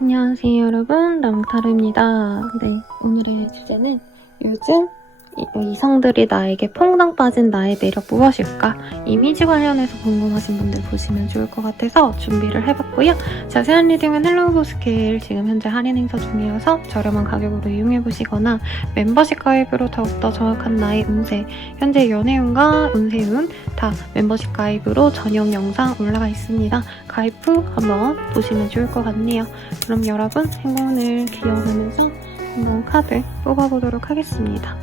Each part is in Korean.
안녕하세요 여러분, 남타르입니다. 네, 오늘의 주제는 요즘 이성들이 나에게 퐁당 빠진 나의 매력 무엇일까? 이미지 관련해서 궁금하신 분들 보시면 좋을 것 같아서 준비를 해봤고요. 자세한 리딩은 헬로우 스케일 지금 현재 할인 행사 중이어서 저렴한 가격으로 이용해보시거나 멤버십 가입으로 더욱더 정확한 나의 운세, 현재 연애운과 운세운 다 멤버십 가입으로 전용 영상 올라가 있습니다. 가입 후 한번 보시면 좋을 것 같네요. 그럼 여러분 행운을 기원하면서 한번 카드 뽑아보도록 하겠습니다.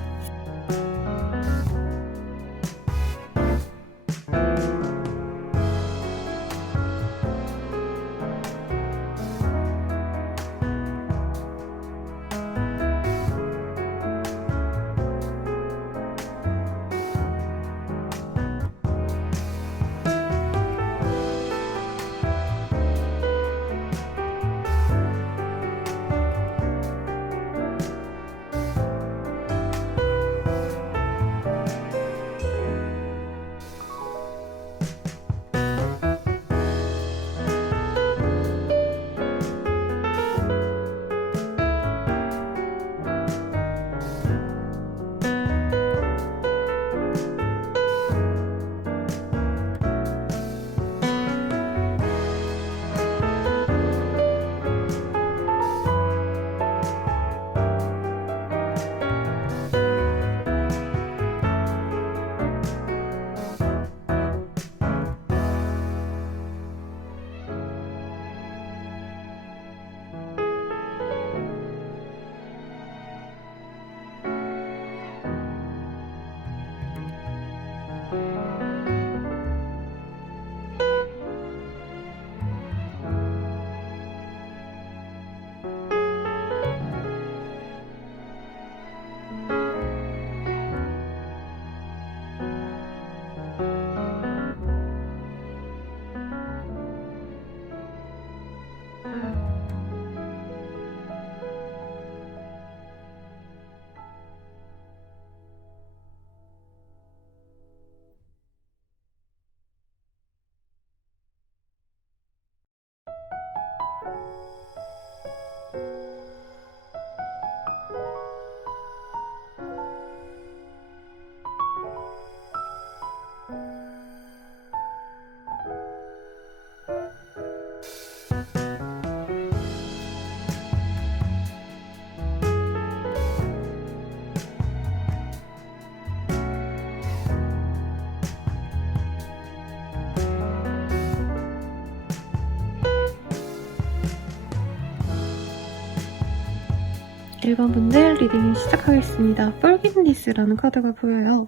일반 분들 리딩 시작하겠습니다. 폴기니스라는 카드가 보여요.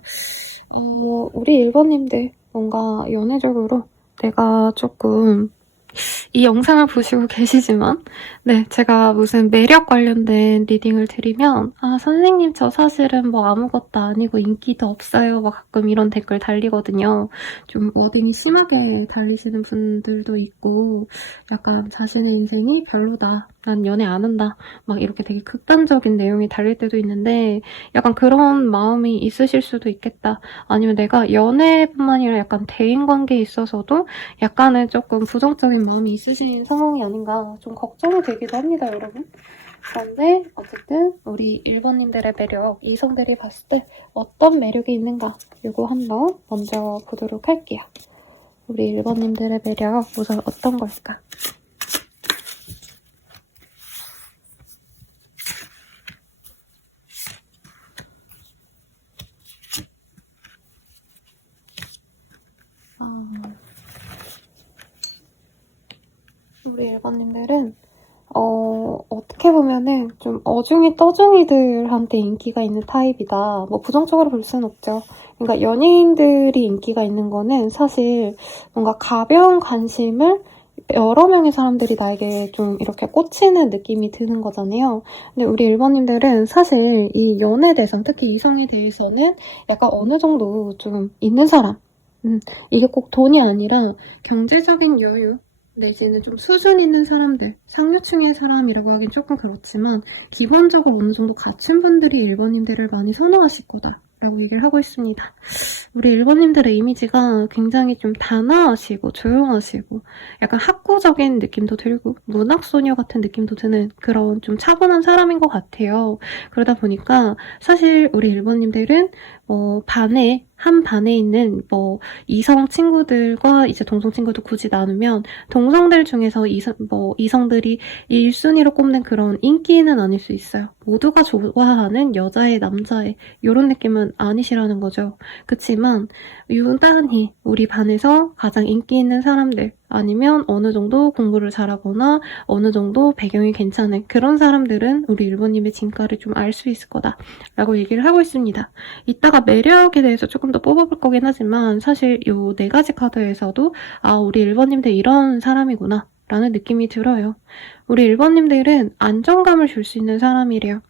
우리 1번님들 뭔가 연애적으로 내가 조금 이 영상을 보시고 계시지만 네, 제가 무슨 매력 관련된 리딩을 드리면 선생님 저 사실은 뭐 아무것도 아니고 인기도 없어요 막 가끔 이런 댓글 달리거든요. 좀 워딩이 심하게 달리시는 분들도 있고 약간 자신의 인생이 별로다, 난 연애 안 한다 막 이렇게 되게 극단적인 내용이 달릴 때도 있는데 약간 그런 마음이 있으실 수도 있겠다. 아니면 내가 연애뿐만 아니라 약간 대인관계에 있어서도 약간은 조금 부정적인 마음이 있으신 상황이 아닌가 좀 걱정이 되기도 합니다, 여러분. 그런데 어쨌든 우리 1번님들의 매력, 이성들이 봤을 때 어떤 매력이 있는가 이거 한번 먼저 보도록 할게요. 우리 1번님들의 매력 우선 어떤 걸까? 우리 1번님들은 어떻게 보면은 좀 어중이 떠중이들한테 인기가 있는 타입이다. 뭐 부정적으로 볼 수는 없죠. 그러니까 연예인들이 인기가 있는 거는 사실 뭔가 가벼운 관심을 여러 명의 사람들이 나에게 좀 이렇게 꽂히는 느낌이 드는 거잖아요. 근데 우리 1번님들은 사실 이 연애 대상, 특히 이성에 대해서는 약간 어느 정도 좀 있는 사람. 이게 꼭 돈이 아니라 경제적인 여유, 내지는 좀 수준 있는 사람들, 상류층의 사람이라고 하긴 조금 그렇지만 기본적으로 어느 정도 갖춘 분들이 1번님들을 많이 선호하실 거다. 라고 얘기를 하고 있습니다. 우리 1번님들의 이미지가 굉장히 좀 단아하시고 조용하시고 약간 학구적인 느낌도 들고 문학소녀 같은 느낌도 드는 그런 좀 차분한 사람인 것 같아요. 그러다 보니까 사실 우리 1번님들은 한 반에 있는 이성 친구들과 이제 동성 친구도 굳이 나누면 동성들 중에서 이성들이 1순위로 꼽는 그런 인기는 아닐 수 있어요. 모두가 좋아하는 여자애, 남자애 이런 느낌은 아니시라는 거죠. 그치만 유단히 우리 반에서 가장 인기 있는 사람들 아니면 어느 정도 공부를 잘하거나 어느 정도 배경이 괜찮은 그런 사람들은 우리 일본님의 진가를 좀 알 수 있을 거다 라고 얘기를 하고 있습니다. 이따가 매력에 대해서 조금 더 뽑아볼 거긴 하지만 사실 요 4가지 카드에서도 우리 일본님들 이런 사람이구나 라는 느낌이 들어요. 우리 일본님들은 안정감을 줄 수 있는 사람이래요.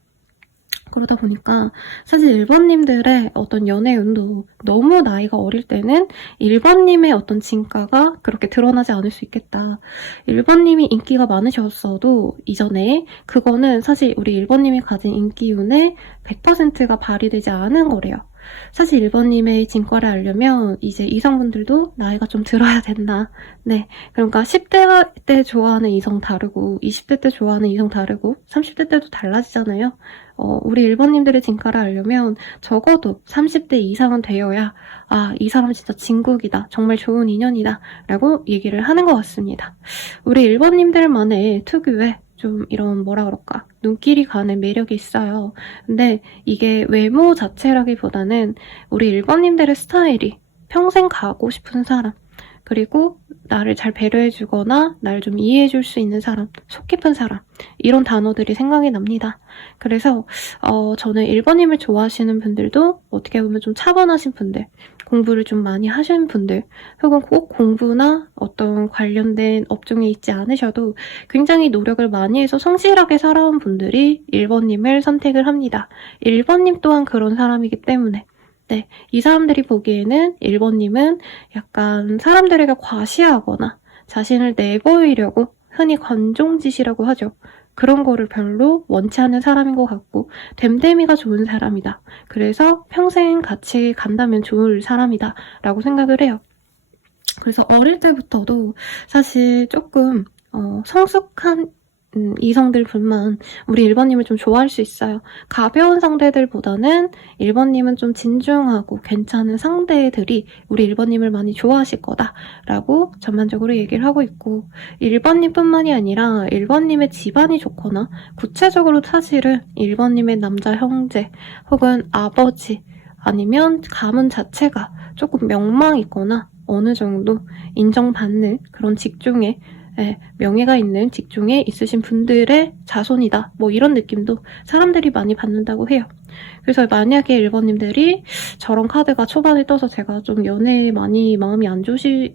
그러다 보니까 사실 1번님들의 어떤 연애운도 너무 나이가 어릴 때는 1번님의 어떤 진가가 그렇게 드러나지 않을 수 있겠다. 1번님이 인기가 많으셨어도 이전에 그거는 사실 우리 1번님이 가진 인기운의 100%가 발휘되지 않은 거래요. 사실 1번님의 진가를 알려면 이제 이성분들도 나이가 좀 들어야 된다. 네. 그러니까 10대 때 좋아하는 이성 다르고 20대 때 좋아하는 이성 다르고 30대 때도 달라지잖아요. 우리 1번님들의 진가를 알려면 적어도 30대 이상은 되어야 이 사람 진짜 진국이다. 정말 좋은 인연이다. 라고 얘기를 하는 것 같습니다. 우리 1번님들만의 특유의 좀 이런 눈길이 가는 매력이 있어요. 근데 이게 외모 자체라기보다는 우리 1번님들의 스타일이 평생 가고 싶은 사람, 그리고 나를 잘 배려해주거나 날 좀 이해해줄 수 있는 사람, 속 깊은 사람, 이런 단어들이 생각이 납니다. 그래서 저는 1번님을 좋아하시는 분들도 어떻게 보면 좀 차분하신 분들, 공부를 좀 많이 하신 분들, 혹은 꼭 공부나 어떤 관련된 업종에 있지 않으셔도 굉장히 노력을 많이 해서 성실하게 살아온 분들이 1번님을 선택을 합니다. 1번님 또한 그런 사람이기 때문에 네, 이 사람들이 보기에는 1번님은 약간 사람들에게 과시하거나 자신을 내보이려고 흔히 관종짓이라고 하죠. 그런 거를 별로 원치 않는 사람인 것 같고 됨됨이가 좋은 사람이다. 그래서 평생 같이 간다면 좋을 사람이다 라고 생각을 해요. 그래서 어릴 때부터도 사실 조금 성숙한 이성들뿐만 우리 1번님을 좀 좋아할 수 있어요. 가벼운 상대들보다는 1번님은 좀 진중하고 괜찮은 상대들이 우리 1번님을 많이 좋아하실 거다라고 전반적으로 얘기를 하고 있고 1번님뿐만이 아니라 1번님의 집안이 좋거나 구체적으로 사실은 1번님의 남자 형제 혹은 아버지 아니면 가문 자체가 조금 명망 있거나 어느 정도 인정받는 그런 직종에 명예가 있는 직종에 있으신 분들의 자손이다. 이런 느낌도 사람들이 많이 받는다고 해요. 그래서 만약에 1번님들이 저런 카드가 초반에 떠서 제가 좀 연애에 많이 마음이 안 좋으실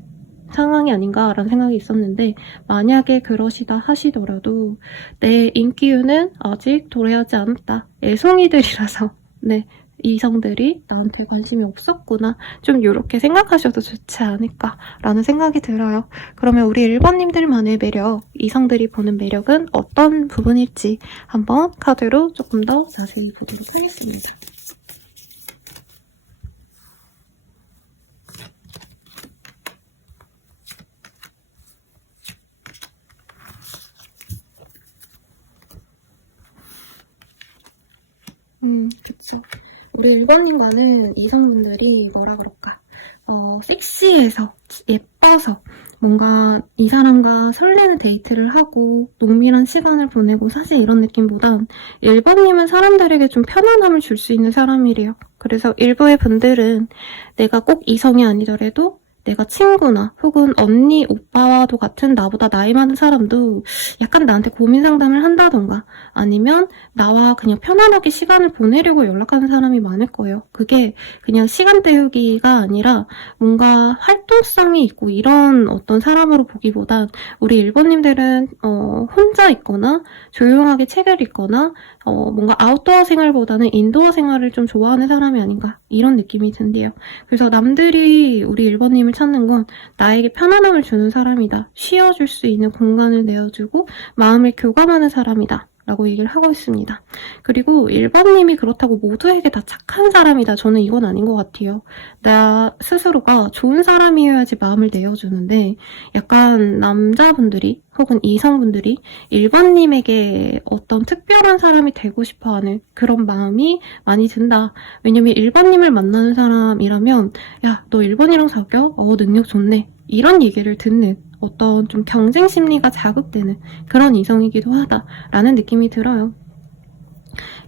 상황이 아닌가라는 생각이 있었는데 만약에 그러시다 하시더라도 내 인기운은 아직 도래하지 않았다. 애송이들이라서 네. 이성들이 나한테 관심이 없었구나. 좀 이렇게 생각하셔도 좋지 않을까라는 생각이 들어요. 그러면 우리 1번님들만의 매력, 이성들이 보는 매력은 어떤 부분일지 한번 카드로 조금 더 자세히 보도록 하겠습니다. 그쵸. 우리 1번님과는 이성분들이 섹시해서, 예뻐서, 뭔가 이 사람과 설레는 데이트를 하고 농밀한 시간을 보내고 사실 이런 느낌보단 1번님은 사람들에게 좀 편안함을 줄 수 있는 사람이래요. 그래서 일부의 분들은 내가 꼭 이성이 아니더라도 내가 친구나 혹은 언니, 오빠와도 같은 나보다 나이 많은 사람도 약간 나한테 고민 상담을 한다던가 아니면 나와 그냥 편안하게 시간을 보내려고 연락하는 사람이 많을 거예요. 그게 그냥 시간 때우기가 아니라 뭔가 활동성이 있고 이런 어떤 사람으로 보기보단 우리 1번님들은 혼자 있거나 조용하게 책을 읽거나 뭔가 아웃도어 생활보다는 인도어 생활을 좀 좋아하는 사람이 아닌가 이런 느낌이 든대요. 그래서 남들이 우리 1번님을 찾는 건 나에게 편안함을 주는 사람이다. 쉬어줄 수 있는 공간을 내어주고 마음을 교감하는 사람이다. 라고 얘기를 하고 있습니다. 그리고 1번님이 그렇다고 모두에게 다 착한 사람이다. 저는 이건 아닌 것 같아요. 나 스스로가 좋은 사람이어야지 마음을 내어주는데 약간 남자분들이 혹은 이성분들이 1번님에게 어떤 특별한 사람이 되고 싶어하는 그런 마음이 많이 든다. 왜냐면 1번님을 만나는 사람이라면 야, 너 1번이랑 사겨? 능력 좋네. 이런 얘기를 듣는 어떤 좀 경쟁 심리가 자극되는 그런 이성이기도 하다라는 느낌이 들어요.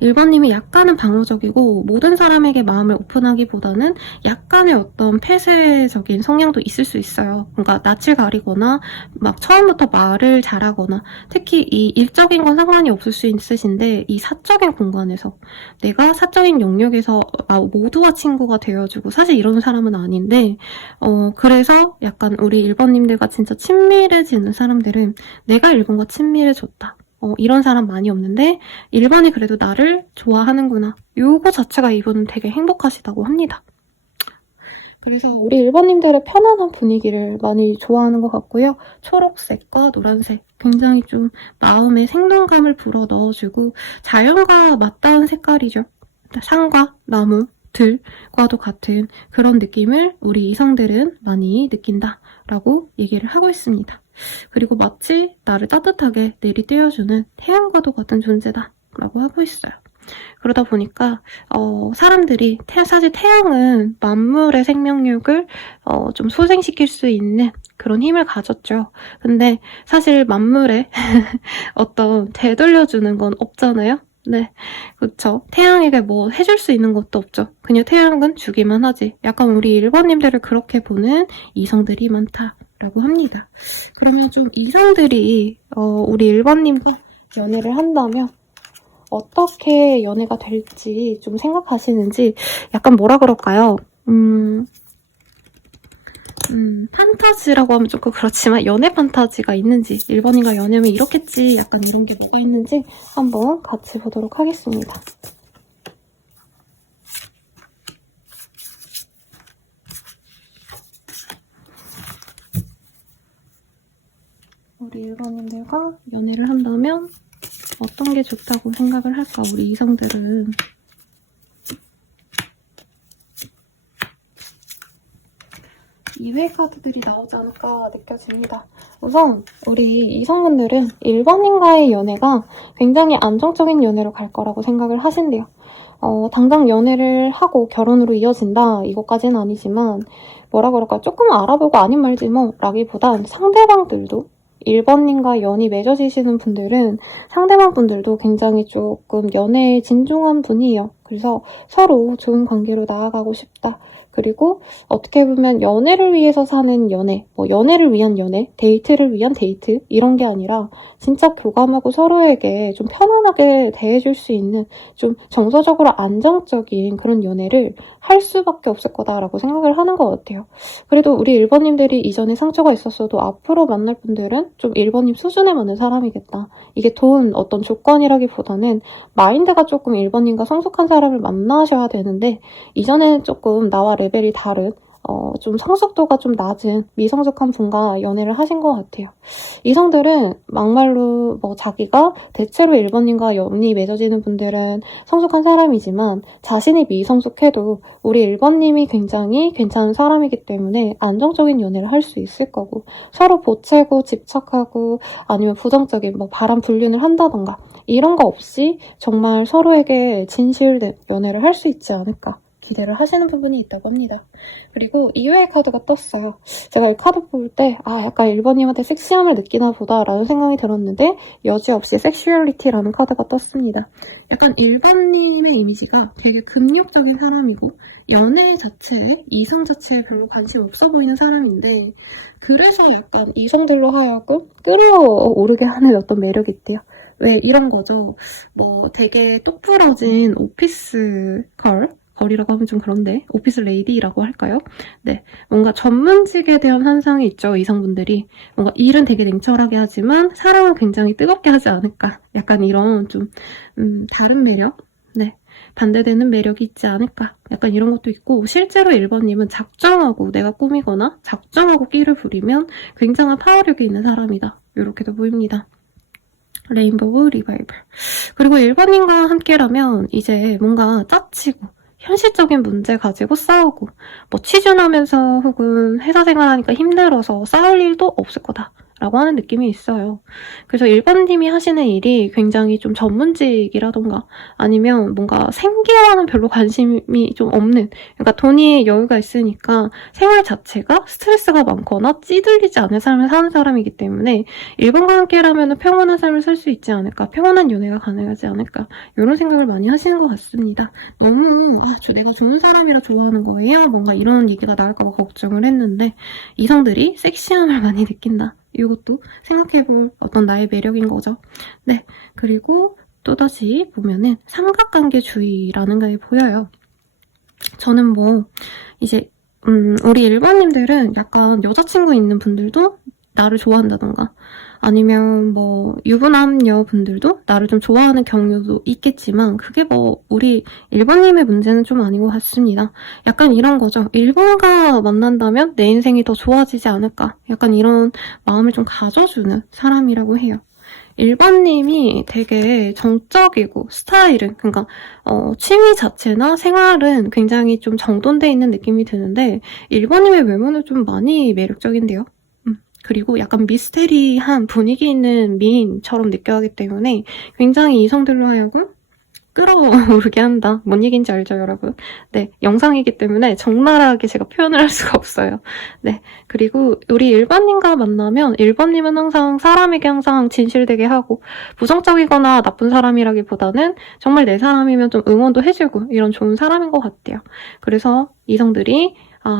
1번님이 약간은 방어적이고 모든 사람에게 마음을 오픈하기보다는 약간의 어떤 폐쇄적인 성향도 있을 수 있어요. 그러니까 낯을 가리거나 막 처음부터 말을 잘하거나 특히 이 일적인 건 상관이 없을 수 있으신데 이 사적인 공간에서 내가 사적인 영역에서 모두와 친구가 되어주고 사실 이런 사람은 아닌데 그래서 약간 우리 1번님들과 진짜 친밀해지는 사람들은 내가 1번과 친밀해졌다. 이런 사람 많이 없는데 1번이 그래도 나를 좋아하는구나. 요거 자체가 이분은 되게 행복하시다고 합니다. 그래서 우리 1번님들의 편안한 분위기를 많이 좋아하는 것 같고요. 초록색과 노란색 굉장히 좀 마음에 생동감을 불어넣어주고 자연과 맞닿은 색깔이죠. 산과 나무, 들과도 같은 그런 느낌을 우리 이성들은 많이 느낀다라고 얘기를 하고 있습니다. 그리고 마치 나를 따뜻하게 내리떼어주는 태양과도 같은 존재다라고 하고 있어요. 그러다 보니까 사람들이 사실 태양은 만물의 생명력을 좀 소생시킬 수 있는 그런 힘을 가졌죠. 근데 사실 만물에 어떤 되돌려주는 건 없잖아요. 네, 그쵸. 태양에게 뭐 해줄 수 있는 것도 없죠. 그냥 태양은 주기만 하지. 약간 우리 1번님들을 그렇게 보는 이성들이 많다라고 합니다. 그러면 좀 이성들이 우리 1번님과 연애를 한다면 어떻게 연애가 될지 좀 생각하시는지 약간 뭐라 그럴까요? 판타지라고 하면 조금 그렇지만 연애 판타지가 있는지 1번인가 연애면 이렇겠지 약간 이런 게 뭐가 있는지 한번 같이 보도록 하겠습니다. 우리 1번님들과 연애를 한다면 어떤 게 좋다고 생각을 할까 우리 이성들은. 이외의 카드들이 나오지 않을까 느껴집니다. 우선 우리 이성분들은 1번님과의 연애가 굉장히 안정적인 연애로 갈 거라고 생각을 하신대요. 당장 연애를 하고 결혼으로 이어진다 이것까지는 아니지만 뭐라 그럴까 조금 알아보고 아닌 말지 뭐 라기보단 상대방들도 1번님과 연이 맺어지시는 분들은 상대방 분들도 굉장히 조금 연애에 진중한 분이에요. 그래서 서로 좋은 관계로 나아가고 싶다. 그리고 어떻게 보면 연애를 위해서 사는 연애, 뭐 연애를 위한 연애, 데이트를 위한 데이트 이런 게 아니라 진짜 교감하고 서로에게 좀 편안하게 대해줄 수 있는 좀 정서적으로 안정적인 그런 연애를 할 수밖에 없을 거다라고 생각을 하는 것 같아요. 그래도 우리 1번님들이 이전에 상처가 있었어도 앞으로 만날 분들은 좀 1번님 수준에 맞는 사람이겠다. 이게 돈 어떤 조건이라기보다는 마인드가 조금 1번님과 성숙한 사람을 만나셔야 되는데 이전에는 조금 나와 레벨이 다른 좀 성숙도가 좀 낮은 미성숙한 분과 연애를 하신 것 같아요. 이성들은 막말로 뭐 자기가 대체로 1번님과 연이 맺어지는 분들은 성숙한 사람이지만 자신이 미성숙해도 우리 1번님이 굉장히 괜찮은 사람이기 때문에 안정적인 연애를 할 수 있을 거고 서로 보채고 집착하고 아니면 부정적인 뭐 바람 불륜을 한다던가 이런 거 없이 정말 서로에게 진실된 연애를 할 수 있지 않을까 기대를 하시는 부분이 있다고 합니다. 그리고 이외의 카드가 떴어요. 제가 이 카드 볼 때 약간 1번님한테 섹시함을 느끼나 보다 라는 생각이 들었는데 여지없이 섹슈얼리티라는 카드가 떴습니다. 약간 1번님의 이미지가 되게 금욕적인 사람이고 연애 자체에 이성 자체에 별로 관심 없어 보이는 사람인데 그래서 약간 이성들로 하여금 끌어오르게 하는 어떤 매력이 있대요. 왜 이런 거죠. 뭐 되게 똑부러진 오피스 걸이라고 하면 좀 그런데 오피스 레이디라고 할까요? 네, 뭔가 전문직에 대한 환상이 있죠. 이성분들이 뭔가 일은 되게 냉철하게 하지만 사랑은 굉장히 뜨겁게 하지 않을까. 약간 이런 좀 다른 매력? 네, 반대되는 매력이 있지 않을까. 약간 이런 것도 있고 실제로 1번님은 작정하고 내가 꾸미거나 작정하고 끼를 부리면 굉장한 파워력이 있는 사람이다. 이렇게도 보입니다. 레인보우 리바이벌. 그리고 1번님과 함께라면 이제 뭔가 짜치고 현실적인 문제 가지고 싸우고 뭐 취준하면서 혹은 회사 생활하니까 힘들어서 싸울 일도 없을 거다 라고 하는 느낌이 있어요. 그래서 1번님이 하시는 일이 굉장히 좀 전문직이라던가 아니면 뭔가 생계와는 별로 관심이 좀 없는, 그러니까 돈이 여유가 있으니까 생활 자체가 스트레스가 많거나 찌들리지 않은 삶을 사는 사람이기 때문에 1번과 함께라면 평온한 삶을 살 수 있지 않을까, 평온한 연애가 가능하지 않을까, 이런 생각을 많이 하시는 것 같습니다. 너무 내가 좋은 사람이라 좋아하는 거예요? 뭔가 이런 얘기가 나올까 봐 걱정을 했는데 이성들이 섹시함을 많이 느낀다. 이것도 생각해볼 어떤 나의 매력인 거죠. 네, 그리고 또다시 보면은 삼각관계주의라는 게 보여요. 저는 뭐 이제 우리 1번님들은 약간 여자친구 있는 분들도 나를 좋아한다던가 아니면 뭐 유부남녀 분들도 나를 좀 좋아하는 경우도 있겠지만 그게 뭐 우리 1번님의 문제는 좀 아닌 것 같습니다. 약간 이런 거죠. 1번과 만난다면 내 인생이 더 좋아지지 않을까, 약간 이런 마음을 좀 가져주는 사람이라고 해요. 1번님이 되게 정적이고 스타일은, 그러니까 취미 자체나 생활은 굉장히 좀 정돈돼 있는 느낌이 드는데 1번님의 외모는 좀 많이 매력적인데요. 그리고 약간 미스테리한 분위기 있는 미인처럼 느껴하기 때문에 굉장히 이성들로 하여금 끌어오르게 한다. 뭔 얘기인지 알죠, 여러분? 네, 영상이기 때문에 적나라하게 제가 표현을 할 수가 없어요. 네, 그리고 우리 1번님과 만나면 1번님은 항상 사람에게 항상 진실되게 하고 부정적이거나 나쁜 사람이라기보다는 정말 내 사람이면 좀 응원도 해주고 이런 좋은 사람인 것 같아요. 그래서 이성들이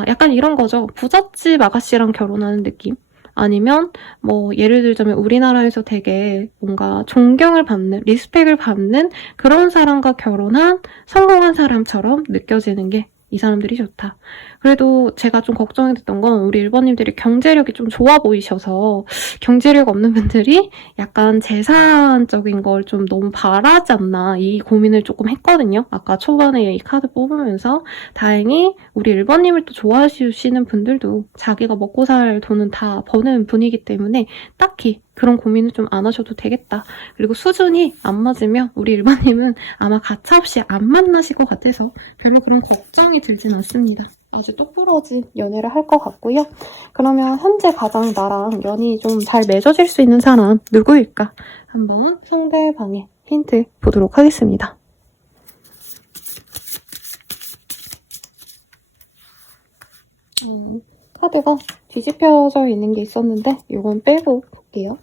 약간 이런 거죠. 부잣집 아가씨랑 결혼하는 느낌? 아니면 뭐 예를 들자면 우리나라에서 되게 뭔가 존경을 받는, 리스펙을 받는 그런 사람과 결혼한 성공한 사람처럼 느껴지는 게 이 사람들이 좋다. 그래도 제가 좀 걱정이 됐던 건 우리 1번님들이 경제력이 좀 좋아 보이셔서 경제력 없는 분들이 약간 재산적인 걸 좀 너무 바라지 않나, 이 고민을 조금 했거든요. 아까 초반에 이 카드 뽑으면서 다행히 우리 1번님을 또 좋아해 주시는 분들도 자기가 먹고 살 돈은 다 버는 분이기 때문에 딱히 그런 고민을 좀 안 하셔도 되겠다. 그리고 수준이 안 맞으면 우리 1번님은 아마 가차없이 안 만나실 것 같아서 별로 그런 걱정이 들진 않습니다. 아주 똑부러진 연애를 할 것 같고요. 그러면 현재 가장 나랑 연이 좀 잘 맺어질 수 있는 사람 누구일까? 한번 상대방의 힌트 보도록 하겠습니다. 카드가 뒤집혀져 있는 게 있었는데 이건 빼고 볼게요.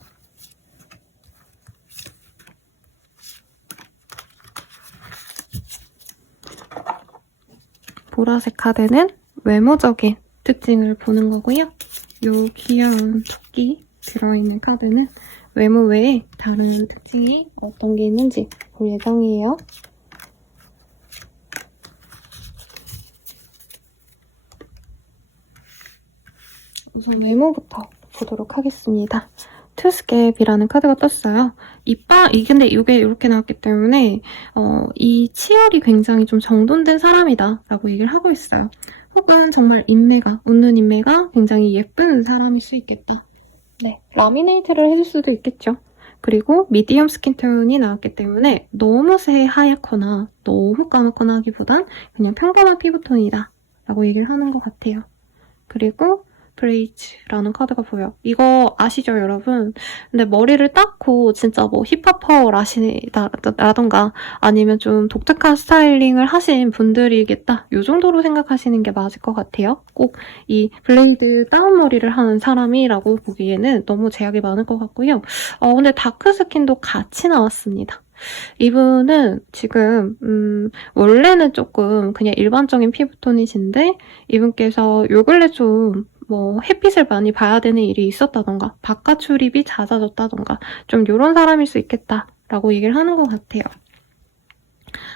보라색 카드는 외모적인 특징을 보는 거고요. 이 귀여운 토끼 들어있는 카드는 외모 외에 다른 특징이 어떤 게 있는지 볼 예정이에요. 우선 외모부터 보도록 하겠습니다. 투스캡이라는 카드가 떴어요. 근데 이게 이렇게 나왔기 때문에 이 치열이 굉장히 좀 정돈된 사람이다 라고 얘기를 하고 있어요. 혹은 정말 웃는 인매가 굉장히 예쁜 사람일 수 있겠다. 네, 라미네이트를 해줄 수도 있겠죠. 그리고 미디엄 스킨톤이 나왔기 때문에 너무 새하얗거나 너무 까맣거나 하기보단 그냥 평범한 피부톤이다 라고 얘기를 하는 것 같아요. 그리고 브레이즈라는 카드가 보여. 이거 아시죠, 여러분? 근데 머리를 닦고 진짜 뭐 힙합퍼라던가 아니면 좀 독특한 스타일링을 하신 분들이겠다. 이 정도로 생각하시는 게 맞을 것 같아요. 꼭 이 블레이드 다운머리를 하는 사람이라고 보기에는 너무 제약이 많을 것 같고요. 근데 다크 스킨도 같이 나왔습니다. 이분은 지금 원래는 조금 그냥 일반적인 피부톤이신데 이분께서 요 근래 좀 햇빛을 많이 봐야 되는 일이 있었다던가 바깥 출입이 잦아졌다던가 좀 요런 사람일 수 있겠다라고 얘기를 하는 것 같아요.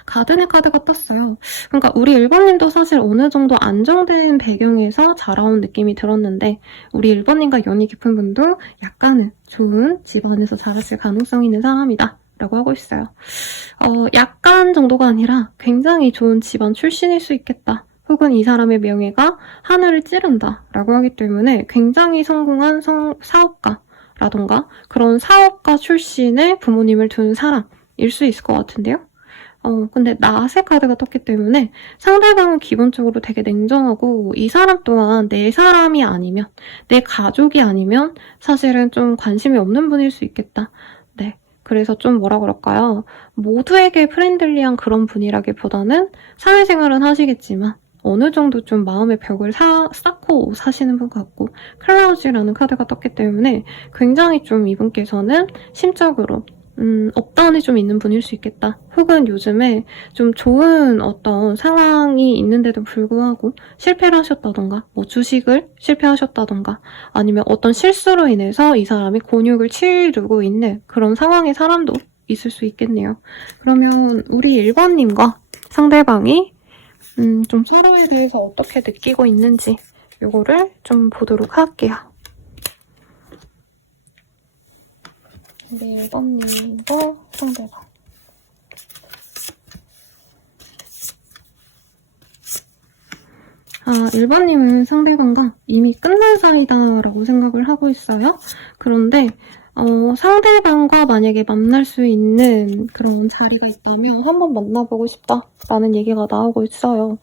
가든의 카드가 떴어요. 그러니까 우리 1번님도 사실 어느 정도 안정된 배경에서 자라온 느낌이 들었는데 우리 1번님과 연이 깊은 분도 약간은 좋은 집안에서 자랐을 가능성이 있는 사람이다 라고 하고 있어요. 약간 정도가 아니라 굉장히 좋은 집안 출신일 수 있겠다. 혹은 이 사람의 명예가 하늘을 찌른다 라고 하기 때문에 굉장히 성공한 사업가 라던가 그런 사업가 출신의 부모님을 둔 사람일 수 있을 것 같은데요. 근데 나세 카드가 떴기 때문에 상대방은 기본적으로 되게 냉정하고 이 사람 또한 내 사람이 아니면, 내 가족이 아니면 사실은 좀 관심이 없는 분일 수 있겠다. 네. 그래서 좀 뭐라 그럴까요? 모두에게 프렌들리한 그런 분이라기보다는 사회생활은 하시겠지만 어느 정도 좀 마음의 벽을 쌓고 사시는 분 같고, 클라우지라는 카드가 떴기 때문에 굉장히 좀 이분께서는 심적으로 업다운이 좀 있는 분일 수 있겠다. 혹은 요즘에 좀 좋은 어떤 상황이 있는데도 불구하고 실패를 하셨다던가, 뭐 주식을 실패하셨다던가, 아니면 어떤 실수로 인해서 이 사람이 곤욕을 치르고 있는 그런 상황의 사람도 있을 수 있겠네요. 그러면 우리 1번님과 상대방이 좀 서로에 대해서 어떻게 느끼고 있는지 요거를 좀 보도록 할게요. 우리 1번님과 상대방. 아, 1번님은 상대방과 이미 끝난 사이다라고 생각을 하고 있어요. 그런데 상대방과 만약에 만날 수 있는 그런 자리가 있다면 한번 만나보고 싶다라는 얘기가 나오고 있어요.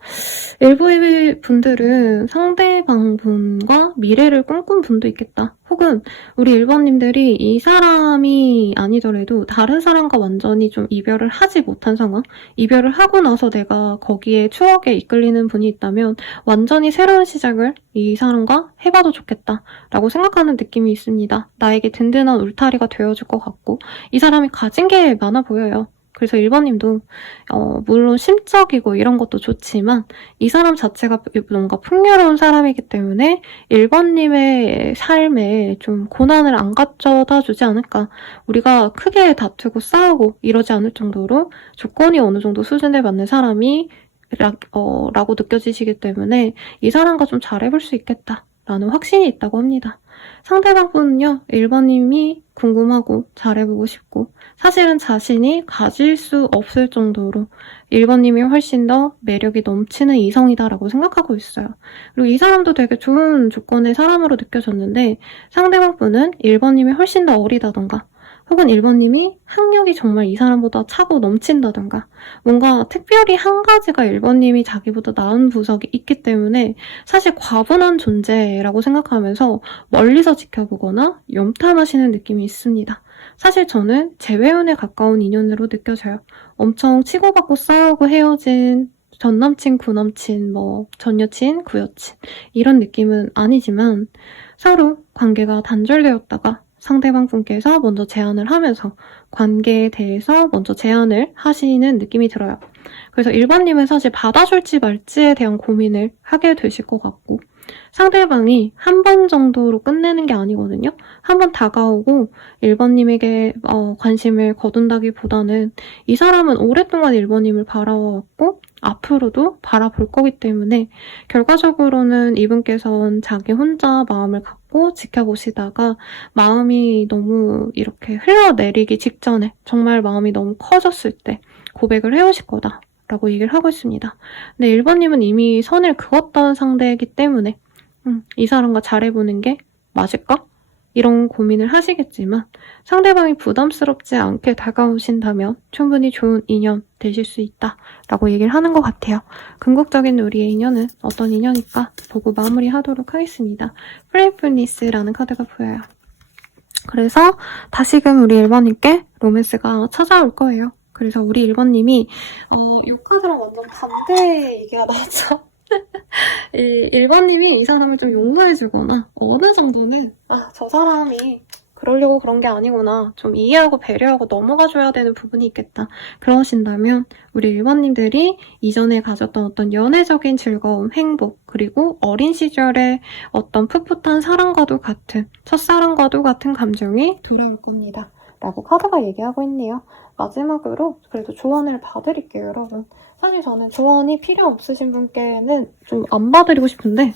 일부의 분들은 상대방 분과 미래를 꿈꾼 분도 있겠다. 혹은 우리 1번님들이 이 사람이 아니더라도 다른 사람과 완전히 좀 이별을 하지 못한 상황, 이별을 하고 나서 내가 거기에 추억에 이끌리는 분이 있다면 완전히 새로운 시작을 이 사람과 해봐도 좋겠다라고 생각하는 느낌이 있습니다. 나에게 든든한 울타리가 되어줄 것 같고, 이 사람이 가진 게 많아 보여요. 그래서 1번님도 물론 심적이고 이런 것도 좋지만 이 사람 자체가 뭔가 풍요로운 사람이기 때문에 1번님의 삶에 좀 고난을 안 가져다 주지 않을까. 우리가 크게 다투고 싸우고 이러지 않을 정도로 조건이 어느 정도 수준에 맞는 사람이 라고 느껴지시기 때문에 이 사람과 좀 잘해볼 수 있겠다라는 확신이 있다고 합니다. 상대방 분은요, 1번님이 궁금하고 잘해보고 싶고, 사실은 자신이 가질 수 없을 정도로 1번님이 훨씬 더 매력이 넘치는 이성이다라고 생각하고 있어요. 그리고 이 사람도 되게 좋은 조건의 사람으로 느껴졌는데, 상대방 분은 1번님이 훨씬 더 어리다던가, 혹은 1번님이 학력이 정말 이 사람보다 차고 넘친다던가, 뭔가 특별히 한 가지가 1번님이 자기보다 나은 부석이 있기 때문에 사실 과분한 존재라고 생각하면서 멀리서 지켜보거나 염탐하시는 느낌이 있습니다. 사실 저는 재회원에 가까운 인연으로 느껴져요. 엄청 치고받고 싸우고 헤어진 전남친, 구남친, 전여친, 구여친 이런 느낌은 아니지만 서로 관계가 단절되었다가 상대방 분께서 먼저 제안을 하면서 관계에 대해서 먼저 제안을 하시는 느낌이 들어요. 그래서 1번님은 사실 받아줄지 말지에 대한 고민을 하게 되실 것 같고, 상대방이 한 번 정도로 끝내는 게 아니거든요. 한 번 다가오고 1번님에게 관심을 거둔다기보다는 이 사람은 오랫동안 1번님을 바라왔고 앞으로도 바라볼 거기 때문에 결과적으로는 이분께서는 자기 혼자 마음을 갖고 지켜보시다가 마음이 너무 이렇게 흘러내리기 직전에 정말 마음이 너무 커졌을 때 고백을 해오실 거다 라고 얘기를 하고 있습니다. 근데 1번님은 이미 선을 그었던 상대이기 때문에 이 사람과 잘해보는 게 맞을까? 이런 고민을 하시겠지만 상대방이 부담스럽지 않게 다가오신다면 충분히 좋은 인연 되실 수 있다라고 얘기를 하는 것 같아요. 궁극적인 우리의 인연은 어떤 인연일까 보고 마무리하도록 하겠습니다. 플레이풀니스라는 카드가 보여요. 그래서 다시금 우리 1번님께 로맨스가 찾아올 거예요. 그래서 우리 1번님이 이 카드랑 완전 반대 얘기가 나왔죠. 1번님이 이 사람을 좀 용서해주거나 어느 정도는 저 사람이 그러려고 그런 게 아니구나, 좀 이해하고 배려하고 넘어가줘야 되는 부분이 있겠다 그러신다면 우리 1번님들이 이전에 가졌던 어떤 연애적인 즐거움, 행복, 그리고 어린 시절의 어떤 풋풋한 사랑과도 같은, 첫사랑과도 같은 감정이 돌아올 겁니다 라고 카드가 얘기하고 있네요. 마지막으로 그래도 조언을 봐드릴게요, 여러분. 사실 저는 조언이 필요 없으신 분께는 좀 안 봐드리고 싶은데,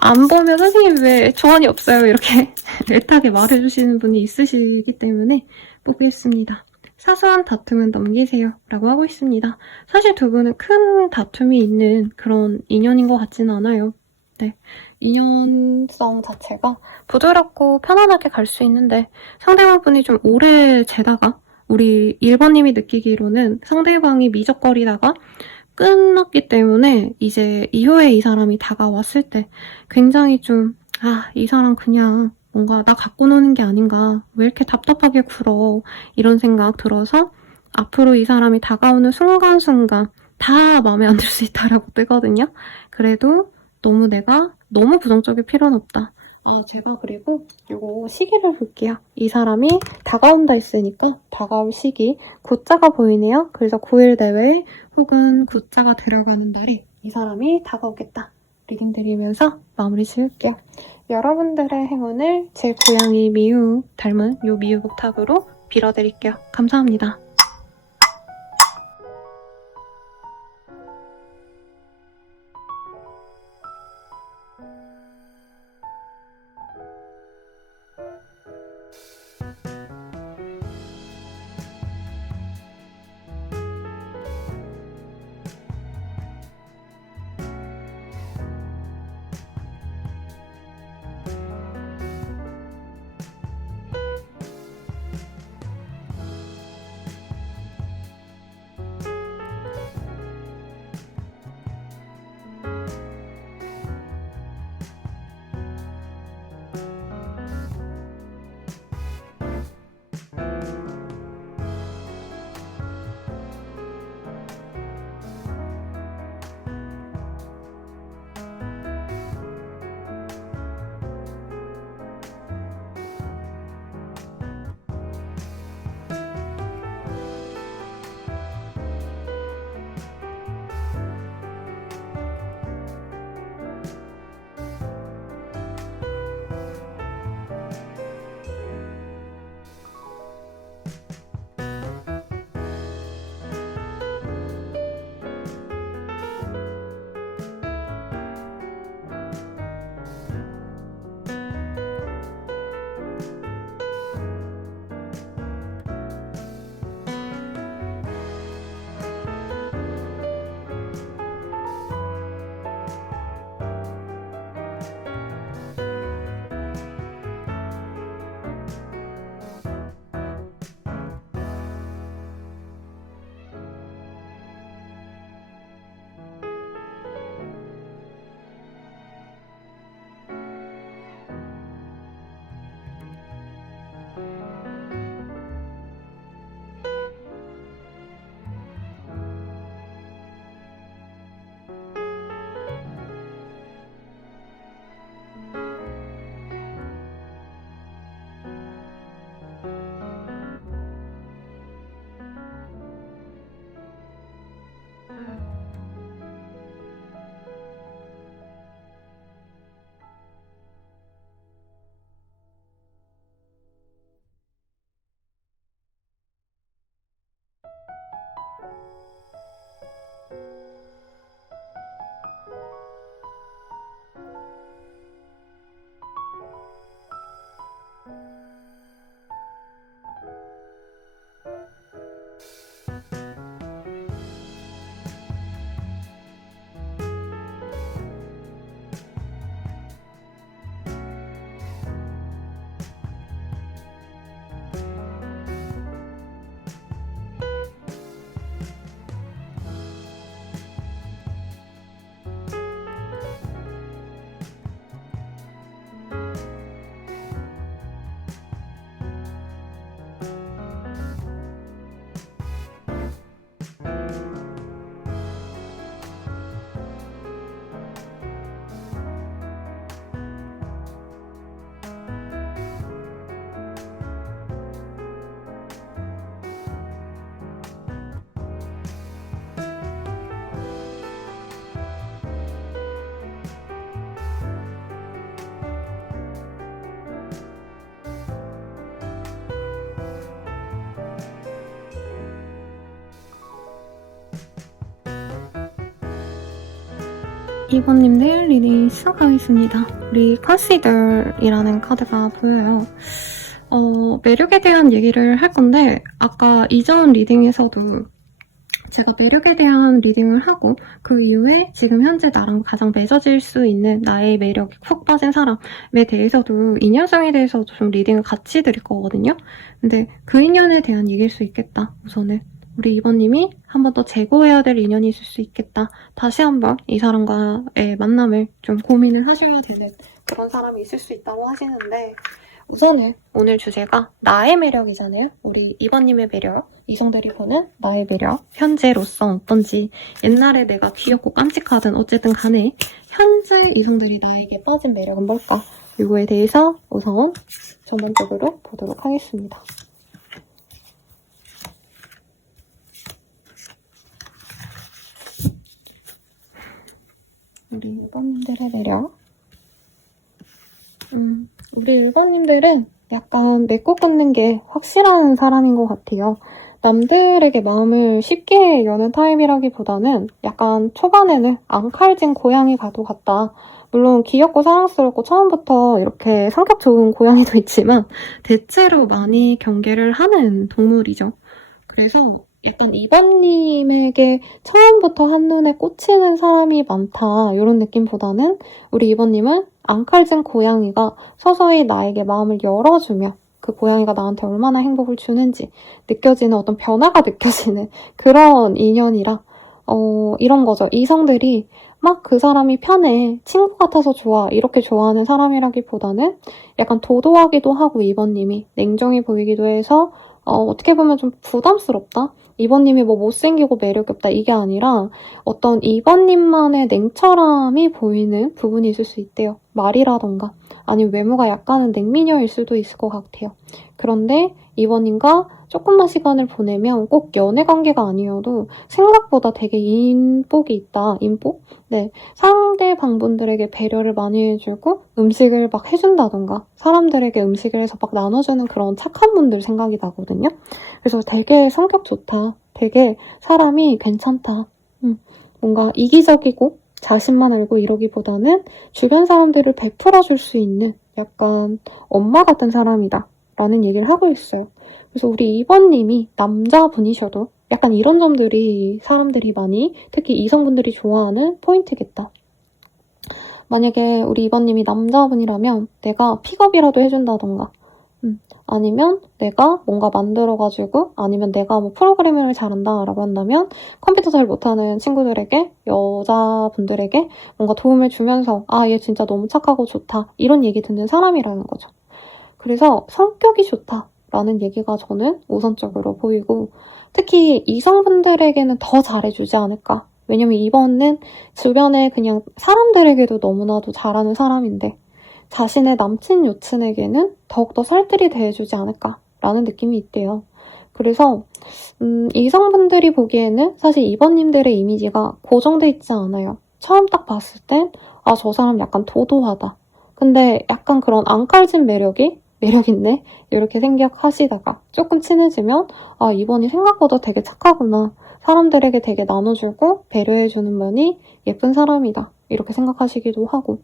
안 보면 선생님 왜 조언이 없어요? 이렇게 애타게 말해주시는 분이 있으시기 때문에 보겠습니다. 사소한 다툼은 넘기세요 라고 하고 있습니다. 사실 두 분은 큰 다툼이 있는 그런 인연인 것 같지는 않아요. 네, 인연성 자체가 부드럽고 편안하게 갈 수 있는데 상대방분이 좀 오래 재다가 우리 1번님이 느끼기로는 상대방이 미적거리다가 끝났기 때문에 이제 이후에 이 사람이 다가왔을 때 굉장히 좀 이 사람 그냥 뭔가 나 갖고 노는 게 아닌가, 왜 이렇게 답답하게 굴어, 이런 생각 들어서 앞으로 이 사람이 다가오는 순간순간 다 마음에 안 들 수 있다라고 뜨거든요. 그래도 내가 너무 부정적일 필요는 없다. 제가 그리고 이거 시기를 볼게요. 이 사람이 다가온다 했으니까 다가올 시기 구자가 보이네요. 그래서 9일 내외 혹은 구자가 들어가는 날에 이 사람이 다가오겠다. 리딩 드리면서 마무리 지을게요. 여러분들의 행운을 제 고양이 미우 닮은 요 미우 부탁으로 빌어드릴게요. 감사합니다. 이번님들 리딩 시작하겠습니다. 우리 컨시더이라는 카드가 보여요. 매력에 대한 얘기를 할 건데 아까 이전 리딩에서도 제가 매력에 대한 리딩을 하고 그 이후에 지금 현재 나랑 가장 맺어질 수 있는 나의 매력이 푹 빠진 사람에 대해서도 인연성에 대해서도 좀 리딩을 같이 드릴 거거든요. 근데 그 인연에 대한 얘기일 수 있겠다. 우선은 우리 이번님이 한 번 더 재고해야 될 인연이 있을 수 있겠다. 다시 한번 이 사람과의 만남을 좀 고민을 하셔야 되는 그런 사람이 있을 수 있다고 하시는데, 우선은 오늘 주제가 나의 매력이잖아요. 우리 이번님의 매력, 이성들이 보는 나의 매력, 현재로서 어떤지, 옛날에 내가 귀엽고 깜찍하든 어쨌든 간에 현재 이성들이 나에게 빠진 매력은 뭘까? 이거에 대해서 우선 전반적으로 보도록 하겠습니다. 우리 1번님들의 매력. 우리 1번님들은 약간 맺고 끊는 게 확실한 사람인 것 같아요. 남들에게 마음을 쉽게 여는 타입이라기보다는 약간 초반에는 앙칼진 고양이과도 같다. 물론 귀엽고 사랑스럽고 처음부터 이렇게 성격 좋은 고양이도 있지만 대체로 많이 경계를 하는 동물이죠. 그래서 약간 2번님에게 처음부터 한눈에 꽂히는 사람이 많다, 이런 느낌보다는 우리 2번님은 앙칼진 고양이가 서서히 나에게 마음을 열어주며 그 고양이가 나한테 얼마나 행복을 주는지 느껴지는 어떤 변화가 느껴지는 그런 인연이라 이런 거죠. 이성들이 막 그 사람이 편해, 친구 같아서 좋아, 이렇게 좋아하는 사람이라기보다는 약간 도도하기도 하고 2번님이 냉정해 보이기도 해서 어떻게 보면 좀 부담스럽다? 2번님이 뭐 못생기고 매력이 없다, 이게 아니라 어떤 2번님만의 냉철함이 보이는 부분이 있을 수 있대요. 말이라던가 아니면 외모가 약간은 냉미녀일 수도 있을 것 같아요. 그런데 2번님과 조금만 시간을 보내면 꼭 연애 관계가 아니어도 생각보다 되게 인복이 있다. 인복? 네. 상대방분들에게 배려를 많이 해주고 음식을 막 해준다던가 사람들에게 음식을 해서 막 나눠주는 그런 착한 분들 생각이 나거든요. 그래서 되게 성격 좋다. 되게 사람이 괜찮다. 뭔가 이기적이고 자신만 알고 이러기보다는 주변 사람들을 베풀어줄 수 있는 약간 엄마 같은 사람이다 라는 얘기를 하고 있어요. 그래서 우리 2번님이 남자분이셔도 약간 이런 점들이 사람들이 많이, 특히 이성분들이 좋아하는 포인트겠다. 만약에 우리 2번님이 남자분이라면 내가 픽업이라도 해준다던가 아니면 내가 뭔가 만들어가지고 아니면 내가 뭐 프로그래밍을 잘한다 라고 한다면 컴퓨터 잘 못하는 친구들에게, 여자분들에게 뭔가 도움을 주면서 아, 얘 진짜 너무 착하고 좋다 이런 얘기 듣는 사람이라는 거죠. 그래서 성격이 좋다 라는 얘기가 저는 우선적으로 보이고, 특히 이성분들에게는 더 잘해주지 않을까. 왜냐면 2번은 주변에 그냥 사람들에게도 너무나도 잘하는 사람인데 자신의 남친 여친에게는 더욱더 살뜰히 대해주지 않을까라는 느낌이 있대요. 그래서 이성분들이 보기에는 사실 2번님들의 이미지가 고정돼 있지 않아요. 처음 딱 봤을 땐 아, 저 사람 약간 도도하다. 근데 약간 그런 앙칼진 매력 있네? 이렇게 생각하시다가 조금 친해지면 아, 2번이 생각보다 되게 착하구나. 사람들에게 되게 나눠주고 배려해주는 면이 예쁜 사람이다. 이렇게 생각하시기도 하고,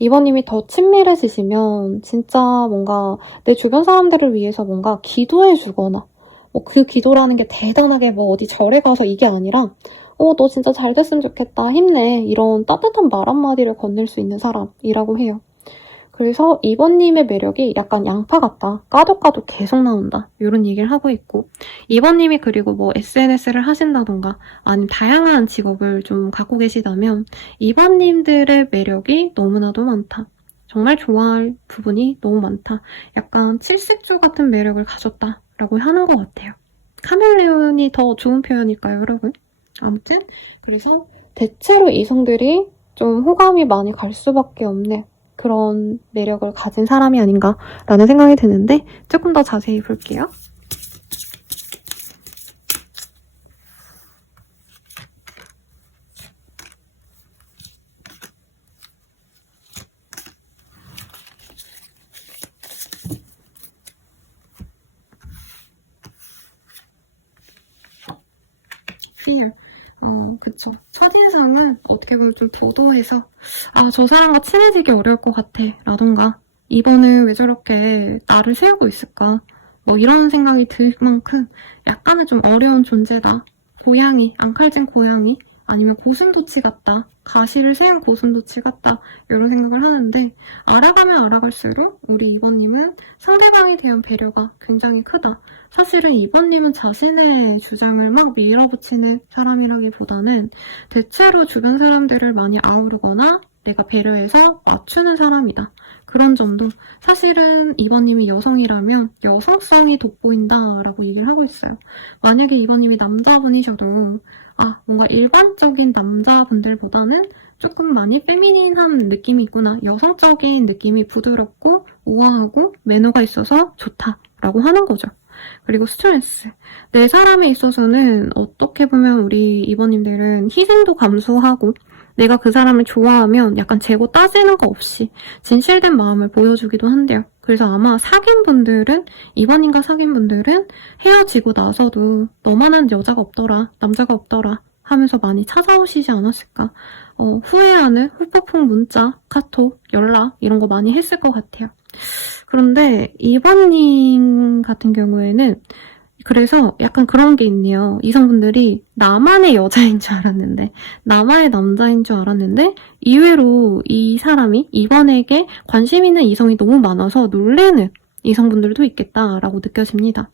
2번님이 더 친밀해지시면 진짜 뭔가 내 주변 사람들을 위해서 뭔가 기도해주거나 뭐 그 기도라는 게 대단하게 뭐 어디 절에 가서 이게 아니라 너 진짜 잘 됐으면 좋겠다, 힘내, 이런 따뜻한 말 한마디를 건넬 수 있는 사람이라고 해요. 그래서 2번님의 매력이 약간 양파 같다. 까도 계속 나온다. 이런 얘기를 하고 있고, 2번님이 그리고 뭐 SNS를 하신다던가 아니면 다양한 직업을 좀 갖고 계시다면 2번님들의 매력이 너무나도 많다. 정말 좋아할 부분이 너무 많다. 약간 칠색조 같은 매력을 가졌다라고 하는 것 같아요. 카멜레온이 더 좋은 표현일까요, 여러분? 아무튼 그래서 대체로 이성들이 좀 호감이 많이 갈 수밖에 없는 그런 매력을 가진 사람이 아닌가라는 생각이 드는데 조금 더 자세히 볼게요. Fear. 그쵸. 첫인상은 어떻게 보면 좀 도도해서 아, 저 사람과 친해지기 어려울 것 같아 라던가 2번은 왜 저렇게 나를 세우고 있을까 뭐 이런 생각이 들 만큼 약간은 좀 어려운 존재다 고양이, 앙칼진 고양이, 아니면 고슴도치 같다, 가시를 세운 고슴도치 같다, 이런 생각을 하는데, 알아가면 알아갈수록 우리 이번님은 상대방에 대한 배려가 굉장히 크다. 사실은 이번님은 자신의 주장을 막 밀어붙이는 사람이라기보다는 대체로 주변 사람들을 많이 아우르거나 내가 배려해서 맞추는 사람이다. 그런 점도 사실은 이번님이 여성이라면 여성성이 돋보인다 라고 얘기를 하고 있어요. 만약에 이번님이 남자분이셔도 뭔가 일반적인 남자분들보다는 조금 많이 페미닌한 느낌이 있구나, 여성적인 느낌이 부드럽고 우아하고 매너가 있어서 좋다라고 하는 거죠. 그리고 스트레스. 내 사람에 있어서는 어떻게 보면 우리 이번님들은 희생도 감수하고 내가 그 사람을 좋아하면 약간 재고 따지는 거 없이 진실된 마음을 보여주기도 한대요. 그래서 아마 이번님과 사귄 분들은 헤어지고 나서도 너만한 여자가 없더라, 남자가 없더라 하면서 많이 찾아오시지 않았을까. 후회하는 후폭풍 문자, 카톡, 연락 이런 거 많이 했을 것 같아요. 그런데 이번님 같은 경우에는 그래서 약간 그런 게 있네요. 이성분들이 나만의 여자인 줄 알았는데, 나만의 남자인 줄 알았는데, 이외로 이 사람이 이번에게 관심 있는 이성이 너무 많아서 놀래는 이성분들도 있겠다라고 느껴집니다.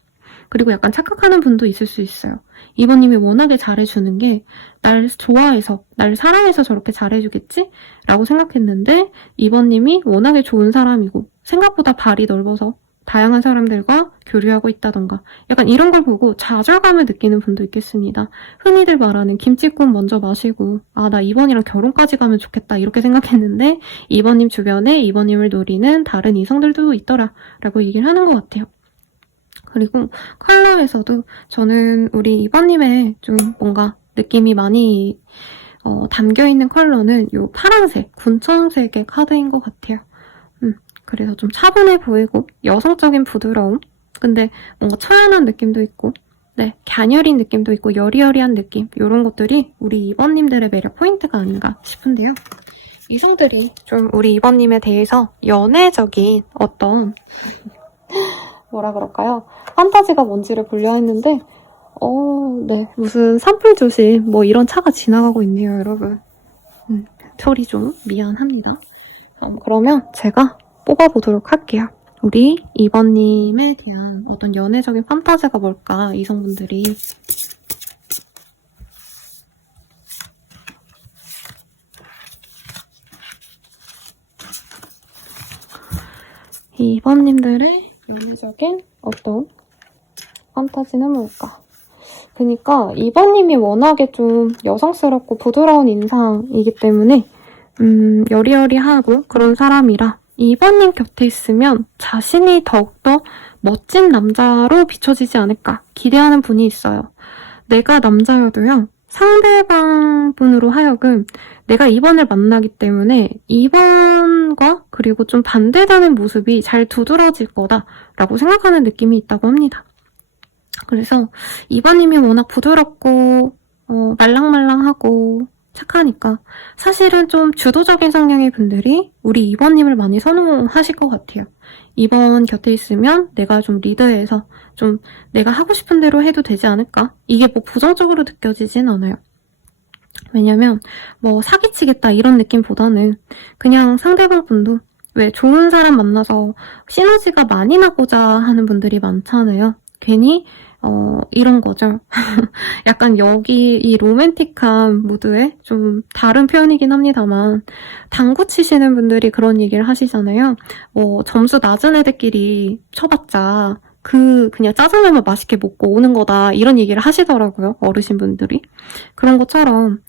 그리고 약간 착각하는 분도 있을 수 있어요. 이번님이 워낙에 잘해주는 게 날 좋아해서, 날 사랑해서 저렇게 잘해주겠지? 라고 생각했는데 이번님이 워낙에 좋은 사람이고 생각보다 발이 넓어서 다양한 사람들과 교류하고 있다던가 약간 이런 걸 보고 좌절감을 느끼는 분도 있겠습니다. 흔히들 말하는 김치국 먼저 마시고 나 이번이랑 결혼까지 가면 좋겠다 이렇게 생각했는데 이번님 주변에 이번님을 노리는 다른 이성들도 있더라 라고 얘기를 하는 것 같아요. 그리고 컬러에서도 저는 우리 이번님의 좀 뭔가 느낌이 많이 담겨있는 컬러는 이 파란색, 군청색의 카드인 것 같아요. 그래서 좀 차분해 보이고 여성적인 부드러움, 근데 뭔가 처연한 느낌도 있고 갸녀린 느낌도 있고 여리여리한 느낌, 이런 것들이 우리 이번님들의 매력 포인트가 아닌가 싶은데요. 이성들이 좀 우리 이번님에 대해서 연애적인 어떤 뭐라 그럴까요? 판타지가 뭔지를 보려 했는데 무슨 산불 조심 뭐 이런 차가 지나가고 있네요, 여러분. 소리 좀 미안합니다. 그러면 제가 뽑아보도록 할게요. 우리 이번님에 대한 어떤 연애적인 판타지가 뭘까, 이성분들이. 이번님들의 연애적인 어떤 판타지는 뭘까? 그러니까 이번님이 워낙에 좀 여성스럽고 부드러운 인상이기 때문에 여리여리하고 그런 사람이라 이번님 곁에 있으면 자신이 더욱더 멋진 남자로 비춰지지 않을까 기대하는 분이 있어요. 내가 남자여도요, 상대방 분으로 하여금 내가 이번을 만나기 때문에 이번과 그리고 좀 반대되는 모습이 잘 두드러질 거다라고 생각하는 느낌이 있다고 합니다. 그래서 이번님이 워낙 부드럽고 말랑말랑하고 착하니까 사실은 좀 주도적인 성향의 분들이 우리 이번님을 많이 선호하실 것 같아요. 이번 곁에 있으면 내가 좀 리드해서 좀 내가 하고 싶은 대로 해도 되지 않을까? 이게 뭐 부정적으로 느껴지진 않아요. 왜냐면 뭐 사기치겠다 이런 느낌보다는 그냥 상대방 분도 왜 좋은 사람 만나서 시너지가 많이 나고자 하는 분들이 많잖아요. 괜히 이런 거죠. 약간 여기 이 로맨틱한 무드에 좀 다른 표현이긴 합니다만 당구 치시는 분들이 그런 얘기를 하시잖아요. 점수 낮은 애들끼리 쳐봤자 그냥 짜장면만 맛있게 먹고 오는 거다 이런 얘기를 하시더라고요, 어르신분들이. 그런 것처럼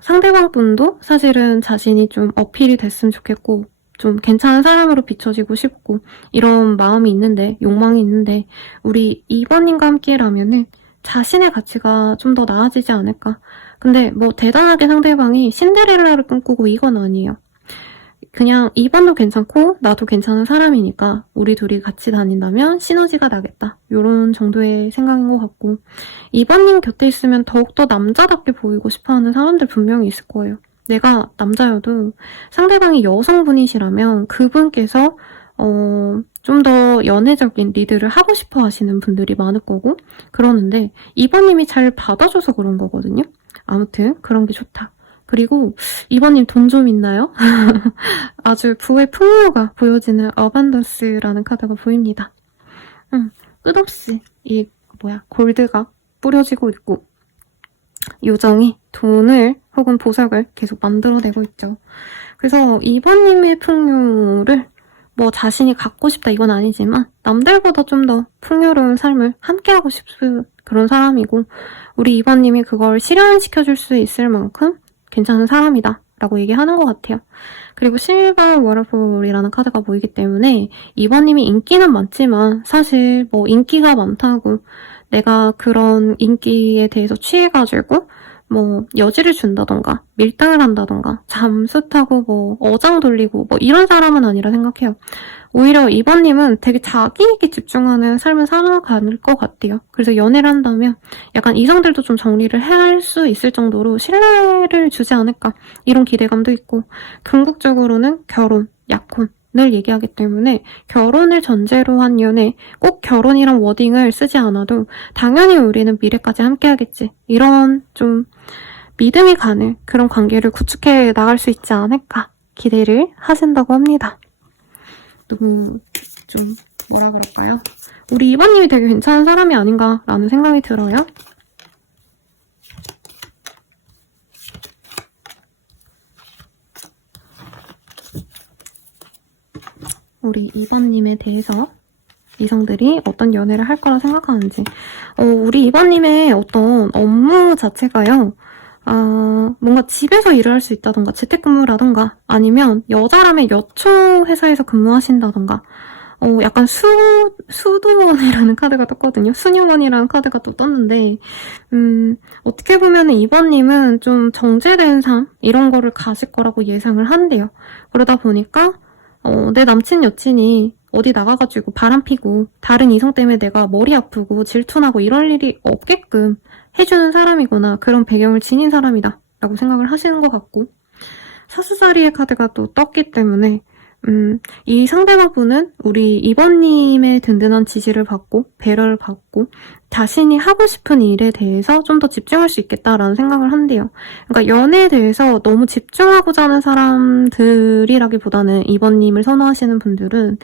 상대방 분도 사실은 자신이 좀 어필이 됐으면 좋겠고 좀 괜찮은 사람으로 비춰지고 싶고 이런 마음이 있는데, 욕망이 있는데 우리 이번님과 함께라면은 자신의 가치가 좀 더 나아지지 않을까. 근데 뭐 대단하게 상대방이 신데렐라를 꿈꾸고 이건 아니에요. 그냥 이번도 괜찮고 나도 괜찮은 사람이니까 우리 둘이 같이 다닌다면 시너지가 나겠다, 이런 정도의 생각인 것 같고, 이번님 곁에 있으면 더욱더 남자답게 보이고 싶어하는 사람들 분명히 있을 거예요. 내가 남자여도 상대방이 여성분이시라면 그분께서 좀 더 연애적인 리드를 하고 싶어 하시는 분들이 많을 거고 그러는데 2번님이 잘 받아줘서 그런 거거든요. 아무튼 그런 게 좋다. 그리고 2번님 돈 좀 있나요? 아주 부의 풍요가 보여지는 어반던스라는 카드가 보입니다. 끝없이 골드가 뿌려지고 있고 요정이 돈을 혹은 보석을 계속 만들어내고 있죠. 그래서 2번님의 풍요를 자신이 갖고 싶다 이건 아니지만 남들보다 좀 더 풍요로운 삶을 함께하고 싶은 그런 사람이고 우리 2번님이 그걸 실현시켜줄 수 있을 만큼 괜찮은 사람이다 라고 얘기하는 것 같아요. 그리고 실버 워터폴이라는 카드가 보이기 때문에 2번님이 인기는 많지만 사실 인기가 많다고 내가 그런 인기에 대해서 취해가지고 여지를 준다던가 밀당을 한다던가 잠수 타고 어장 돌리고 이런 사람은 아니라 생각해요. 오히려 2번님은 되게 자기에게 집중하는 삶을 살아갈 것 같아요. 그래서 연애를 한다면 약간 이성들도 좀 정리를 할 수 있을 정도로 신뢰를 주지 않을까 이런 기대감도 있고 궁극적으로는 결혼, 약혼을 얘기하기 때문에 결혼을 전제로 한 연애 꼭 결혼이란 워딩을 쓰지 않아도 당연히 우리는 미래까지 함께하겠지 이런 좀 믿음이 가는 그런 관계를 구축해 나갈 수 있지 않을까 기대를 하신다고 합니다. 너무 좀 뭐라 그럴까요? 우리 2번님이 되게 괜찮은 사람이 아닌가라는 생각이 들어요. 우리 2번님에 대해서 이성들이 어떤 연애를 할 거라 생각하는지 우리 2번님의 어떤 업무 자체가요. 뭔가 집에서 일을 할 수 있다던가 재택근무라던가 아니면 여자라면 여초 회사에서 근무하신다던가 약간 수도원이라는 카드가 떴거든요. 수녀원이라는 카드가 또 떴는데 어떻게 보면은 2번님은 좀 정제된 삶 이런 거를 가질 거라고 예상을 한대요. 그러다 보니까 내 남친 여친이 어디 나가가지고 바람 피고 다른 이성 때문에 내가 머리 아프고 질투나고 이럴 일이 없게끔 해주는 사람이거나 그런 배경을 지닌 사람이다 라고 생각을 하시는 것 같고 사수자리의 카드가 또 떴기 때문에 이 상대방분은 우리 2번님의 든든한 지지를 받고 배려를 받고 자신이 하고 싶은 일에 대해서 좀 더 집중할 수 있겠다라는 생각을 한대요. 그러니까 연애에 대해서 너무 집중하고자 하는 사람들이라기보다는 2번님을 선호하시는 분들은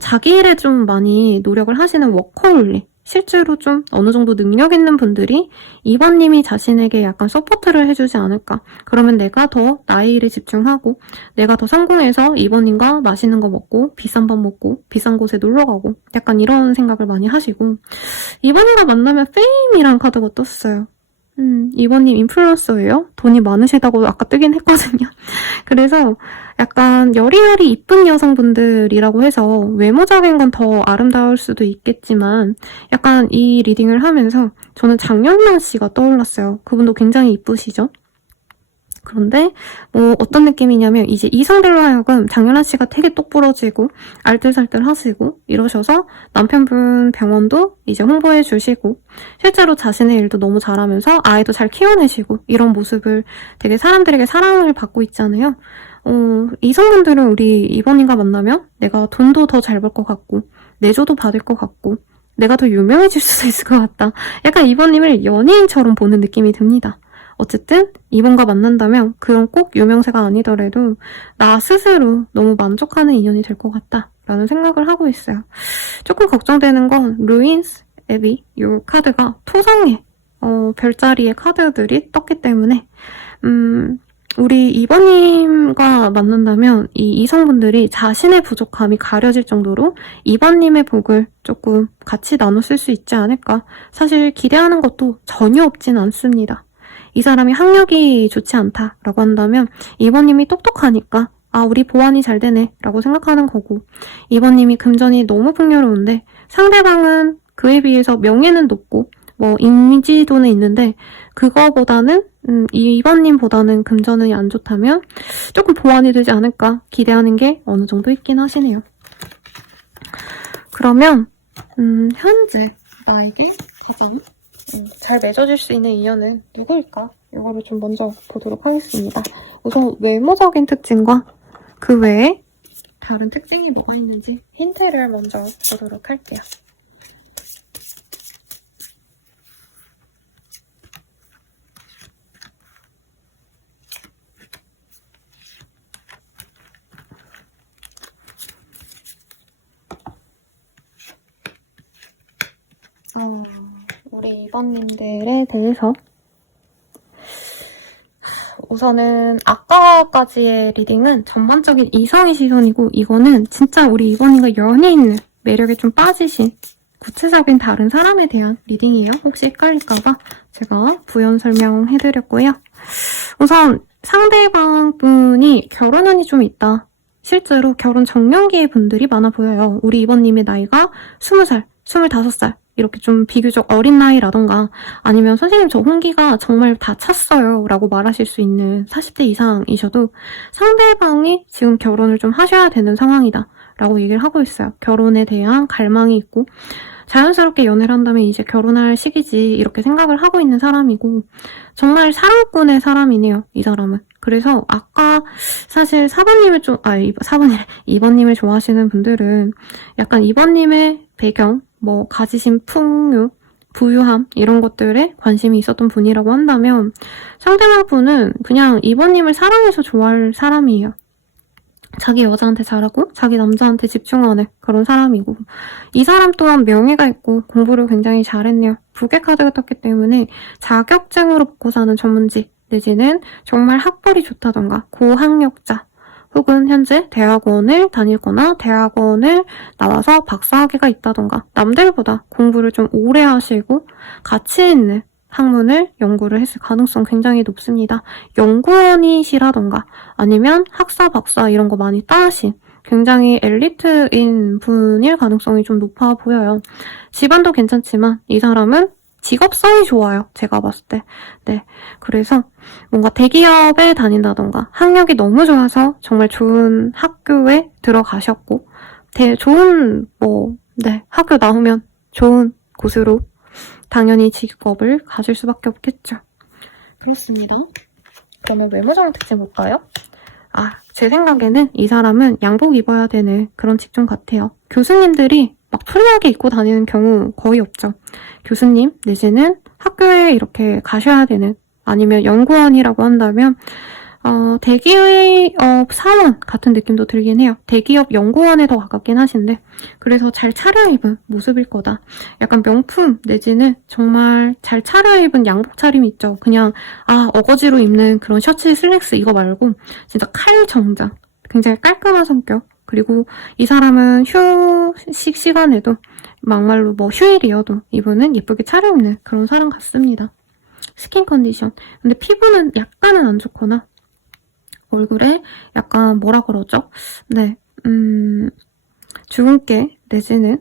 자기 일에 좀 많이 노력을 하시는 워커홀릭 실제로 좀 어느 정도 능력 있는 분들이 2번님이 자신에게 약간 서포트를 해주지 않을까. 그러면 내가 더 나의 일에 집중하고 내가 더 성공해서 2번님과 맛있는 거 먹고 비싼 밥 먹고 비싼 곳에 놀러 가고 약간 이런 생각을 많이 하시고 2번님과 만나면 페임이란 카드가 떴어요. 2번님 인플루언서예요? 돈이 많으시다고 아까 뜨긴 했거든요. 그래서 약간 여리여리 이쁜 여성분들이라고 해서 외모적인 건 더 아름다울 수도 있겠지만 약간 이 리딩을 하면서 저는 장윤란 씨가 떠올랐어요. 그분도 굉장히 이쁘시죠? 그런데 어떤 느낌이냐면 이제 이성들로 하여금 장윤란 씨가 되게 똑부러지고 알뜰살뜰 하시고 이러셔서 남편분 병원도 이제 홍보해 주시고 실제로 자신의 일도 너무 잘하면서 아이도 잘 키워내시고 이런 모습을 되게 사람들에게 사랑을 받고 있잖아요. 이성분들은 우리 2번님과 만나면 내가 돈도 더 잘 벌 것 같고 내조도 받을 것 같고 내가 더 유명해질 수도 있을 것 같다. 약간 2번님을 연예인처럼 보는 느낌이 듭니다. 어쨌든 2번과 만난다면 그런 꼭 유명세가 아니더라도 나 스스로 너무 만족하는 인연이 될 것 같다라는 생각을 하고 있어요. 조금 걱정되는 건 루인스 앱이 이 카드가 토성의 별자리의 카드들이 떴기 때문에 우리 2번님과 만난다면 이 이성분들이 자신의 부족함이 가려질 정도로 2번님의 복을 조금 같이 나눠 쓸 수 있지 않을까. 사실 기대하는 것도 전혀 없진 않습니다. 이 사람이 학력이 좋지 않다라고 한다면 2번님이 똑똑하니까 우리 보완이 잘 되네 라고 생각하는 거고 2번님이 금전이 너무 풍요로운데 상대방은 그에 비해서 명예는 높고 인지도는 있는데 그거보다는 2번님보다는 금전이 안 좋다면 조금 보완이 되지 않을까 기대하는 게 어느 정도 있긴 하시네요. 그러면 현재 나에게 가장 잘 맺어질 수 있는 인연은 누구일까? 이거를 좀 먼저 보도록 하겠습니다. 우선 외모적인 특징과 그 외에 다른 특징이 뭐가 있는지 힌트를 먼저 보도록 할게요. 우리 2번님들에 대해서 우선은 아까까지의 리딩은 전반적인 이성의 시선이고, 이거는 진짜 우리 2번님과 연예인 매력에 좀 빠지신 구체적인 다른 사람에 대한 리딩이에요. 혹시 헷갈릴까봐 제가 부연 설명해드렸고요. 우선 상대방 분이 결혼 운이 좀 있다. 실제로 결혼 정년기의 분들이 많아 보여요. 우리 2번님의 나이가 20살, 25살 이렇게 좀 비교적 어린 나이라던가, 아니면 선생님 저 홍기가 정말 다 찼어요 라고 말하실 수 있는 40대 이상이셔도 상대방이 지금 결혼을 좀 하셔야 되는 상황이다 라고 얘기를 하고 있어요. 결혼에 대한 갈망이 있고 자연스럽게 연애를 한다면 이제 결혼할 시기지 이렇게 생각을 하고 있는 사람이고, 정말 사랑꾼의 사람이네요, 이 사람은. 그래서 아까 사실 2번님을 좋아하시는 분들은 약간 2번님의 배경, 뭐 가지신 풍요, 부유함 이런 것들에 관심이 있었던 분이라고 한다면, 상대방 분은 그냥 2번님을 사랑해서 좋아할 사람이에요. 자기 여자한테 잘하고 자기 남자한테 집중하는 그런 사람이고, 이 사람 또한 명예가 있고 공부를 굉장히 잘했네요. 불개 카드가 떴기 때문에 자격증으로 먹고 사는 전문직 내지는 정말 학벌이 좋다던가 고학력자, 혹은 현재 대학원을 다니거나 대학원을 나와서 박사학위가 있다던가 남들보다 공부를 좀 오래 하시고 가치 있는 학문을 연구를 했을 가능성 굉장히 높습니다. 연구원이시라던가 아니면 학사, 박사 이런 거 많이 따신 굉장히 엘리트인 분일 가능성이 좀 높아 보여요. 집안도 괜찮지만 이 사람은 직업성이 좋아요. 제가 봤을 때. 네. 그래서 뭔가 대기업에 다닌다던가 학력이 너무 좋아서 정말 좋은 학교에 들어가셨고, 학교 나오면 좋은 곳으로 당연히 직업을 가질 수밖에 없겠죠. 그렇습니다. 그러면 외모적인 특징 볼까요? 제 생각에는 이 사람은 양복 입어야 되는 그런 직종 같아요. 교수님들이 막 프리하게 입고 다니는 경우 거의 없죠. 교수님 내지는 학교에 이렇게 가셔야 되는, 아니면 연구원이라고 한다면 대기업 사원 같은 느낌도 들긴 해요. 대기업 연구원에 더 가깝긴 하신데, 그래서 잘 차려입은 모습일 거다. 약간 명품 내지는 정말 잘 차려입은 양복 차림 있죠. 그냥 어거지로 입는 그런 셔츠 슬랙스 이거 말고 진짜 칼 정장, 굉장히 깔끔한 성격. 그리고 이 사람은 휴식 시간에도 막말로 휴일이어도 이분은 예쁘게 차려입는 그런 사람 같습니다. 스킨 컨디션. 근데 피부는 약간은 안 좋거나 얼굴에 약간 뭐라 그러죠? 네, 주근깨 내지는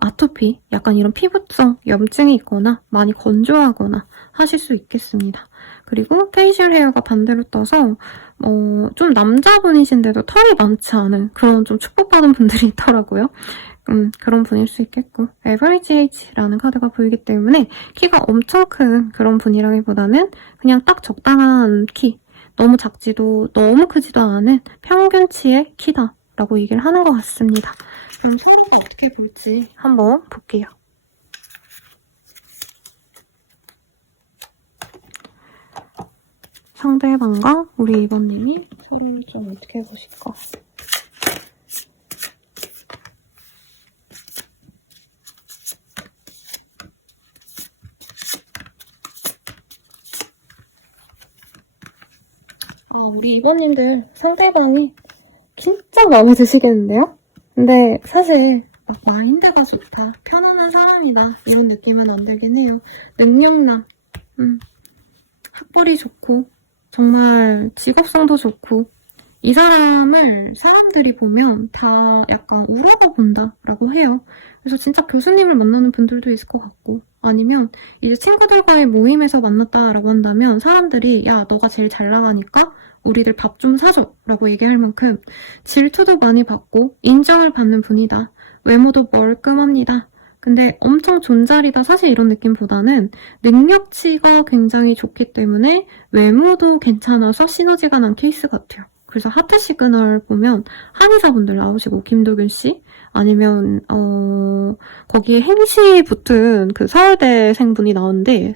아토피, 약간 이런 피부성 염증이 있거나 많이 건조하거나 하실 수 있겠습니다. 그리고 페이셜 헤어가 반대로 떠서 좀 남자분이신데도 털이 많지 않은 그런 좀 축복받은 분들이 있더라고요. 그런 분일 수 있겠고, Average Age라는 카드가 보이기 때문에 키가 엄청 큰 그런 분이라기보다는 그냥 딱 적당한 키, 너무 작지도 너무 크지도 않은 평균치의 키다라고 얘기를 하는 것 같습니다. 그럼 성적이 어떻게 볼지 한번 볼게요. 상대방과 우리 2번님이 서로를 좀 어떻게 보실까? 우리 2번님들 상대방이 진짜 마음에 드시겠는데요? 근데 사실 마인드가 좋다, 편안한 사람이다 이런 느낌은 안 들긴 해요. 능력남, 학벌이 좋고 정말 직업성도 좋고, 이 사람을 사람들이 보면 다 약간 우러러 본다라고 해요. 그래서 진짜 교수님을 만나는 분들도 있을 것 같고, 아니면 이제 친구들과의 모임에서 만났다라고 한다면 사람들이 야 너가 제일 잘 나가니까 우리들 밥 좀 사줘 라고 얘기할 만큼 질투도 많이 받고 인정을 받는 분이다. 외모도 멀끔합니다. 근데 엄청 존잘이다, 사실 이런 느낌보다는 능력치가 굉장히 좋기 때문에 외모도 괜찮아서 시너지가 난 케이스 같아요. 그래서 하트 시그널 보면 한의사분들 나오시고 김도균 씨 아니면 거기에 행시 붙은 그 서울대생분이 나오는데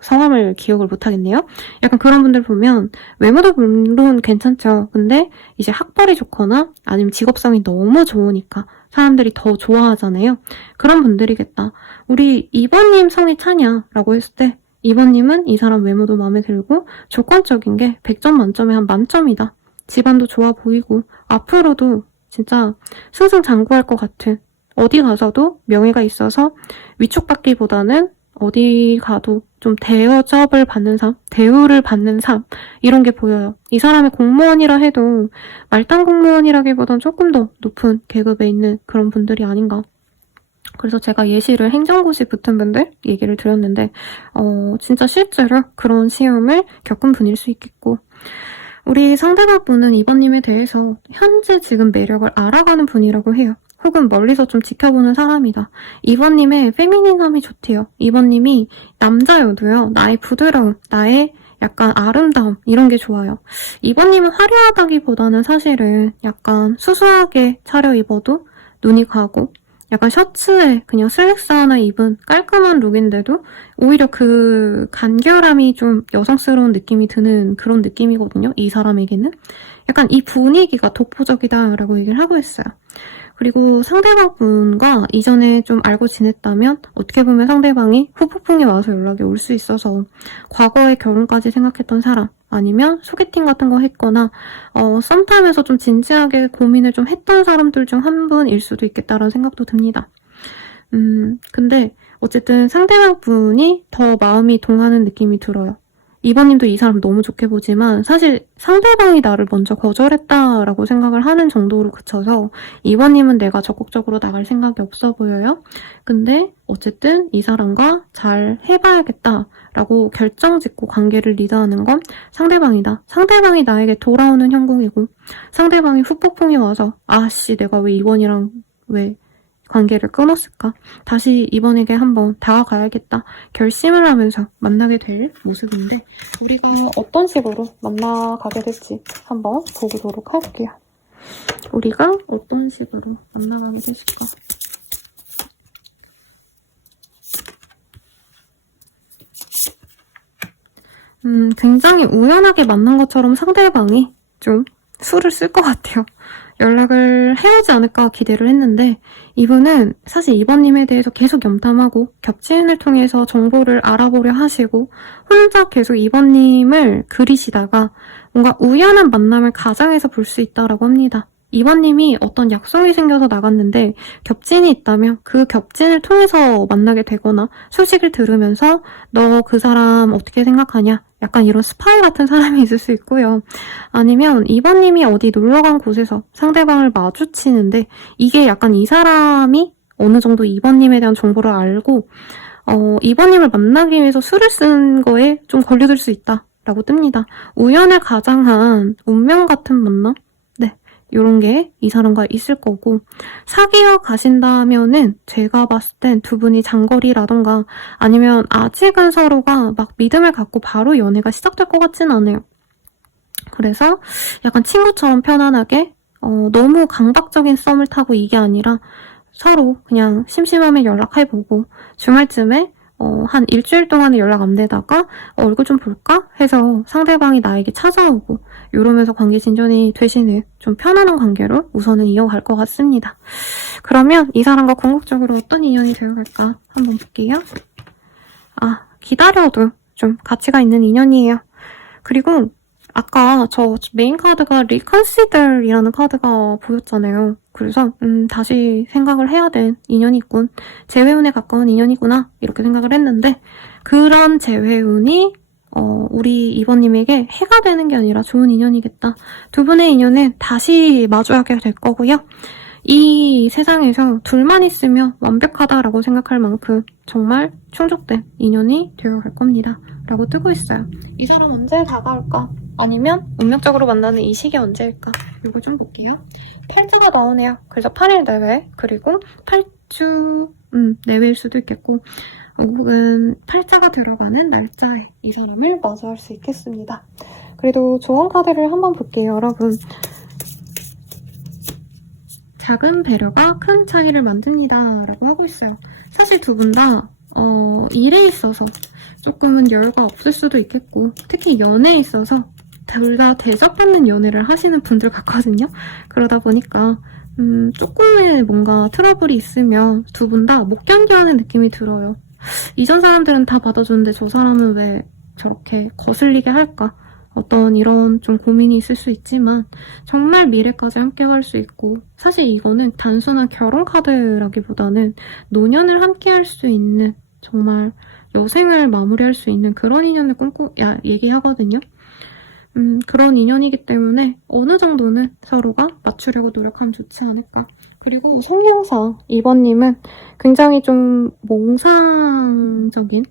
성함을 기억을 못하겠네요. 약간 그런 분들 보면 외모도 물론 괜찮죠. 근데 이제 학벌이 좋거나 아니면 직업성이 너무 좋으니까 사람들이 더 좋아하잖아요. 그런 분들이겠다. 우리 2번님 성이 차냐? 라고 했을 때 2번님은 이 사람 외모도 마음에 들고 조건적인 게 100점 만점에 한 만점이다. 집안도 좋아 보이고 앞으로도 진짜 승승장구할 것 같은 어디 가서도 명예가 있어서 위축받기보다는 어디 가도 좀 대접을 받는 삶, 대우를 받는 삶 이런 게 보여요. 이 사람이 공무원이라 해도 말단 공무원이라기보단 조금 더 높은 계급에 있는 그런 분들이 아닌가. 그래서 제가 예시를 행정고시 붙은 분들 얘기를 드렸는데 진짜 실제로 그런 시험을 겪은 분일 수 있겠고 우리 상대방 분은 2번님에 대해서 현재 지금 매력을 알아가는 분이라고 해요. 혹은 멀리서 좀 지켜보는 사람이다. 2번님의 페미닌함이 좋대요. 2번님이 남자여도요. 나의 부드러움, 나의 약간 아름다움 이런 게 좋아요. 2번님은 화려하다기보다는 사실은 약간 수수하게 차려입어도 눈이 가고 약간 셔츠에 그냥 슬랙스 하나 입은 깔끔한 룩인데도 오히려 그 간결함이 좀 여성스러운 느낌이 드는 그런 느낌이거든요. 이 사람에게는. 약간 이 분위기가 독보적이다라고 얘기를 하고 있어요. 그리고 상대방 분과 이전에 좀 알고 지냈다면 어떻게 보면 상대방이 후폭풍이 와서 연락이 올 수 있어서 과거의 결혼까지 생각했던 사람 아니면 소개팅 같은 거 했거나 썸 타면서 좀 진지하게 고민을 좀 했던 사람들 중 한 분일 수도 있겠다라는 생각도 듭니다. 근데 어쨌든 상대방 분이 더 마음이 동하는 느낌이 들어요. 2번님도 이 사람 너무 좋게 보지만 사실 상대방이 나를 먼저 거절했다라고 생각을 하는 정도로 그쳐서 2번님은 내가 적극적으로 나갈 생각이 없어 보여요. 근데 어쨌든 이 사람과 잘 해봐야겠다라고 결정 짓고 관계를 리드하는 건 상대방이다. 상대방이 나에게 돌아오는 형국이고 상대방이 후폭풍이 와서 아씨 내가 왜 2번이랑 왜 관계를 끊었을까? 다시 이번에게 한번 다가가야겠다. 결심을 하면서 만나게 될 모습인데 우리가 어떤 식으로 만나가게 될지 한번 보도록 할게요. 우리가 어떤 식으로 만나가게 됐을까? 굉장히 우연하게 만난 것처럼 상대방이 좀 수를 쓸 것 같아요. 연락을 해오지 않을까 기대를 했는데 이분은 사실 2번님에 대해서 계속 염탐하고 겹친을 통해서 정보를 알아보려 하시고 혼자 계속 2번님을 그리시다가 뭔가 우연한 만남을 가장해서 볼 수 있다라고 합니다. 2번님이 어떤 약속이 생겨서 나갔는데 겹친이 있다면 그 겹친을 통해서 만나게 되거나 소식을 들으면서 너 그 사람 어떻게 생각하냐? 약간 이런 스파이 같은 사람이 있을 수 있고요. 아니면 2번님이 어디 놀러간 곳에서 상대방을 마주치는데 이게 약간 이 사람이 어느 정도 2번님에 대한 정보를 알고 2번님을 만나기 위해서 수를 쓴 거에 좀 걸려들 수 있다라고 뜹니다. 우연을 가장한 운명 같은 만남? 네, 이런 게 이 사람과 있을 거고 사귀어 가신다면은 제가 봤을 땐 두 분이 장거리라던가 아니면 아직은 서로가 막 믿음을 갖고 바로 연애가 시작될 것 같진 않아요. 그래서 약간 친구처럼 편안하게 너무 강박적인 썸을 타고 이게 아니라 서로 그냥 심심하면 연락해보고 주말쯤에 한 일주일 동안은 연락 안 되다가 얼굴 좀 볼까? 해서 상대방이 나에게 찾아오고 이러면서 관계 진전이 되시는 좀 편안한 관계로 우선은 이어갈 것 같습니다. 그러면 이 사람과 궁극적으로 어떤 인연이 되어갈까 한번 볼게요. 기다려도 좀 가치가 있는 인연이에요. 그리고 아까 저 메인 카드가 Reconsider이라는 카드가 보였잖아요. 그래서 다시 생각을 해야 된 인연이 있군. 재회운에 가까운 인연이구나 이렇게 생각을 했는데 그런 재회운이 우리 2번님에게 해가 되는 게 아니라 좋은 인연이겠다. 두 분의 인연은 다시 마주하게 될 거고요. 이 세상에서 둘만 있으면 완벽하다라고 생각할 만큼 정말 충족된 인연이 되어갈 겁니다. 라고 뜨고 있어요. 이 사람 언제 다가올까? 아니면 운명적으로 만나는 이 시기 언제일까? 이거 좀 볼게요. 팔자가 나오네요. 그래서 8일 내외 그리고 8주 내외일 수도 있겠고 혹은 팔자가 들어가는 날짜에 이 사람을 마주할 수 있겠습니다. 그래도 조언 카드를 한번 볼게요, 여러분. 작은 배려가 큰 차이를 만듭니다. 라고 하고 있어요. 사실 두 분 다 일에 있어서 조금은 여유가 없을 수도 있겠고, 특히 연애에 있어서 둘 다 대접받는 연애를 하시는 분들 같거든요. 그러다 보니까 조금의 뭔가 트러블이 있으면 두 분 다 못 견뎌하는 느낌이 들어요. 이전 사람들은 다 받아줬는데 저 사람은 왜 저렇게 거슬리게 할까? 어떤 이런 좀 고민이 있을 수 있지만 정말 미래까지 함께 갈 수 있고, 사실 이거는 단순한 결혼 카드라기보다는 노년을 함께 할 수 있는, 정말 여생을 마무리할 수 있는 그런 인연을 얘기하거든요. 그런 인연이기 때문에 어느 정도는 서로가 맞추려고 노력하면 좋지 않을까. 그리고 성향상 2번님은 굉장히 좀 몽상적인,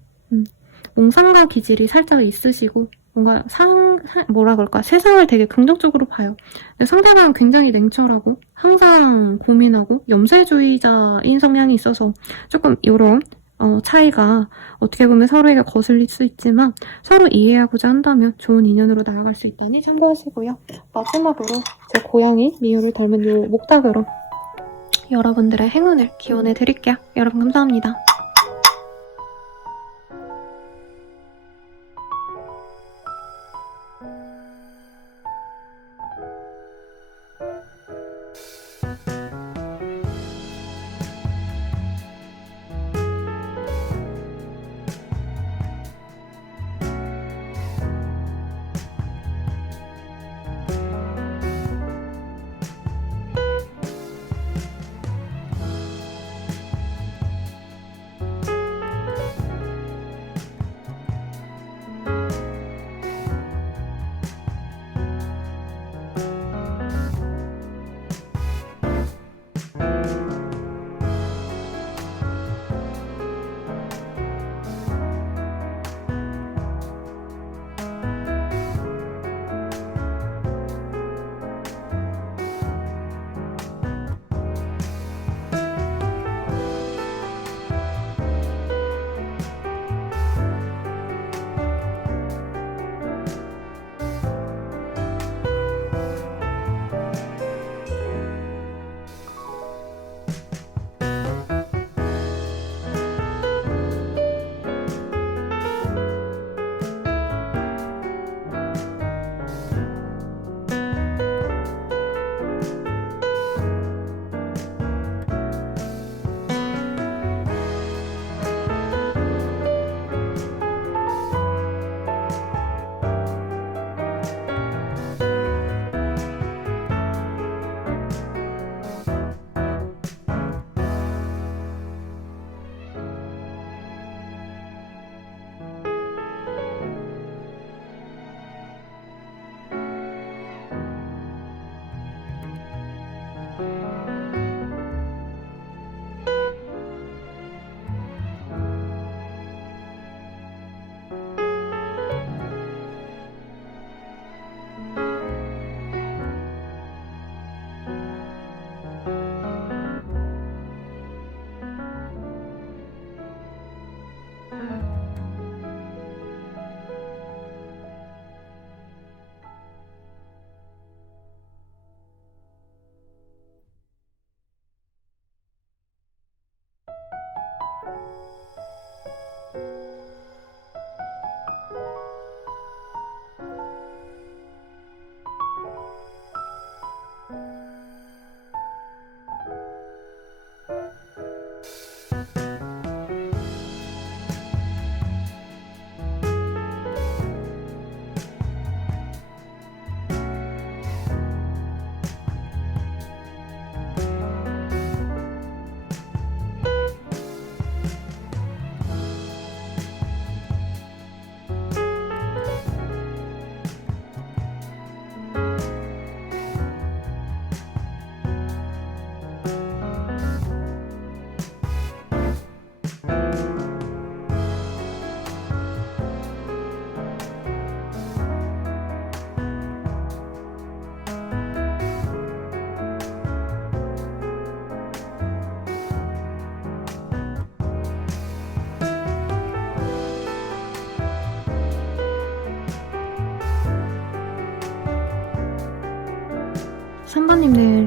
몽상가 기질이 살짝 있으시고, 뭔가 뭐라 그럴까, 세상을 되게 긍정적으로 봐요. 근데 상대방은 굉장히 냉철하고 항상 고민하고 염세주의자인 성향이 있어서 조금 이런 차이가 어떻게 보면 서로에게 거슬릴 수 있지만 서로 이해하고자 한다면 좋은 인연으로 나아갈 수 있다니 참고하시고요. 마지막으로 제 고양이 미유를 닮은 요 목탁으로 여러분들의 행운을 기원해 드릴게요. 여러분 감사합니다.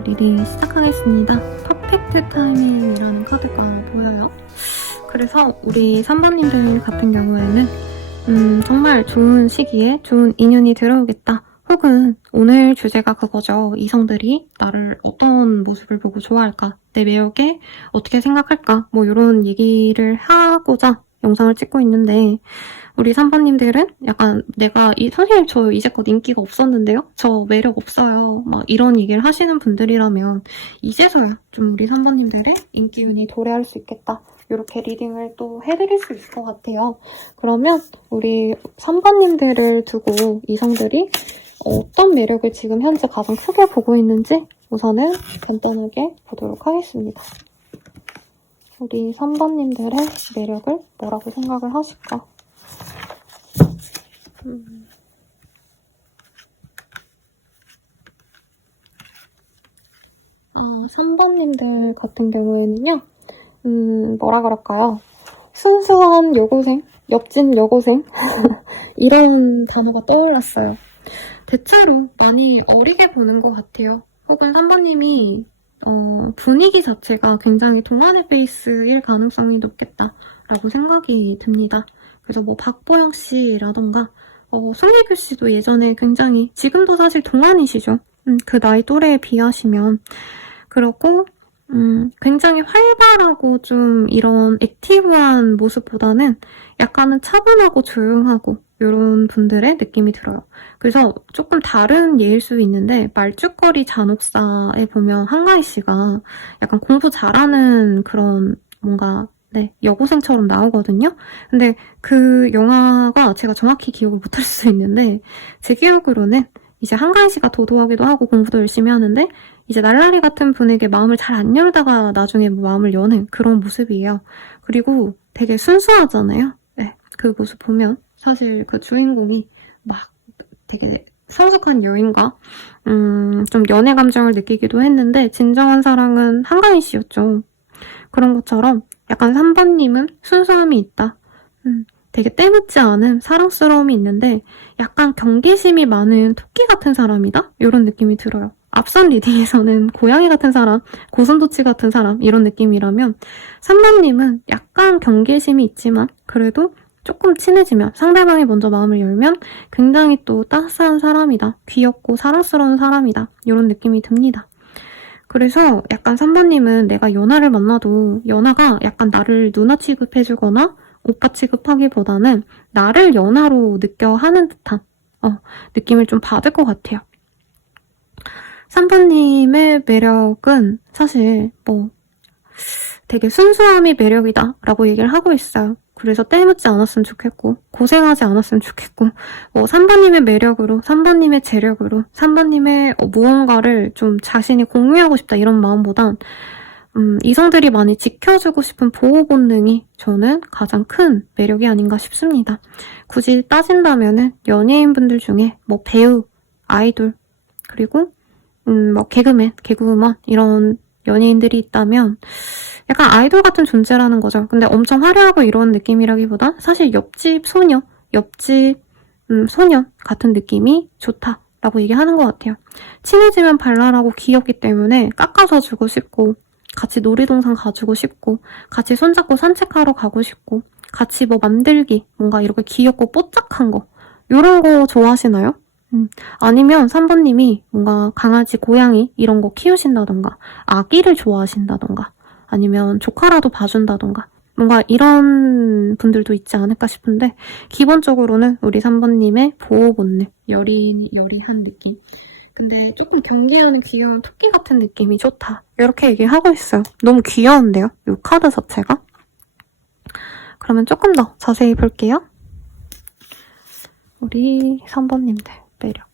리딩 시작하겠습니다. 퍼펙트 타이밍이라는 카드가 보여요. 그래서 우리 3번님들 같은 경우에는 정말 좋은 시기에 좋은 인연이 들어오겠다. 혹은 오늘 주제가 그거죠. 이성들이 나를 어떤 모습을 보고 좋아할까? 내 매력에 어떻게 생각할까? 뭐 이런 얘기를 하고자 영상을 찍고 있는데 우리 3번님들은 약간 선생님 저 이제껏 인기가 없었는데요? 저 매력 없어요. 막 이런 얘기를 하시는 분들이라면 이제서야 좀 우리 3번님들의 인기운이 도래할 수 있겠다. 이렇게 리딩을 또 해드릴 수 있을 것 같아요. 그러면 우리 3번님들을 두고 이성들이 어떤 매력을 지금 현재 가장 크게 보고 있는지 우선은 간단하게 보도록 하겠습니다. 우리 3번님들의 매력을 뭐라고 생각을 하실까? 3번님들 같은 경우에는요, 뭐라 그럴까요? 순수한 여고생, 엽진 여고생 이런 단어가 떠올랐어요. 대체로 많이 어리게 보는 것 같아요. 혹은 3번님이 분위기 자체가 굉장히 동안의 베이스일 가능성이 높겠다라고 생각이 듭니다. 그래서 뭐 박보영 씨라던가 송혜교 씨도 예전에 굉장히, 지금도 사실 동안이시죠. 그 나이 또래에 비하시면. 그렇고 굉장히 활발하고 좀 이런 액티브한 모습보다는 약간은 차분하고 조용하고 이런 분들의 느낌이 들어요. 그래서 조금 다른 예일 수 있는데 말죽거리 잔혹사에 보면 한가희 씨가 약간 공부 잘하는 그런 뭔가 여고생처럼 나오거든요. 근데 그 영화가 제가 정확히 기억을 못할 수 있는데 제 기억으로는 이제 한가희 씨가 도도하기도 하고 공부도 열심히 하는데 이제 날라리 같은 분에게 마음을 잘 안 열다가 나중에 마음을 여는 그런 모습이에요. 그리고 되게 순수하잖아요. 네, 그 모습 보면 사실 그 주인공이 막 되게 성숙한 여인과 좀 연애 감정을 느끼기도 했는데 진정한 사랑은 한가희 씨였죠. 그런 것처럼 약간 3번님은 순수함이 있다. 되게 때묻지 않은 사랑스러움이 있는데 약간 경계심이 많은 토끼 같은 사람이다? 이런 느낌이 들어요. 앞선 리딩에서는 고양이 같은 사람, 고슴도치 같은 사람 이런 느낌이라면 3번님은 약간 경계심이 있지만 그래도 조금 친해지면, 상대방이 먼저 마음을 열면 굉장히 또 따스한 사람이다. 귀엽고 사랑스러운 사람이다. 이런 느낌이 듭니다. 그래서 약간 3번님은 내가 연하를 만나도 연하가 약간 나를 누나 취급해주거나 오빠 취급하기보다는 나를 연하로 느껴 하는 듯한 느낌을 좀 받을 것 같아요. 3번님의 매력은 사실 되게 순수함이 매력이다 라고 얘기를 하고 있어요. 그래서 때묻지 않았으면 좋겠고 고생하지 않았으면 좋겠고 3번님의 매력으로, 3번님의 재력으로, 3번님의 무언가를 좀 자신이 공유하고 싶다 이런 마음보단 이성들이 많이 지켜주고 싶은 보호 본능이 저는 가장 큰 매력이 아닌가 싶습니다. 굳이 따진다면은 연예인분들 중에 배우, 아이돌, 그리고 개그맨, 개그우먼 이런 연예인들이 있다면 약간 아이돌 같은 존재라는 거죠. 근데 엄청 화려하고 이런 느낌이라기보다 사실 옆집 소녀 같은 느낌이 좋다라고 얘기하는 것 같아요. 친해지면 발랄하고 귀엽기 때문에 깎아서 주고 싶고 같이 놀이동산 가주고 싶고 같이 손잡고 산책하러 가고 싶고 같이 만들기, 뭔가 이렇게 귀엽고 뽀짝한 거 이런 거 좋아하시나요? 아니면 3번님이 뭔가 강아지, 고양이 이런 거 키우신다던가 아기를 좋아하신다던가 아니면 조카라도 봐준다던가 뭔가 이런 분들도 있지 않을까 싶은데 기본적으로는 우리 3번님의 보호 본능, 여리한 느낌. 근데 조금 경계하는 귀여운 토끼 같은 느낌이 좋다. 이렇게 얘기하고 있어요. 너무 귀여운데요? 이 카드 자체가? 그러면 조금 더 자세히 볼게요. 우리 3번님들 매력.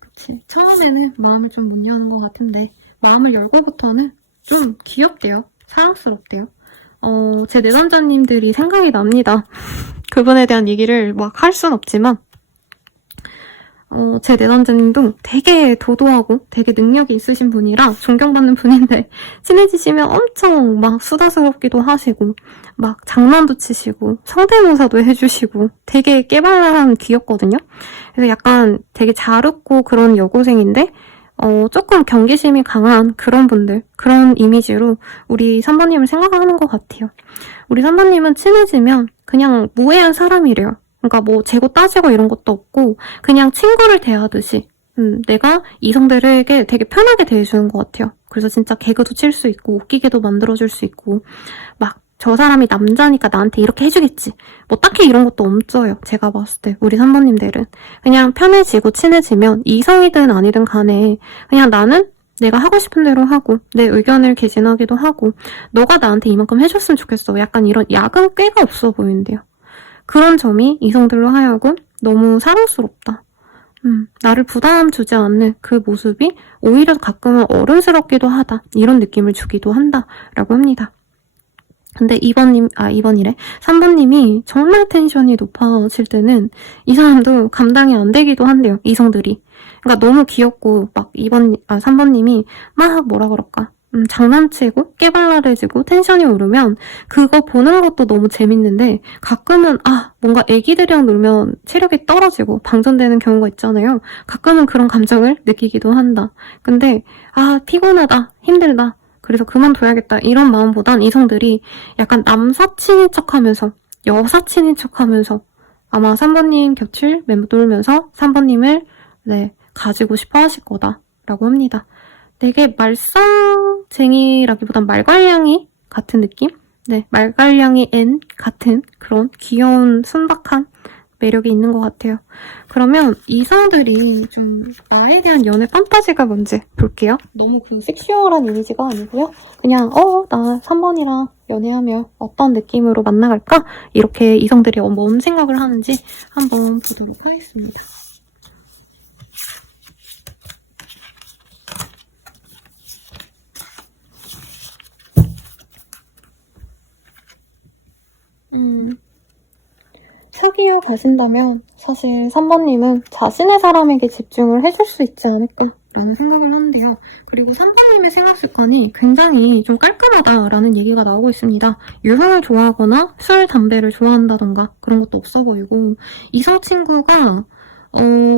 그치. 처음에는 마음을 좀 못 여는 것 같은데 마음을 열고부터는 좀 귀엽대요. 사랑스럽대요. 제 내담자님들이 생각이 납니다. 그분에 대한 얘기를 막 할 순 없지만 제 내담자님도 되게 도도하고 되게 능력이 있으신 분이라 존경받는 분인데 친해지시면 엄청 막 수다스럽기도 하시고 막 장난도 치시고 성대모사도 해주시고 되게 깨발랄한 귀엽거든요. 그래서 약간 되게 잘 웃고 그런 여고생인데 조금 경계심이 강한 그런 분들, 그런 이미지로 우리 3번님을 생각하는 것 같아요. 우리 3번님은 친해지면 그냥 무해한 사람이래요. 그러니까 뭐 재고 따지고 이런 것도 없고 그냥 친구를 대하듯이 내가 이성들에게 되게 편하게 대해주는 것 같아요. 그래서 진짜 개그도 칠 수 있고 웃기게도 만들어줄 수 있고 막 저 사람이 남자니까 나한테 이렇게 해주겠지. 뭐 딱히 이런 것도 없어요. 제가 봤을 때 우리 3번님들은 그냥 편해지고 친해지면 이성이든 아니든 간에 그냥 나는 내가 하고 싶은 대로 하고 내 의견을 개진하기도 하고 너가 나한테 이만큼 해줬으면 좋겠어. 약간 이런 야근 꾀가 없어 보이는데요. 그런 점이 이성들로 하여금 너무 사랑스럽다. 나를 부담 주지 않는 그 모습이 오히려 가끔은 어른스럽기도 하다. 이런 느낌을 주기도 한다라고 합니다. 근데 3번님이 정말 텐션이 높아질 때는 이 사람도 감당이 안 되기도 한대요. 이성들이. 그러니까 너무 귀엽고 막 3번님이 막 뭐라 그럴까. 장난치고 깨발랄해지고 텐션이 오르면 그거 보는 것도 너무 재밌는데 가끔은 뭔가 애기들이랑 놀면 체력이 떨어지고 방전되는 경우가 있잖아요. 가끔은 그런 감정을 느끼기도 한다. 근데 피곤하다, 힘들다. 그래서 그만둬야겠다 이런 마음보단 이성들이 약간 남사친인 척하면서 여사친인 척하면서 아마 3번님 곁을 맴돌면서 3번님을 가지고 싶어 하실 거다라고 합니다. 되게 말썽쟁이라기보단 말괄량이 같은 느낌? 말괄량이 N 같은 그런 귀여운 순박한 매력이 있는 것 같아요. 그러면 이성들이 좀 나에 대한 연애 판타지가 뭔지 볼게요. 너무 그 섹슈얼한 이미지가 아니고요. 그냥 나 3번이랑 연애하며 어떤 느낌으로 만나갈까? 이렇게 이성들이 뭔 생각을 하는지 한번 보도록 하겠습니다. 사귀어 가신다면 사실 3번님은 자신의 사람에게 집중을 해줄 수 있지 않을까라는 생각을 하는데요. 그리고 3번님의 생활 습관이 굉장히 좀 깔끔하다라는 얘기가 나오고 있습니다. 유흥을 좋아하거나 술, 담배를 좋아한다던가 그런 것도 없어 보이고 이성 친구가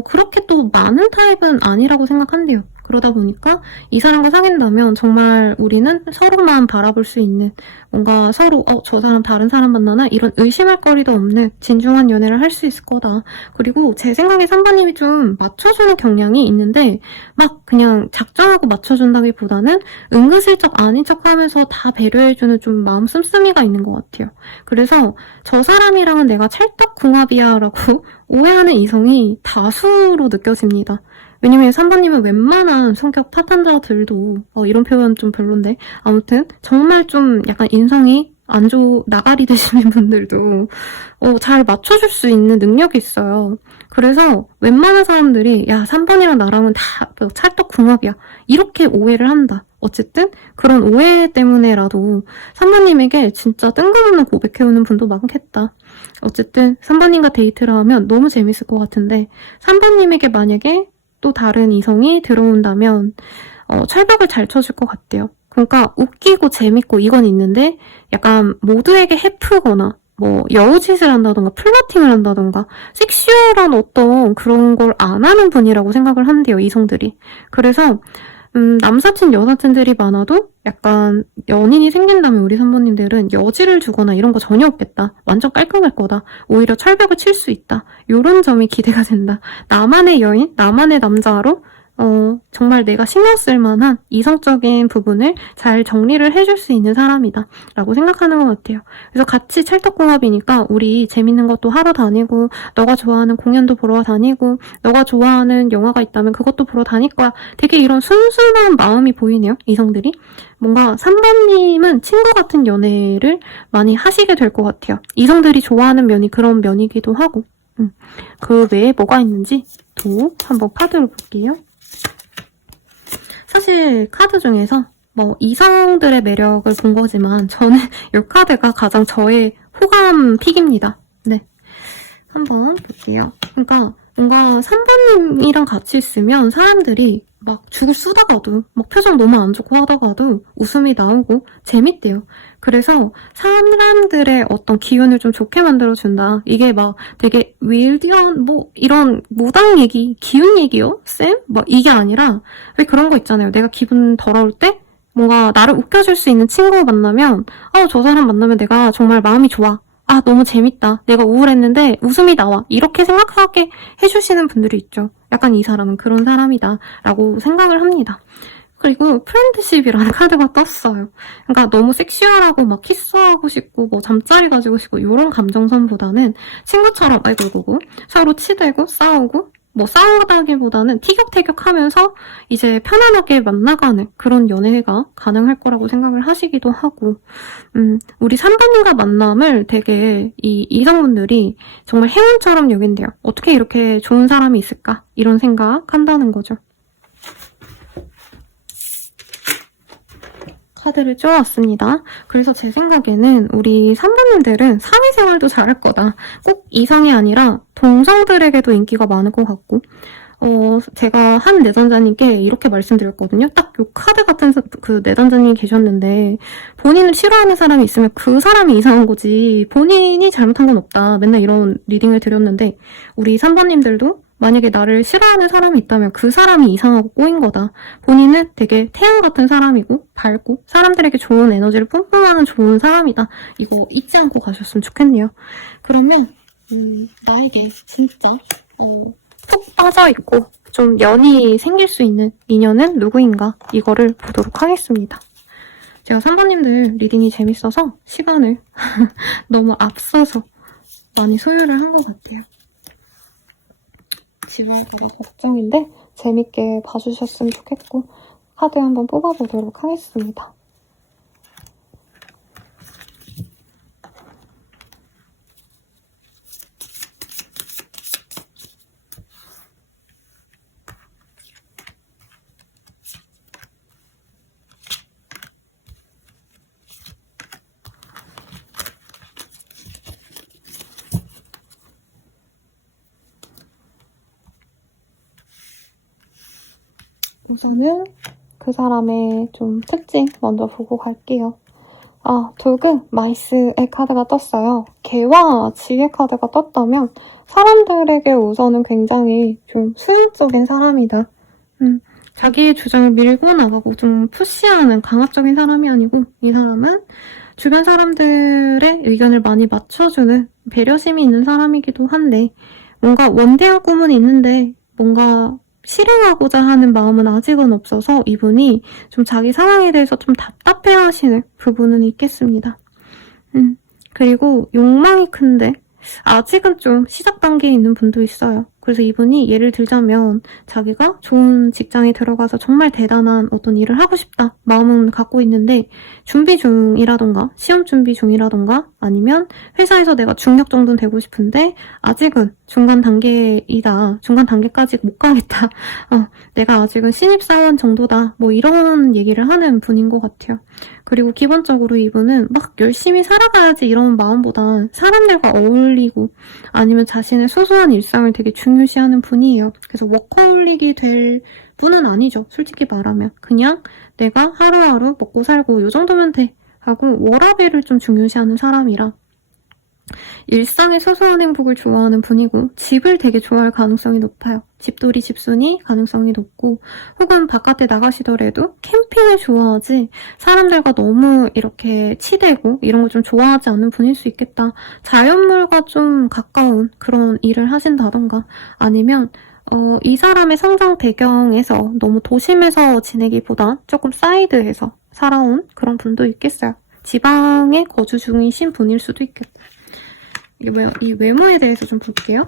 그렇게 또 많은 타입은 아니라고 생각한대요. 그러다 보니까 이 사람과 사귄다면 정말 우리는 서로만 바라볼 수 있는 뭔가 서로 저 사람 다른 사람 만나나 이런 의심할 거리도 없는 진중한 연애를 할 수 있을 거다. 그리고 제 생각에 3번님이 좀 맞춰주는 경향이 있는데 막 그냥 작정하고 맞춰준다기보다는 은근슬쩍 아닌 척하면서 다 배려해주는 좀 마음 씀씀이가 있는 것 같아요. 그래서 저 사람이랑은 내가 찰떡궁합이야 라고 오해하는 이성이 다수로 느껴집니다. 왜냐면 3번님은 웬만한 성격 파탄자들도 이런 표현 좀 별론데 아무튼 정말 좀 약간 인성이 나가리 되시는 분들도 잘 맞춰줄 수 있는 능력이 있어요. 그래서 웬만한 사람들이 3번이랑 나랑은 다 찰떡궁합이야 이렇게 오해를 한다. 어쨌든 그런 오해 때문에라도 3번님에게 진짜 뜬금없는 고백해오는 분도 많겠다. 어쨌든 3번님과 데이트를 하면 너무 재밌을 것 같은데 3번님에게 만약에 또 다른 이성이 들어온다면 철벽을 잘 쳐줄 것 같대요. 그러니까 웃기고 재밌고 이건 있는데 약간 모두에게 해프거나 뭐 여우짓을 한다던가 플러팅을 한다던가 섹슈얼한 어떤 그런 걸 안 하는 분이라고 생각을 한대요. 이성들이. 그래서 남사친 여사친들이 많아도 약간 연인이 생긴다면 우리 3번님들은 여지를 주거나 이런 거 전혀 없겠다. 완전 깔끔할 거다. 오히려 철벽을 칠 수 있다. 이런 점이 기대가 된다. 나만의 여인, 나만의 남자로 정말 내가 신경 쓸 만한 이성적인 부분을 잘 정리를 해줄 수 있는 사람이다 라고 생각하는 것 같아요. 그래서 같이 찰떡궁합이니까 우리 재밌는 것도 하러 다니고 너가 좋아하는 공연도 보러 다니고 너가 좋아하는 영화가 있다면 그것도 보러 다닐 거야. 되게 이런 순수한 마음이 보이네요. 이성들이. 뭔가 3번님은 친구 같은 연애를 많이 하시게 될 것 같아요. 이성들이 좋아하는 면이 그런 면이기도 하고 그 외에 뭐가 있는지 또 한번 카드를 볼게요. 사실 카드 중에서 뭐 이성들의 매력을 본 거지만 저는 이 카드가 가장 저의 호감 픽입니다. 네, 한번 볼게요. 그러니까 뭔가 3번님이랑 같이 있으면 사람들이 막 죽을 쓰다가도 막 표정 너무 안 좋고 하다가도 웃음이 나오고 재밌대요. 그래서 사람들의 어떤 기운을 좀 좋게 만들어준다. 이게 막 되게 윌디언 뭐 이런 무당 얘기, 기운 얘기요? 쌤? 막 이게 아니라 왜 그런 거 있잖아요. 내가 기분 더러울 때 뭔가 나를 웃겨줄 수 있는 친구 만나면 저 사람 만나면 내가 정말 마음이 좋아. 너무 재밌다. 내가 우울했는데 웃음이 나와. 이렇게 생각하게 해주시는 분들이 있죠. 약간 이 사람은 그런 사람이다. 라고 생각을 합니다. 그리고 프렌드십이라는 카드가 떴어요. 그러니까 너무 섹시하라고 막 키스하고 싶고 뭐 잠자리 가지고 싶고 이런 감정선보다는 친구처럼 아이고 서로 치대고 싸우고 뭐 싸우다기보다는 티격태격하면서 이제 편안하게 만나가는 그런 연애가 가능할 거라고 생각을 하시기도 하고 우리 3번님과 만남을 되게 이 이성분들이 정말 행운처럼 여긴대요. 어떻게 이렇게 좋은 사람이 있을까? 이런 생각한다는 거죠. 카드를 쪼았습니다. 그래서 제 생각에는 우리 3번님들은 사회생활도 잘할 거다. 꼭 이성이 아니라 동성들에게도 인기가 많을 것 같고 제가 한 내담자님께 이렇게 말씀드렸거든요. 딱 요 카드 같은 그 내담자님이 계셨는데 본인을 싫어하는 사람이 있으면 그 사람이 이상한 거지 본인이 잘못한 건 없다. 맨날 이런 리딩을 드렸는데 우리 3번님들도 만약에 나를 싫어하는 사람이 있다면 그 사람이 이상하고 꼬인 거다. 본인은 되게 태양 같은 사람이고 밝고 사람들에게 좋은 에너지를 뿜뿜하는 좋은 사람이다. 이거 잊지 않고 가셨으면 좋겠네요. 그러면 나에게 진짜 푹 빠져있고 좀 연이 생길 수 있는 인연은 누구인가 이거를 보도록 하겠습니다. 제가 3번님들 리딩이 재밌어서 시간을 너무 앞서서 많이 소요를 한 것 같아요. 지말거리 걱정인데 재밌게 봐주셨으면 좋겠고 카드 한번 뽑아보도록 하겠습니다. 우선은 그 사람의 좀 특징 먼저 보고 갈게요. 돌금 마이스의 카드가 떴어요. 개와 지혜 카드가 떴다면 사람들에게 우선은 굉장히 좀 수용적인 사람이다. 자기의 주장을 밀고 나가고 좀 푸시하는 강압적인 사람이 아니고 이 사람은 주변 사람들의 의견을 많이 맞춰주는 배려심이 있는 사람이기도 한데 뭔가 원대한 꿈은 있는데 뭔가 실행하고자 하는 마음은 아직은 없어서 이분이 좀 자기 상황에 대해서 좀 답답해하시는 부분은 있겠습니다. 그리고 욕망이 큰데 아직은 좀 시작 단계에 있는 분도 있어요. 그래서 이분이 예를 들자면 자기가 좋은 직장에 들어가서 정말 대단한 어떤 일을 하고 싶다 마음은 갖고 있는데 준비 중이라던가 시험 준비 중이라던가 아니면 회사에서 내가 중력 정도는 되고 싶은데 아직은 중간 단계이다. 중간 단계까지 못 가겠다. 내가 아직은 신입사원 정도다. 뭐 이런 얘기를 하는 분인 것 같아요. 그리고 기본적으로 이분은 막 열심히 살아가야지 이런 마음보단 사람들과 어울리고 아니면 자신의 소소한 일상을 되게 중요시하는 분이에요. 그래서 워커홀릭이 될 분은 아니죠. 솔직히 말하면. 그냥 내가 하루하루 먹고 살고 요 정도면 돼 하고 워라밸을 좀 중요시하는 사람이라 일상의 소소한 행복을 좋아하는 분이고 집을 되게 좋아할 가능성이 높아요. 집돌이 집순이 가능성이 높고 혹은 바깥에 나가시더라도 캠핑을 좋아하지 사람들과 너무 이렇게 치대고 이런 걸 좀 좋아하지 않는 분일 수 있겠다. 자연물과 좀 가까운 그런 일을 하신다던가 아니면 이 사람의 성장 배경에서 너무 도심에서 지내기보다 조금 사이드에서 살아온 그런 분도 있겠어요. 지방에 거주 중이신 분일 수도 있겠고 이 외모에 대해서 좀 볼게요.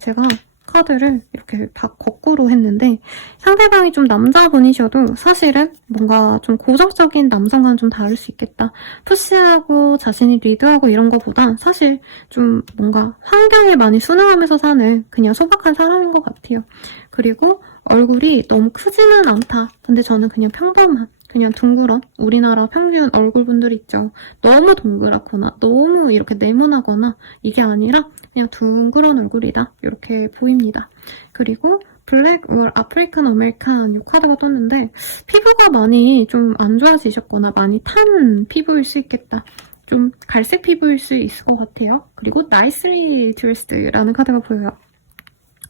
제가 카드를 이렇게 거꾸로 했는데 상대방이 좀 남자분이셔도 사실은 뭔가 좀 고정적인 남성과는 좀 다를 수 있겠다. 푸시하고 자신이 리드하고 이런 거보다 사실 좀 뭔가 환경에 많이 순응하면서 사는 그냥 소박한 사람인 것 같아요. 그리고 얼굴이 너무 크지는 않다. 근데 저는 그냥 평범한 그냥 둥그런 우리나라 평균 얼굴분들 있죠. 너무 동그랗거나 너무 이렇게 네모나거나 이게 아니라 그냥 둥그런 얼굴이다. 이렇게 보입니다. 그리고 블랙 올 아프리칸 아메리칸 이 카드가 떴는데 피부가 많이 좀 안 좋아지셨거나 많이 탄 피부일 수 있겠다. 좀 갈색 피부일 수 있을 것 같아요. 그리고 nicely dressed라는 카드가 보여요.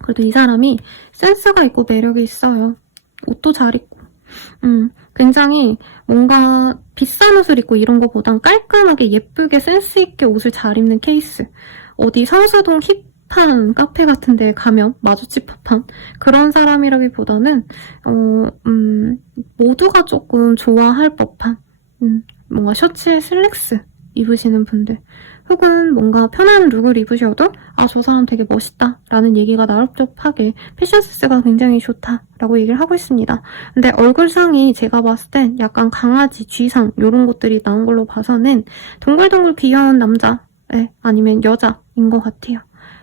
그래도 이 사람이 센스가 있고 매력이 있어요. 옷도 잘 입고. 굉장히 뭔가 비싼 옷을 입고 이런 거보단 깔끔하게 예쁘게 센스 있게 옷을 잘 입는 케이스. 어디 성수동 힙한 카페 같은 데 가면 마주칠 법한 그런 사람이라기보다는 모두가 조금 좋아할 법한 뭔가 셔츠에 슬랙스 입으시는 분들 혹은 뭔가 편한 룩을 입으셔도 아, 저 사람 되게 멋있다 라는 얘기가 나올 법하게 패션 센스가 굉장히 좋다 라고 얘기를 하고 있습니다. 근데 얼굴상이 제가 봤을 땐 약간 강아지, 쥐상 이런 것들이 나온 걸로 봐서는 동글동글 귀여운 남자 아니면 여자인 것 같아요.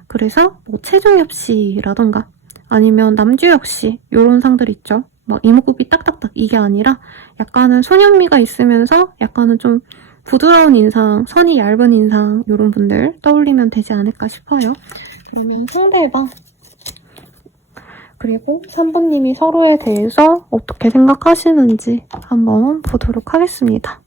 그래서 뭐 최종엽 씨라던가 아니면 남주혁 씨 이런 상들 있죠. 막 이목구비 딱딱딱 이게 아니라 약간은 소년미가 있으면서 약간은 좀 부드러운 인상, 선이 얇은 인상 이런 분들 떠올리면 되지 않을까 싶어요. 그러면 상대방 그리고 3번님이 서로에 대해서 어떻게 생각하시는지 한번 보도록 하겠습니다.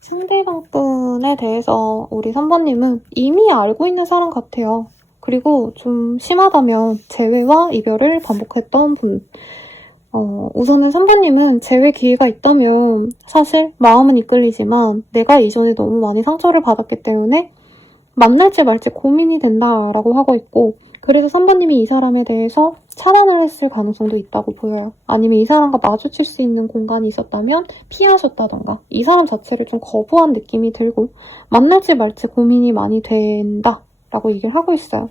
상대방 분에 대해서 우리 3번님은 이미 알고 있는 사람 같아요. 그리고 좀 심하다면 재회와 이별을 반복했던 분. 우선은 3번님은 재회 기회가 있다면 사실 마음은 이끌리지만 내가 이전에 너무 많이 상처를 받았기 때문에 만날지 말지 고민이 된다라고 하고 있고 그래서 3번님이 이 사람에 대해서 차단을 했을 가능성도 있다고 보여요. 아니면 이 사람과 마주칠 수 있는 공간이 있었다면 피하셨다던가 이 사람 자체를 좀 거부한 느낌이 들고 만날지 말지 고민이 많이 된다라고 얘기를 하고 있어요.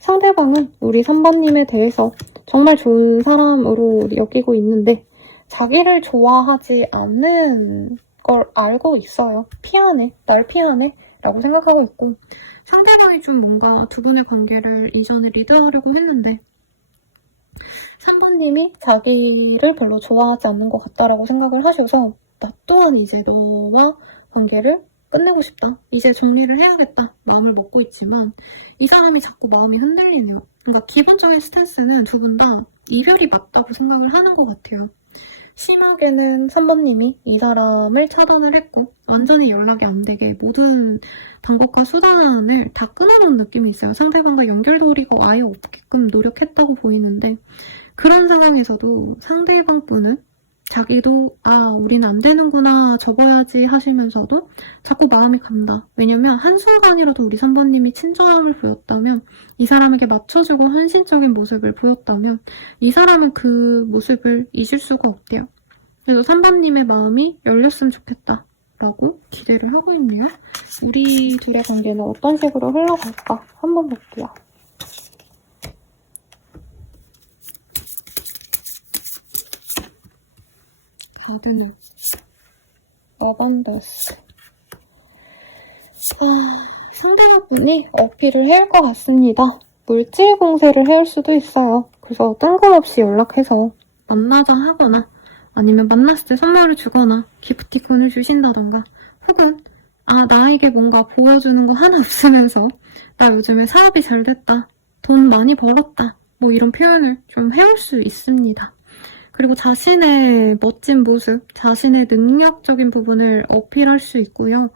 상대방은 우리 3번님에 대해서 정말 좋은 사람으로 여기고 있는데 자기를 좋아하지 않는 걸 알고 있어요. 피하네, 날 피하네 라고 생각하고 있고 상대방이 좀 뭔가 두 분의 관계를 이전에 리드하려고 했는데 3번님이 자기를 별로 좋아하지 않는 것 같다라고 생각을 하셔서 나 또한 이제 너와 관계를 끝내고 싶다. 이제 정리를 해야겠다. 마음을 먹고 있지만 이 사람이 자꾸 마음이 흔들리네요. 그러니까 기본적인 스탠스는 두 분 다 이별이 맞다고 생각을 하는 것 같아요. 심하게는 3번님이 이 사람을 차단을 했고 완전히 연락이 안 되게 모든 방법과 수단을 다 끊어놓은 느낌이 있어요. 상대방과 연결고리가 아예 없게끔 노력했다고 보이는데 그런 상황에서도 상대방 분은 자기도 우린 안 되는구나 접어야지 하시면서도 자꾸 마음이 간다. 왜냐면 한순간이라도 우리 3번님이 친절함을 보였다면 이 사람에게 맞춰주고 헌신적인 모습을 보였다면 이 사람은 그 모습을 잊을 수가 없대요. 그래서 3번님의 마음이 열렸으면 좋겠다 라고 기대를 하고 있네요. 우리 둘의 관계는 어떤 식으로 흘러갈까 한번 볼게요. 가드는 어반더스 상대방분이 어필을 해올 것 같습니다. 물질 공세를 해올 수도 있어요. 그래서 뜬금없이 연락해서 만나자 하거나 아니면 만났을 때 선물을 주거나 기프티콘을 주신다던가 혹은 나에게 뭔가 보여주는 거 하나 없으면서 나 요즘에 사업이 잘 됐다, 돈 많이 벌었다 뭐 이런 표현을 좀 해올 수 있습니다. 그리고 자신의 멋진 모습, 자신의 능력적인 부분을 어필할 수 있고요.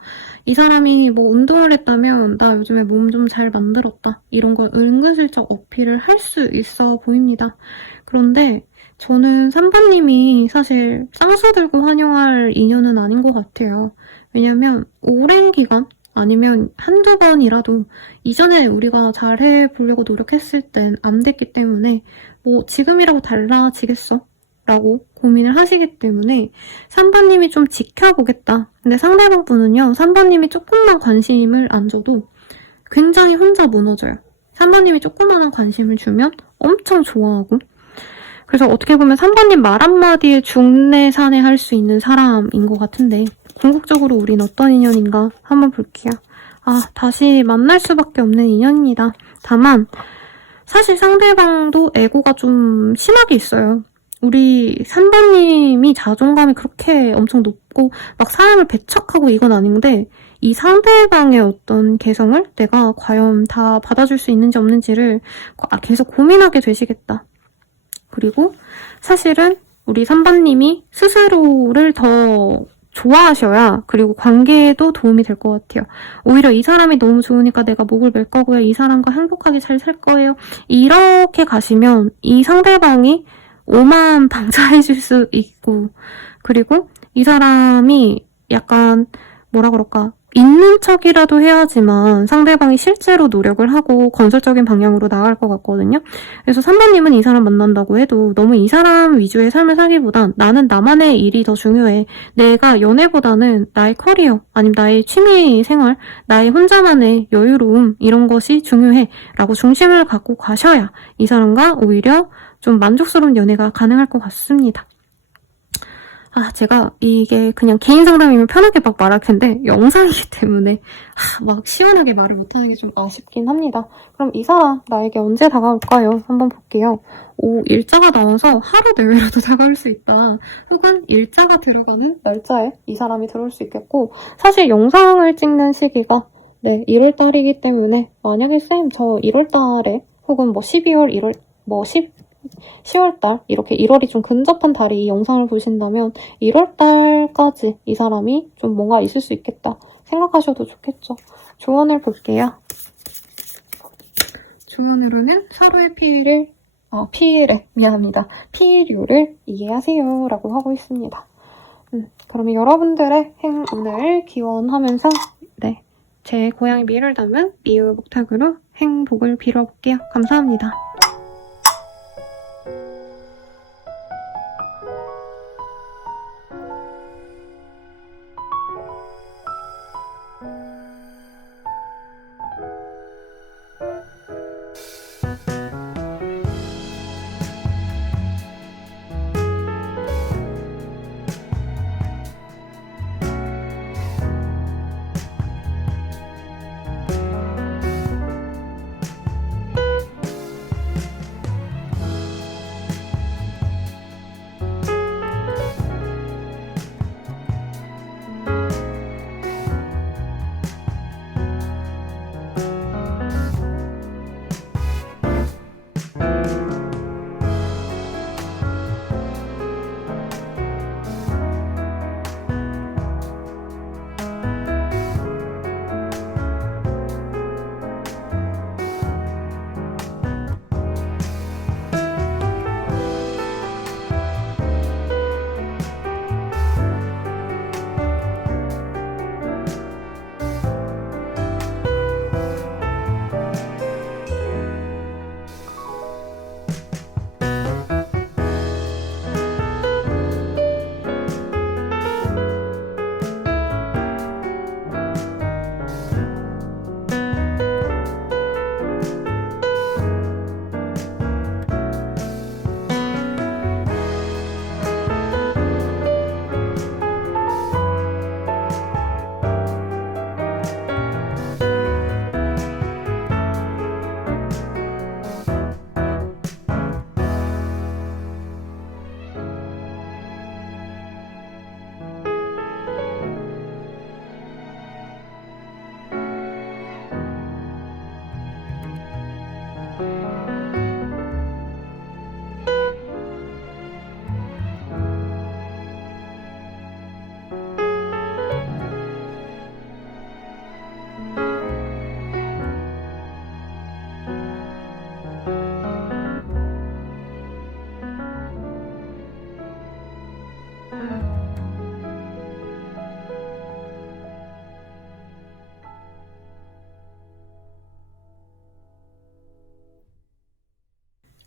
이 사람이 뭐 운동을 했다면 나 요즘에 몸 좀 잘 만들었다. 이런 걸 은근슬쩍 어필을 할 수 있어 보입니다. 그런데 저는 3번님이 사실 쌍수 들고 환영할 인연은 아닌 것 같아요. 왜냐면 오랜 기간 아니면 한두 번이라도 이전에 우리가 잘 해보려고 노력했을 땐 안 됐기 때문에 뭐 지금이라고 달라지겠어? 라고 고민을 하시기 때문에 3번님이 좀 지켜보겠다. 근데 상대방 분은요. 3번님이 조금만 관심을 안 줘도 굉장히 혼자 무너져요. 3번님이 조그마한 관심을 주면 엄청 좋아하고 그래서 어떻게 보면 3번님 말 한마디에 중내산해할 수 있는 사람인 것 같은데 궁극적으로 우린 어떤 인연인가 한번 볼게요. 다시 만날 수밖에 없는 인연입니다. 다만 사실 상대방도 에고가 좀 심하게 있어요. 우리 3번님이 자존감이 그렇게 엄청 높고 막 사람을 배척하고 이건 아닌데 이 상대방의 어떤 개성을 내가 과연 다 받아줄 수 있는지 없는지를 계속 고민하게 되시겠다. 그리고 사실은 우리 3번님이 스스로를 더 좋아하셔야 그리고 관계에도 도움이 될 것 같아요. 오히려 이 사람이 너무 좋으니까 내가 목을 맬 거고요. 이 사람과 행복하게 잘 살 거예요. 이렇게 가시면 이 상대방이 오만방자해질 수 있고 그리고 이 사람이 약간 뭐라 그럴까 있는 척이라도 해야지만 상대방이 실제로 노력을 하고 건설적인 방향으로 나갈 것 같거든요. 그래서 3번님은 이 사람 만난다고 해도 너무 이 사람 위주의 삶을 살기보단 나는 나만의 일이 더 중요해. 내가 연애보다는 나의 커리어 아니면 나의 취미 생활, 나의 혼자만의 여유로움 이런 것이 중요해 라고 중심을 갖고 가셔야 이 사람과 오히려 좀 만족스러운 연애가 가능할 것 같습니다. 제가 이게 그냥 개인 상담이면 편하게 막 말할 텐데 영상이기 때문에 막 시원하게 말을 못하는 게 좀 아쉽긴 합니다. 그럼 이 사람 나에게 언제 다가올까요? 한번 볼게요. 일자가 나와서 하루 내외라도 다가올 수 있다. 혹은 일자가 들어가는 날짜에 이 사람이 들어올 수 있겠고 사실 영상을 찍는 시기가 1월달이기 때문에 만약에 쌤 저 1월달에 혹은 12월 1월 10월달 이렇게 1월이 좀 근접한 달에 이 영상을 보신다면 1월달까지 이 사람이 좀 뭔가 있을 수 있겠다 생각하셔도 좋겠죠. 조언을 볼게요. 조언으로는 서로의 피일류를 이해하세요 라고 하고 있습니다. 그러면 여러분들의 행운을 기원하면서 제 고양이 미를 담은 미우 목탁으로 행복을 빌어볼게요. 감사합니다.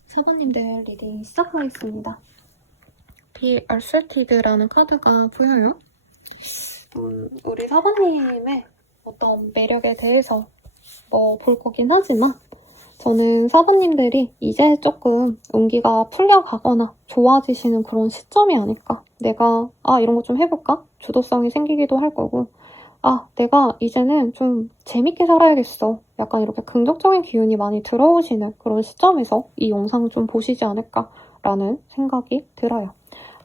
사부님들 리딩 시작하겠습니다. Be Asserted라는 카드가 보여요. 우리 사부님의 어떤 매력에 대해서 볼 거긴 하지만 저는 사부님들이 이제 조금 운기가 풀려가거나 좋아지시는 그런 시점이 아닐까. 내가 이런 거 좀 해볼까? 주도성이 생기기도 할 거고 내가 이제는 좀 재밌게 살아야겠어. 약간 이렇게 긍정적인 기운이 많이 들어오시는 그런 시점에서 이 영상을 좀 보시지 않을까라는 생각이 들어요.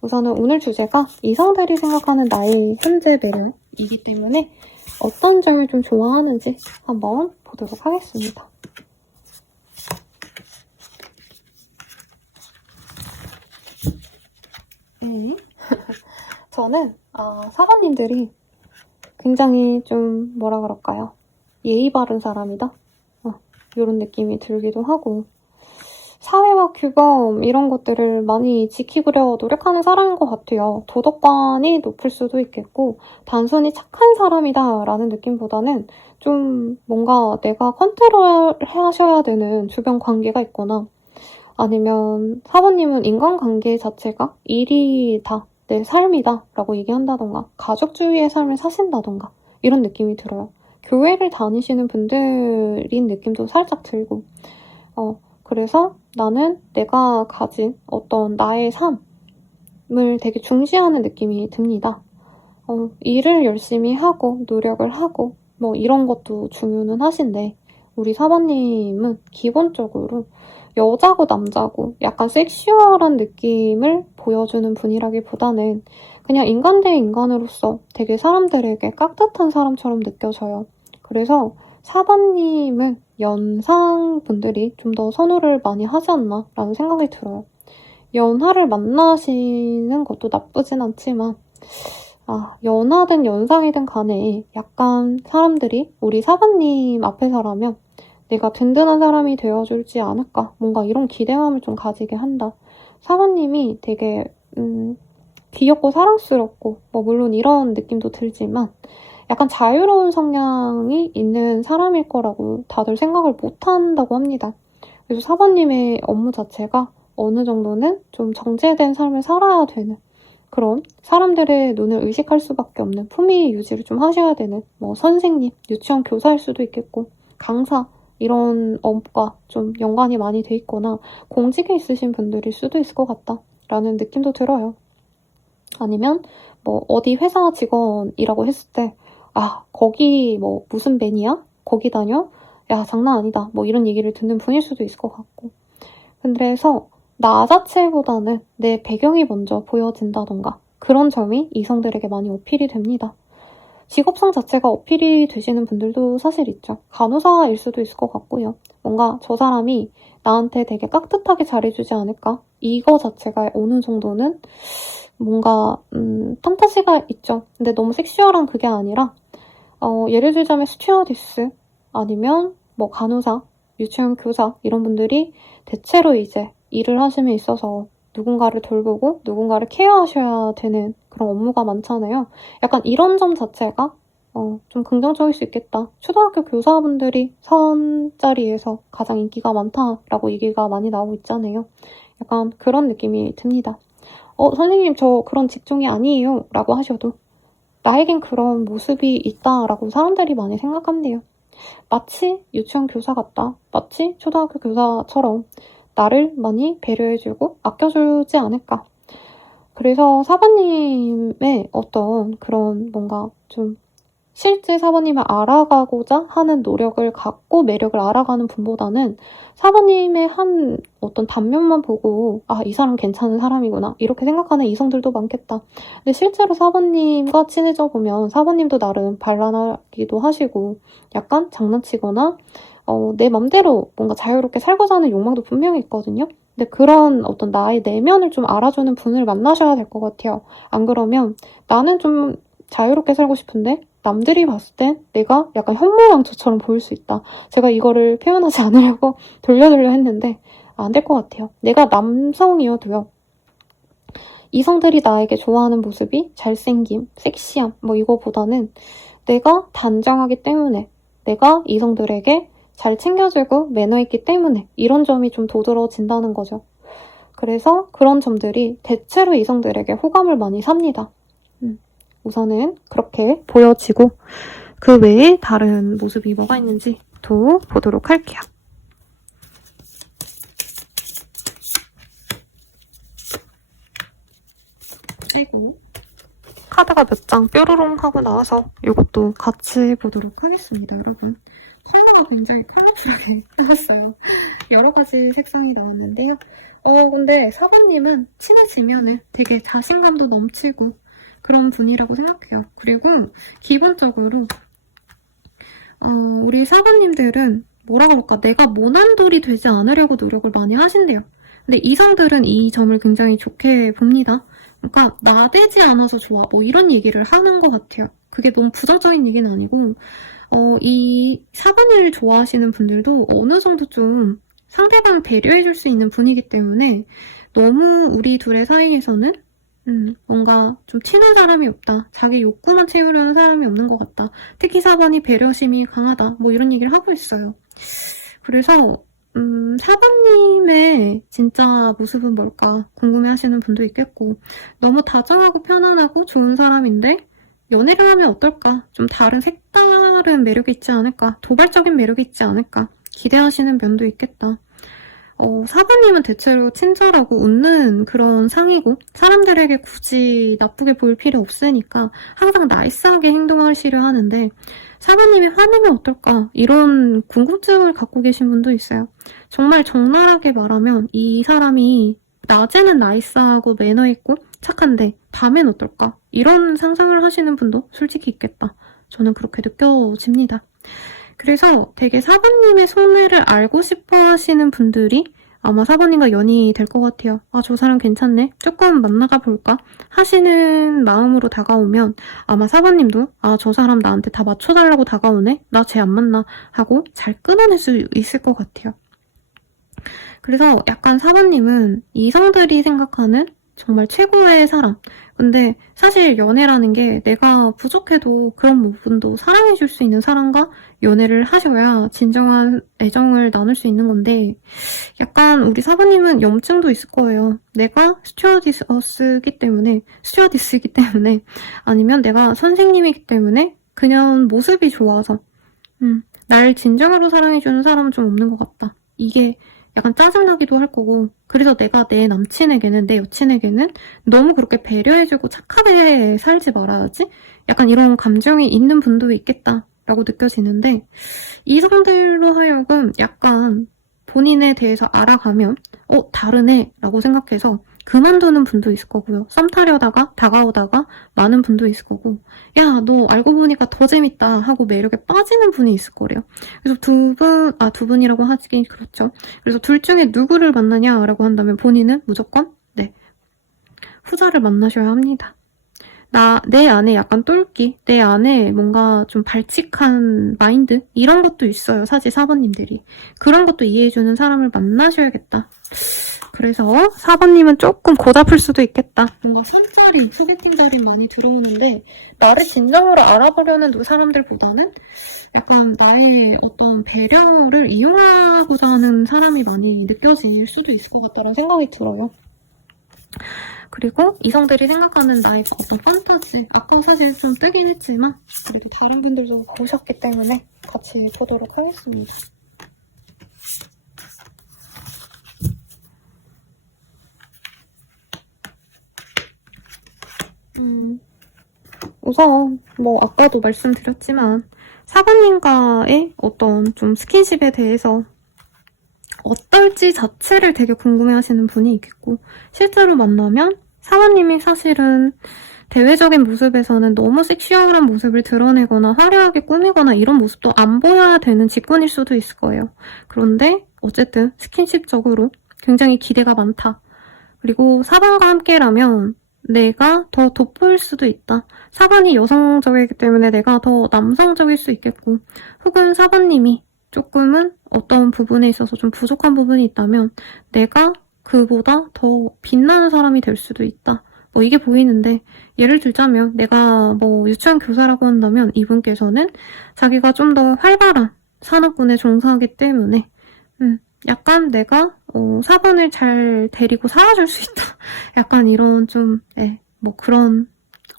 우선은 오늘 주제가 이성들이 생각하는 나의 현재 매력이기 때문에 어떤 점을 좀 좋아하는지 한번 보도록 하겠습니다. 저는 사관님들이 굉장히 좀 뭐라 그럴까요? 예의 바른 사람이다? 이런 느낌이 들기도 하고 사회와 규범 이런 것들을 많이 지키려 노력하는 사람인 것 같아요. 도덕관이 높을 수도 있겠고 단순히 착한 사람이다 라는 느낌보다는 좀 뭔가 내가 컨트롤 하셔야 되는 주변 관계가 있거나 아니면 사부님은 인간관계 자체가 일이 다 내 삶이다 라고 얘기한다던가 가족주의의 삶을 사신다던가 이런 느낌이 들어요. 교회를 다니시는 분들인 느낌도 살짝 들고 그래서 나는 내가 가진 어떤 나의 삶을 되게 중시하는 느낌이 듭니다. 일을 열심히 하고 노력을 하고 뭐 이런 것도 중요는 하신데 우리 사모님은 기본적으로 여자고 남자고 약간 섹슈얼한 느낌을 보여주는 분이라기보다는 그냥 인간 대 인간으로서 되게 사람들에게 깍듯한 사람처럼 느껴져요. 그래서 사모님은 연상분들이 좀 더 선호를 많이 하지 않나 라는 생각이 들어요. 연하를 만나시는 것도 나쁘진 않지만 연하든 연상이든 간에 약간 사람들이 우리 사부님 앞에서라면 내가 든든한 사람이 되어줄지 않을까 뭔가 이런 기대감을 좀 가지게 한다. 사부님이 되게 귀엽고 사랑스럽고 뭐 물론 이런 느낌도 들지만 약간 자유로운 성향이 있는 사람일 거라고 다들 생각을 못한다고 합니다. 그래서 사부님의 업무 자체가 어느 정도는 좀 정제된 삶을 살아야 되는 그런 사람들의 눈을 의식할 수밖에 없는 품위 유지를 좀 하셔야 되는 뭐 선생님, 유치원 교사일 수도 있겠고 강사 이런 업과 좀 연관이 많이 돼 있거나 공직에 있으신 분들일 수도 있을 것 같다라는 느낌도 들어요. 아니면 뭐 어디 회사 직원이라고 했을 때 거기 뭐 무슨 밴이야? 거기 다녀? 야 장난 아니다. 뭐 이런 얘기를 듣는 분일 수도 있을 것 같고 그래서 나 자체보다는 내 배경이 먼저 보여진다던가 그런 점이 이성들에게 많이 어필이 됩니다. 직업상 자체가 어필이 되시는 분들도 사실 있죠. 간호사일 수도 있을 것 같고요. 뭔가 저 사람이 나한테 되게 깍듯하게 잘해주지 않을까? 이거 자체가 어느 정도는 뭔가 판타지가 있죠. 근데 너무 섹슈얼한 그게 아니라 예를 들자면 스튜어디스 아니면 뭐 간호사, 유치원 교사 이런 분들이 대체로 이제 일을 하심에 있어서 누군가를 돌보고 누군가를 케어하셔야 되는 그런 업무가 많잖아요. 약간 이런 점 자체가 좀 긍정적일 수 있겠다. 초등학교 교사분들이 선자리에서 가장 인기가 많다라고 얘기가 많이 나오고 있잖아요. 약간 그런 느낌이 듭니다. 선생님 저 그런 직종이 아니에요 라고 하셔도 나에겐 그런 모습이 있다라고 사람들이 많이 생각한대요. 마치 유치원 교사 같다. 마치 초등학교 교사처럼 나를 많이 배려해주고 아껴주지 않을까. 그래서 사부님의 어떤 그런 뭔가 좀 실제 사부님을 알아가고자 하는 노력을 갖고 매력을 알아가는 분보다는 사부님의 한 어떤 단면만 보고 이 사람 괜찮은 사람이구나 이렇게 생각하는 이성들도 많겠다. 근데 실제로 사부님과 친해져 보면 사부님도 나름 반란하기도 하시고 약간 장난치거나 내 맘대로 뭔가 자유롭게 살고자 하는 욕망도 분명히 있거든요. 근데 그런 어떤 나의 내면을 좀 알아주는 분을 만나셔야 될 것 같아요. 안 그러면 나는 좀 자유롭게 살고 싶은데 남들이 봤을 땐 내가 약간 현모양처처럼 보일 수 있다. 제가 이거를 표현하지 않으려고 돌려 했는데 안 될 것 같아요. 내가 남성이어도요. 이성들이 나에게 좋아하는 모습이 잘생김, 섹시함 뭐 이거보다는 내가 단정하기 때문에 내가 이성들에게 잘 챙겨주고 매너 있기 때문에 이런 점이 좀 도드러진다는 거죠. 그래서 그런 점들이 대체로 이성들에게 호감을 많이 삽니다. 우선은 그렇게 보여지고 그 외에 다른 모습이 뭐가 있는지 또 보도록 할게요. 그리고 카드가 몇 장 뾰로롱 하고 나와서 이것도 같이 보도록 하겠습니다, 여러분. 컬러가 굉장히 컬러풀하게 나왔어요. 여러 가지 색상이 나왔는데요. 근데 사부님은 친해지면은 되게 자신감도 넘치고 그런 분이라고 생각해요. 그리고 기본적으로 우리 사부님들은 뭐라 그럴까, 내가 모난 돌이 되지 않으려고 노력을 많이 하신대요. 근데 이성들은 이 점을 굉장히 좋게 봅니다. 그러니까 나대지 않아서 좋아, 뭐 이런 얘기를 하는 것 같아요. 그게 너무 부정적인 얘기는 아니고 이 사부님을 좋아하시는 분들도 어느 정도 좀 상대방을 배려해줄 수 있는 분이기 때문에 너무 우리 둘의 사이에서는 뭔가 좀 튀는 사람이 없다, 자기 욕구만 채우려는 사람이 없는 것 같다, 특히 4번이 배려심이 강하다, 뭐 이런 얘기를 하고 있어요. 그래서 4번님의 진짜 모습은 뭘까 궁금해하시는 분도 있겠고, 너무 다정하고 편안하고 좋은 사람인데 연애를 하면 어떨까, 좀 다른 색다른 매력이 있지 않을까, 도발적인 매력이 있지 않을까 기대하시는 면도 있겠다. 4번님은 대체로 친절하고 웃는 그런 상이고 사람들에게 굳이 나쁘게 보일 필요 없으니까 항상 나이스하게 행동하시려 하는데 4번님이 화내면 어떨까, 이런 궁금증을 갖고 계신 분도 있어요. 정말 적나라하게 말하면 이 사람이 낮에는 나이스하고 매너 있고 착한데 밤엔 어떨까, 이런 상상을 하시는 분도 솔직히 있겠다. 저는 그렇게 느껴집니다. 그래서 되게 4번님의 손해를 알고 싶어 하시는 분들이 아마 4번님과 연이 될 것 같아요. 아, 저 사람 괜찮네, 조금 만나가 볼까 하시는 마음으로 다가오면 아마 4번님도 아, 저 사람 나한테 다 맞춰달라고 다가오네, 나 쟤 안 만나 하고 잘 끊어낼 수 있을 것 같아요. 그래서 약간 4번님은 이성들이 생각하는 정말 최고의 사람. 근데 사실 연애라는 게 내가 부족해도 그런 부분도 사랑해줄 수 있는 사람과 연애를 하셔야 진정한 애정을 나눌 수 있는 건데, 약간 우리 사부님은 염증도 있을 거예요. 내가 스튜어디스이기 때문에, 아니면 내가 선생님이기 때문에 그냥 모습이 좋아서 날 진정으로 사랑해주는 사람은 좀 없는 것 같다, 이게 약간 짜증나기도 할 거고, 그래서 내가 내 남친에게는, 내 여친에게는 너무 그렇게 배려해주고 착하게 살지 말아야지, 약간 이런 감정이 있는 분도 있겠다라고 느껴지는데, 이성들로 하여금 약간 본인에 대해서 알아가면 다르네 라고 생각해서 그만두는 분도 있을 거고요. 썸 타려다가 다가오다가 많은 분도 있을 거고, 야, 너 알고 보니까 더 재밌다 하고 매력에 빠지는 분이 있을 거래요. 그래서 두 분이라고 하긴 그렇죠. 그래서 둘 중에 누구를 만나냐라고 한다면 본인은 무조건 후자를 만나셔야 합니다. 내 안에 약간 똘끼, 내 안에 뭔가 좀 발칙한 마인드, 이런 것도 있어요, 사실 4번님들이. 그런 것도 이해해주는 사람을 만나셔야겠다. 그래서 4번님은 조금 고달플 수도 있겠다. 뭔가 술자리, 소개팅 자리 많이 들어오는데 나를 진정으로 알아보려는 사람들보다는 약간 나의 어떤 배려를 이용하고자 하는 사람이 많이 느껴질 수도 있을 것 같다는 생각이 들어요. 그리고 이성들이 생각하는 나의 어떤 판타지, 아까 사실 좀 뜨긴 했지만 그래도 다른 분들도 보셨기 때문에 같이 보도록 하겠습니다. 우선 뭐 아까도 말씀드렸지만 4번님과의 어떤 좀 스킨십에 대해서 어떨지 자체를 되게 궁금해하시는 분이 있겠고, 실제로 만나면 4번님이 사실은 대외적인 모습에서는 너무 섹시한 모습을 드러내거나 화려하게 꾸미거나 이런 모습도 안 보여야 되는 직군일 수도 있을 거예요. 그런데 어쨌든 스킨십적으로 굉장히 기대가 많다. 그리고 4번과 함께라면 내가 더 돋보일 수도 있다. 4번이 여성적이기 때문에 내가 더 남성적일 수 있겠고, 혹은 4번님이 조금은 어떤 부분에 있어서 좀 부족한 부분이 있다면 내가 그보다 더 빛나는 사람이 될 수도 있다. 뭐 이게 보이는데, 예를 들자면 내가 뭐 유치원 교사라고 한다면 이분께서는 자기가 좀 더 활발한 산업군에 종사하기 때문에 약간 내가 4번을 잘 데리고 살아줄 수 있다. 약간 이런 좀 뭐 그런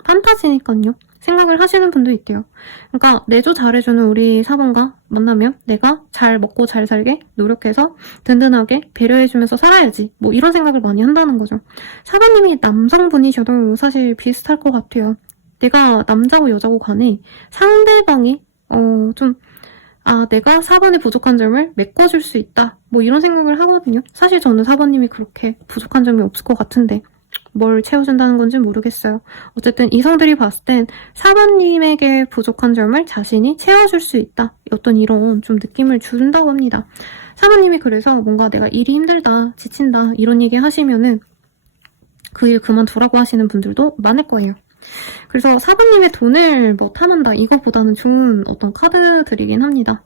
판타지니까요. 생각을 하시는 분도 있대요. 그러니까 내조 잘해주는 우리 사번과 만나면 내가 잘 먹고 잘 살게 노력해서 든든하게 배려해주면서 살아야지. 뭐 이런 생각을 많이 한다는 거죠. 사번님이 남성분이셔도 사실 비슷할 것 같아요. 내가 남자고 여자고 간에 상대방이 내가 4번에 부족한 점을 메꿔줄 수 있다. 뭐 이런 생각을 하거든요. 사실 저는 4번님이 그렇게 부족한 점이 없을 것 같은데 뭘 채워준다는 건지 모르겠어요. 어쨌든 이성들이 봤을 땐 4번님에게 부족한 점을 자신이 채워줄 수 있다. 어떤 이런 좀 느낌을 준다고 합니다. 4번님이 그래서 뭔가 내가 일이 힘들다, 지친다 이런 얘기 하시면은 그 일 그만두라고 하시는 분들도 많을 거예요. 그래서 4번님의 돈을 뭐 탐한다 이것보다는 좋은 어떤 카드들이긴 합니다.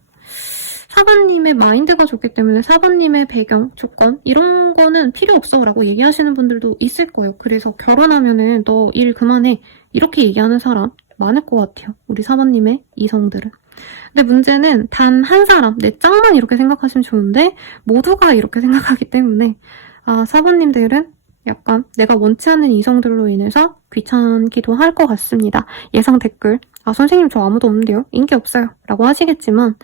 4번님의 마인드가 좋기 때문에 4번님의 배경, 조건 이런 거는 필요 없어 라고 얘기하시는 분들도 있을 거예요. 그래서 결혼하면은 너 일 그만해 이렇게 얘기하는 사람 많을 것 같아요. 우리 4번님의 이성들은. 근데 문제는 단 한 사람, 내 짝만 이렇게 생각하시면 좋은데 모두가 이렇게 생각하기 때문에 4번님들은 약간 내가 원치 않는 이성들로 인해서 귀찮기도 할 것 같습니다. 예상 댓글 선생님 저 아무도 없는데요? 인기 없어요 라고 하시겠지만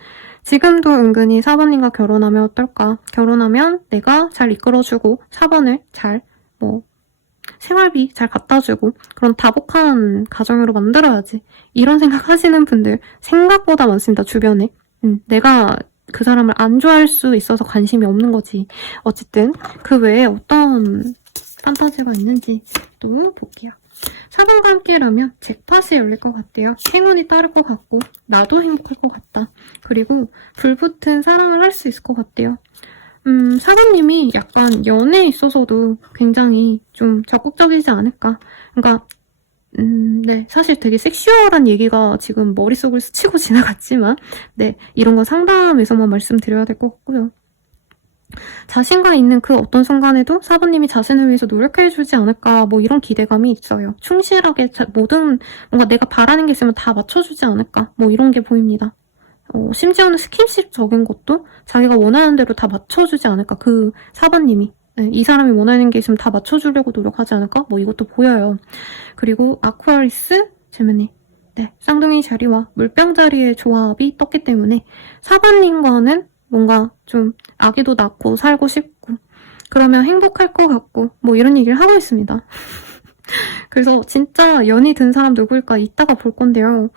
지금도 은근히 4번님과 결혼하면 어떨까? 결혼하면 내가 잘 이끌어주고 4번을 잘 생활비 잘 갖다주고 그런 다복한 가정으로 만들어야지 이런 생각 하시는 분들 생각보다 많습니다. 주변에. 내가 그 사람을 안 좋아할 수 있어서 관심이 없는 거지. 어쨌든 그 외에 어떤 판타지가 있는지 또 볼게요. 4번과 함께라면 잭팟이 열릴 것 같대요. 행운이 따를 것 같고 나도 행복할 것 같다. 그리고 불붙은 사랑을 할 수 있을 것 같대요. 4번님이 약간 연애에 있어서도 굉장히 좀 적극적이지 않을까. 그러니까 네, 사실 되게 섹슈얼한 얘기가 지금 머릿속을 스치고 지나갔지만 네, 이런 건 상담에서만 말씀드려야 될 것 같고요. 자신과 있는 그 어떤 순간에도 4번님이 자신을 위해서 노력해주지 않을까 뭐 이런 기대감이 있어요. 충실하게 모든 뭔가 내가 바라는 게 있으면 다 맞춰주지 않을까 뭐 이런 게 보입니다. 심지어는 스킨십적인 것도 자기가 원하는 대로 다 맞춰주지 않을까 그 4번님이 네, 이 사람이 원하는 게 있으면 다 맞춰주려고 노력하지 않을까 뭐 이것도 보여요. 그리고 아쿠아리스 제메니 네, 쌍둥이 자리와 물병 자리의 조합이 떴기 때문에 4번님과는 뭔가 좀 아기도 낳고 살고 싶고 그러면 행복할 것 같고 뭐 이런 얘기를 하고 있습니다. 그래서 진짜 연이 든 사람 누구일까 이따가 볼 건데요.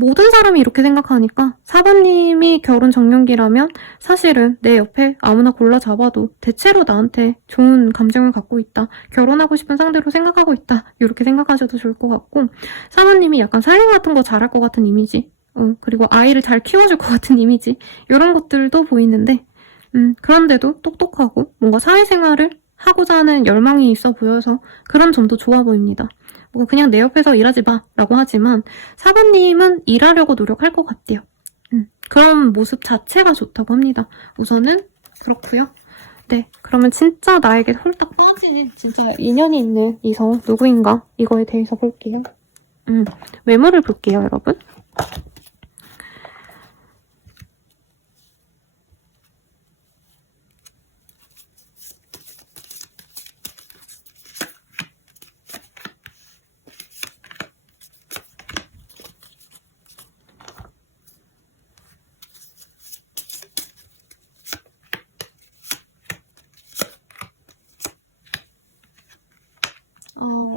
모든 사람이 이렇게 생각하니까 4번님이 결혼 정년기라면 사실은 내 옆에 아무나 골라 잡아도 대체로 나한테 좋은 감정을 갖고 있다. 결혼하고 싶은 상대로 생각하고 있다. 이렇게 생각하셔도 좋을 것 같고 4번님이 약간 살림 같은 거 잘할 것 같은 이미지 그리고 아이를 잘 키워줄 것 같은 이미지 이런 것들도 보이는데 그런데도 똑똑하고 뭔가 사회생활을 하고자 하는 열망이 있어 보여서 그런 점도 좋아 보입니다. 그냥 내 옆에서 일하지 마 라고 하지만 4번님은 일하려고 노력할 것 같대요. 그런 모습 자체가 좋다고 합니다. 우선은 그렇고요. 네, 그러면 진짜 나에게 홀딱 빠지는 진짜 인연이 있는 이성 누구인가 이거에 대해서 볼게요. 외모를 볼게요, 여러분.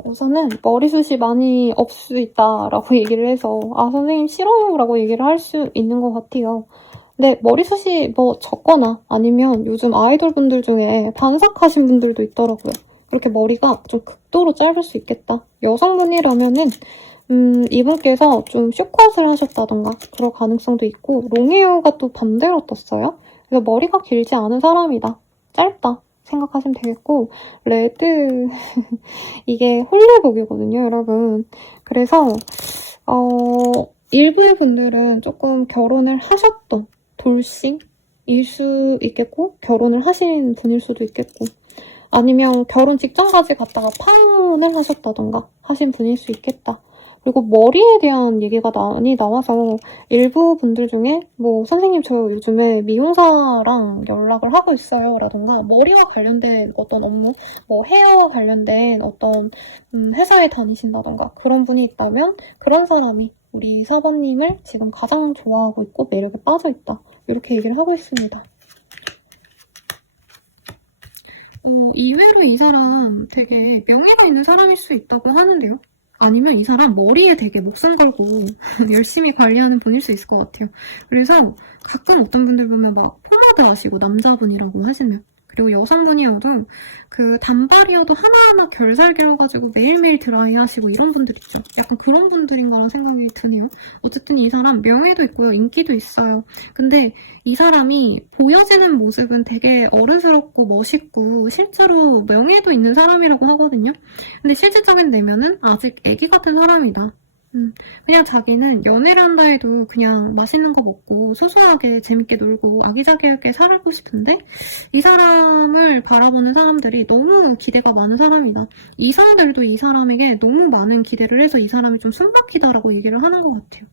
우선은 머리숱이 많이 없을 수 있다라고 얘기를 해서 선생님 싫어요 라고 얘기를 할 수 있는 것 같아요. 근데 머리숱이 뭐 적거나 아니면 요즘 아이돌 분들 중에 반삭하신 분들도 있더라고요. 그렇게 머리가 좀 극도로 짧을 수 있겠다. 여성분이라면은 이분께서 좀 숏컷을 하셨다던가 그럴 가능성도 있고 롱헤어가 또 반대로 떴어요. 그래서 머리가 길지 않은 사람이다. 짧다. 생각하시면 되겠고 레드 이게 홀레복이거든요, 여러분. 그래서 일부의 분들은 조금 결혼을 하셨던 돌싱일 수 있겠고 결혼을 하신 분일 수도 있겠고 아니면 결혼 직전까지 갔다가 파혼을 하셨다던가 하신 분일 수 있겠다. 그리고 머리에 대한 얘기가 많이 나와서 일부 분들 중에 뭐 선생님 저 요즘에 미용사랑 연락을 하고 있어요 라던가 머리와 관련된 어떤 업무, 뭐 헤어 관련된 어떤 회사에 다니신다던가 그런 분이 있다면 그런 사람이 우리 사번님을 지금 가장 좋아하고 있고 매력에 빠져있다. 이렇게 얘기를 하고 있습니다. 이외로 이 사람 되게 명예가 있는 사람일 수 있다고 하는데요. 아니면 이 사람 머리에 되게 목숨 걸고 열심히 관리하는 분일 수 있을 것 같아요. 그래서 가끔 어떤 분들 보면 막 포마드 하시고 남자분이라고 하시면 그리고 여성분이어도 그 단발이어도 하나하나 결살 길어가지고 매일매일 드라이 하시고 이런 분들 있죠. 약간 그런 분들인 거란 생각이 드네요. 어쨌든 이 사람 명예도 있고요. 인기도 있어요. 근데 이 사람이 보여지는 모습은 되게 어른스럽고 멋있고 실제로 명예도 있는 사람이라고 하거든요. 근데 실질적인 내면은 아직 애기 같은 사람이다. 그냥 자기는 연애를 한다 해도 그냥 맛있는 거 먹고 소소하게 재밌게 놀고 아기자기하게 살고 싶은데 이 사람을 바라보는 사람들이 너무 기대가 많은 사람이다. 이성들도 이 사람에게 너무 많은 기대를 해서 이 사람이 좀 숨막히다라고 얘기를 하는 것 같아요.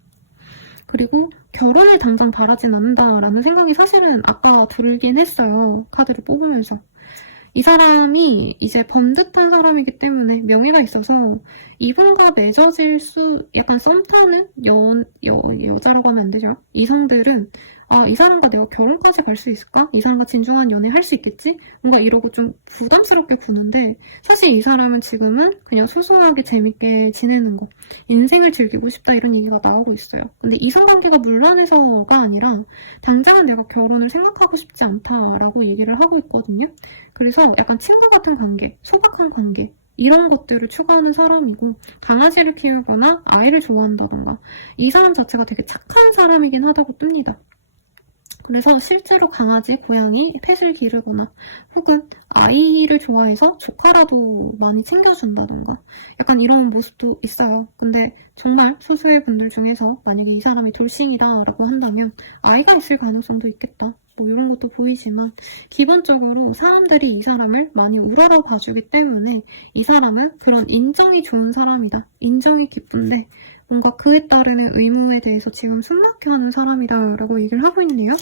그리고 결혼을 당장 바라진 않는다라는 생각이 사실은 아까 들긴 했어요. 카드를 뽑으면서. 이 사람이 이제 번듯한 사람이기 때문에 명예가 있어서 이분과 맺어질 수 약간 썸 타는 여자라고 하면 안 되죠. 이성들은 이 사람과 내가 결혼까지 갈 수 있을까? 이 사람과 진중한 연애 할 수 있겠지? 뭔가 이러고 좀 부담스럽게 구는데 사실 이 사람은 지금은 그냥 소소하게 재밌게 지내는 거 인생을 즐기고 싶다 이런 얘기가 나오고 있어요. 근데 이성관계가 물란해서가 아니라 당장은 내가 결혼을 생각하고 싶지 않다라고 얘기를 하고 있거든요. 그래서 약간 친구 같은 관계, 소박한 관계 이런 것들을 추구하는 사람이고 강아지를 키우거나 아이를 좋아한다던가 이 사람 자체가 되게 착한 사람이긴 하다고 뜹니다. 그래서 실제로 강아지, 고양이, 펫을 기르거나 혹은 아이를 좋아해서 조카라도 많이 챙겨준다던가 약간 이런 모습도 있어요. 근데 정말 소수의 분들 중에서 만약에 이 사람이 돌싱이다라고 한다면 아이가 있을 가능성도 있겠다. 뭐 이런 것도 보이지만 기본적으로 사람들이 이 사람을 많이 우러러 봐주기 때문에 이 사람은 그런 인정이 좋은 사람이다. 인정이 기쁜데 뭔가 그에 따르는 의무에 대해서 지금 숨막혀하는 사람이다라고 얘기를 하고 있네요.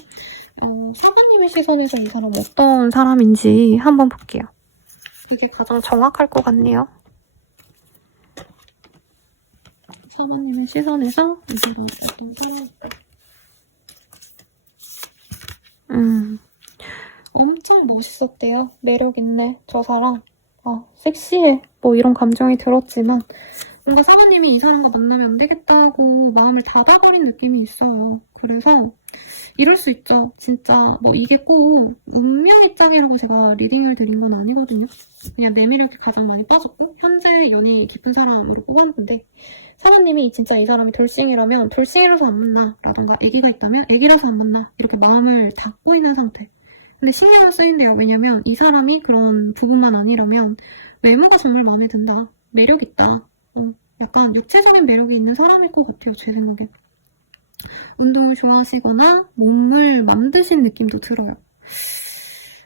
사부님의 시선에서 이 사람 어떤 사람인지 한번 볼게요. 이게 가장 정확할 것 같네요. 사부님의 시선에서 이 사람 어떤 사람일까? 엄청 멋있었대요. 매력있네. 저 사람. 섹시해. 뭐 이런 감정이 들었지만 뭔가 사부님이 이 사람과 만나면 안 되겠다고 마음을 닫아버린 느낌이 있어요. 그래서 이럴 수 있죠. 진짜 뭐 이게 꼭 운명의 짝이라고 제가 리딩을 드린 건 아니거든요. 그냥 내 매력이 가장 많이 빠졌고 현재 연이 깊은 사람으로 뽑았는데 사부님이 진짜 이 사람이 돌싱이라면 돌싱이라서 안 만나 라던가 애기가 있다면 애기라서 안 만나 이렇게 마음을 닫고 있는 상태. 근데 신경을 쓰인대요. 왜냐면 이 사람이 그런 부분만 아니라면 외모가 정말 마음에 든다. 매력 있다. 약간 육체적인 매력이 있는 사람일 것 같아요. 제 생각엔. 운동을 좋아하시거나 몸을 만드신 느낌도 들어요.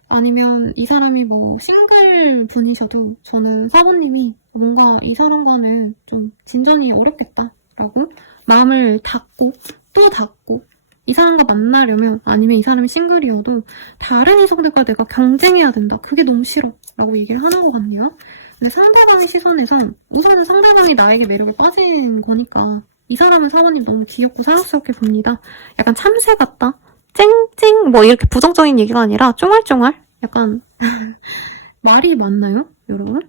아니면 이 사람이 뭐 싱글 분이셔도 저는 사부님이 뭔가 이 사람과는 좀 진전이 어렵겠다라고 마음을 닫고 또 닫고 이 사람과 만나려면 아니면 이 사람이 싱글이어도 다른 이성들과 내가 경쟁해야 된다. 그게 너무 싫어 라고 얘기를 하는 것 같네요. 근데 상대방의 시선에서 우선은 상대방이 나에게 매력에 빠진 거니까 이 사람은 사부님 너무 귀엽고 사랑스럽게 봅니다. 약간 참새 같다? 쨍쨍 뭐 이렇게 부정적인 얘기가 아니라 쫑알쫑알? 약간 말이 맞나요? 여러분?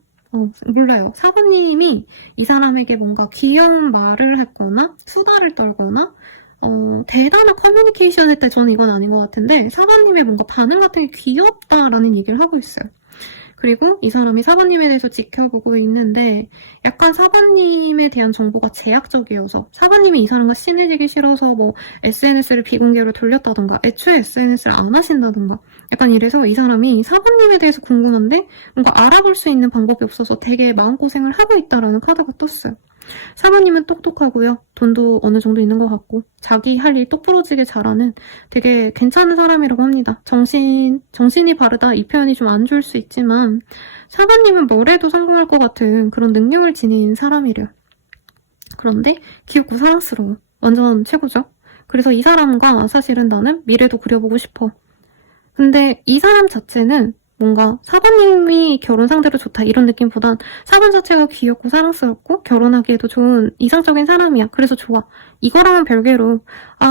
몰라요. 사부님이 이 사람에게 뭔가 귀여운 말을 했거나 수다를 떨거나 대단한 커뮤니케이션 했다 저는 이건 아닌 것 같은데 사부님의 뭔가 반응 같은 게 귀엽다라는 얘기를 하고 있어요. 그리고 이 사람이 사부님에 대해서 지켜보고 있는데 약간 사부님에 대한 정보가 제약적이어서 사부님이 이 사람과 친해지기 싫어서 뭐 SNS를 비공개로 돌렸다던가 애초에 SNS를 안 하신다던가 약간 이래서 이 사람이 사부님에 대해서 궁금한데 뭔가 알아볼 수 있는 방법이 없어서 되게 마음고생을 하고 있다라는 카드가 떴어요. 사부님은 똑똑하고요. 돈도 어느 정도 있는 것 같고 자기 할 일 똑부러지게 잘하는 되게 괜찮은 사람이라고 합니다. 정신이 바르다 이 표현이 좀 안 좋을 수 있지만 사부님은 뭘 해도 성공할 것 같은 그런 능력을 지닌 사람이래요. 그런데 귀엽고 사랑스러워. 완전 최고죠? 그래서 이 사람과 사실은 나는 미래도 그려보고 싶어. 근데 이 사람 자체는 뭔가 사부님이 결혼 상대로 좋다 이런 느낌보단 사부 자체가 귀엽고 사랑스럽고 결혼하기에도 좋은 이상적인 사람이야. 그래서 좋아. 이거랑은 별개로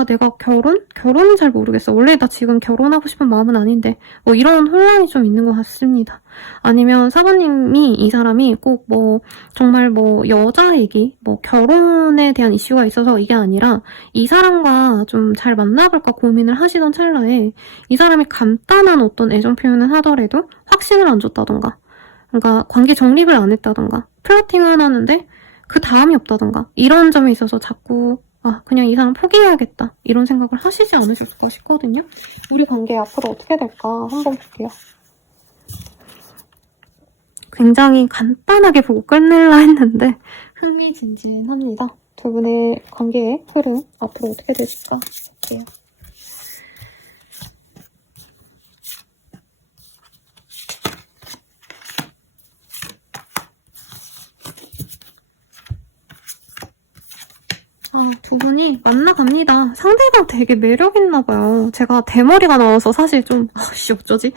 내가 결혼은 잘 모르겠어. 원래 나 지금 결혼하고 싶은 마음은 아닌데 뭐 이런 혼란이 좀 있는 것 같습니다. 아니면 사부님이 이 사람이 꼭 정말 여자 얘기 결혼에 대한 이슈가 있어서 이게 아니라 이 사람과 좀 잘 만나볼까 고민을 하시던 찰나에 이 사람이 간단한 어떤 애정 표현을 하더라도 확신을 안 줬다던가, 그러니까 관계 정립을 안 했다던가, 플러팅을 하는데 그 다음이 없다던가 이런 점에 있어서 자꾸 그냥 이 사람 포기해야겠다 이런 생각을 하시지 않으실까 싶거든요. 우리 관계 앞으로 어떻게 될까 한번 볼게요. 굉장히 간단하게 보고 끝낼라 했는데 흥미진진합니다. 두 분의 관계의 흐름 앞으로 어떻게 될까 볼게요. 두 분이 만나갑니다. 상대방 되게 매력있나봐요. 제가 대머리가 나와서 사실 좀 어쩌지?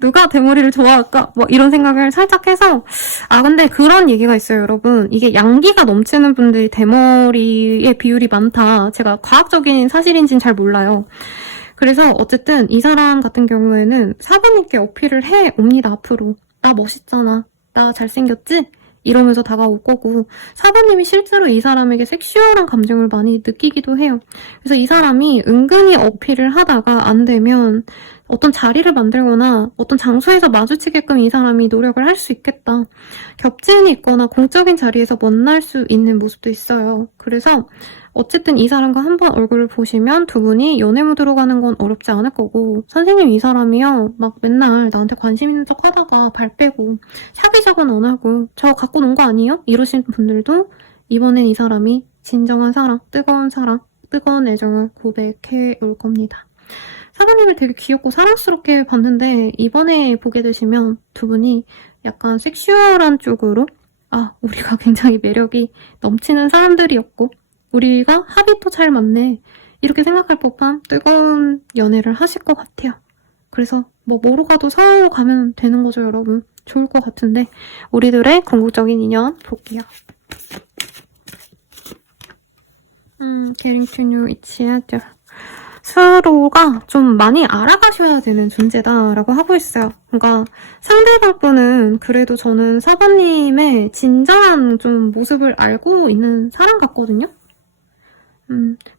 누가 대머리를 좋아할까? 이런 생각을 살짝 해서 근데 그런 얘기가 있어요, 여러분. 이게 양기가 넘치는 분들이 대머리의 비율이 많다. 제가 과학적인 사실인지는 잘 몰라요. 그래서 어쨌든 이 사람 같은 경우에는 사부님께 어필을 해옵니다, 앞으로. 나 멋있잖아. 나 잘생겼지? 이러면서 다가올 거고, 사부님이 실제로 이 사람에게 섹슈얼한 감정을 많이 느끼기도 해요. 그래서 이 사람이 은근히 어필을 하다가 안 되면 어떤 자리를 만들거나 어떤 장소에서 마주치게끔 이 사람이 노력을 할 수 있겠다. 겹친이 있거나 공적인 자리에서 만날 수 있는 모습도 있어요. 그래서 어쨌든 이 사람과 한번 얼굴을 보시면 두 분이 연애 모드로 가는 건 어렵지 않을 거고, 선생님 이 사람이요 맨날 나한테 관심 있는 척 하다가 발 빼고 샤비잡은 안 하고 저 갖고 논 거 아니에요? 이러시는 분들도 이번엔 이 사람이 진정한 사랑, 뜨거운 애정을 고백해 올 겁니다. 사부님을 되게 귀엽고 사랑스럽게 봤는데 이번에 보게 되시면 두 분이 약간 섹슈얼한 쪽으로 우리가 굉장히 매력이 넘치는 사람들이었고 우리가 합의도 잘 맞네 이렇게 생각할 법한 뜨거운 연애를 하실 것 같아요. 그래서 뭐로 가도 서로 가면 되는 거죠, 여러분. 좋을 것 같은데 우리들의 궁극적인 인연 볼게요. Getting to know each other. 서로가 좀 많이 알아가셔야 되는 존재다라고 하고 있어요. 그러니까 상대방 분은 그래도 저는 사부님의 진정한 좀 모습을 알고 있는 사람 같거든요.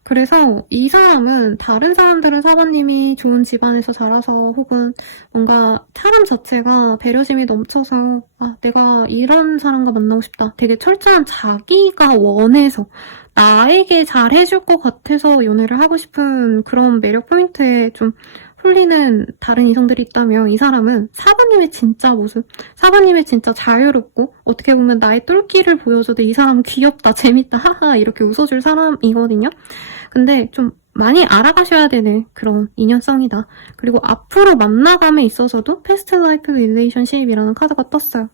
그래서 이 사람은 다른 사람들은 사부님이 좋은 집안에서 자라서 혹은 뭔가 사람 자체가 배려심이 넘쳐서 내가 이런 사람과 만나고 싶다. 되게 철저한 자기가 원해서 나에게 잘 해줄 것 같아서 연애를 하고 싶은 그런 매력 포인트에 좀 홀리는 다른 이성들이 있다면 이 사람은 사부님의 진짜 모습, 사부님의 진짜 자유롭고 어떻게 보면 나의 똘끼를 보여줘도 이 사람은 귀엽다, 재밌다, 하하 이렇게 웃어줄 사람이거든요. 근데 좀 많이 알아가셔야 되는 그런 인연성이다. 그리고 앞으로 만나감에 있어서도 패스트 라이프 릴레이션십이라는 카드가 떴어요.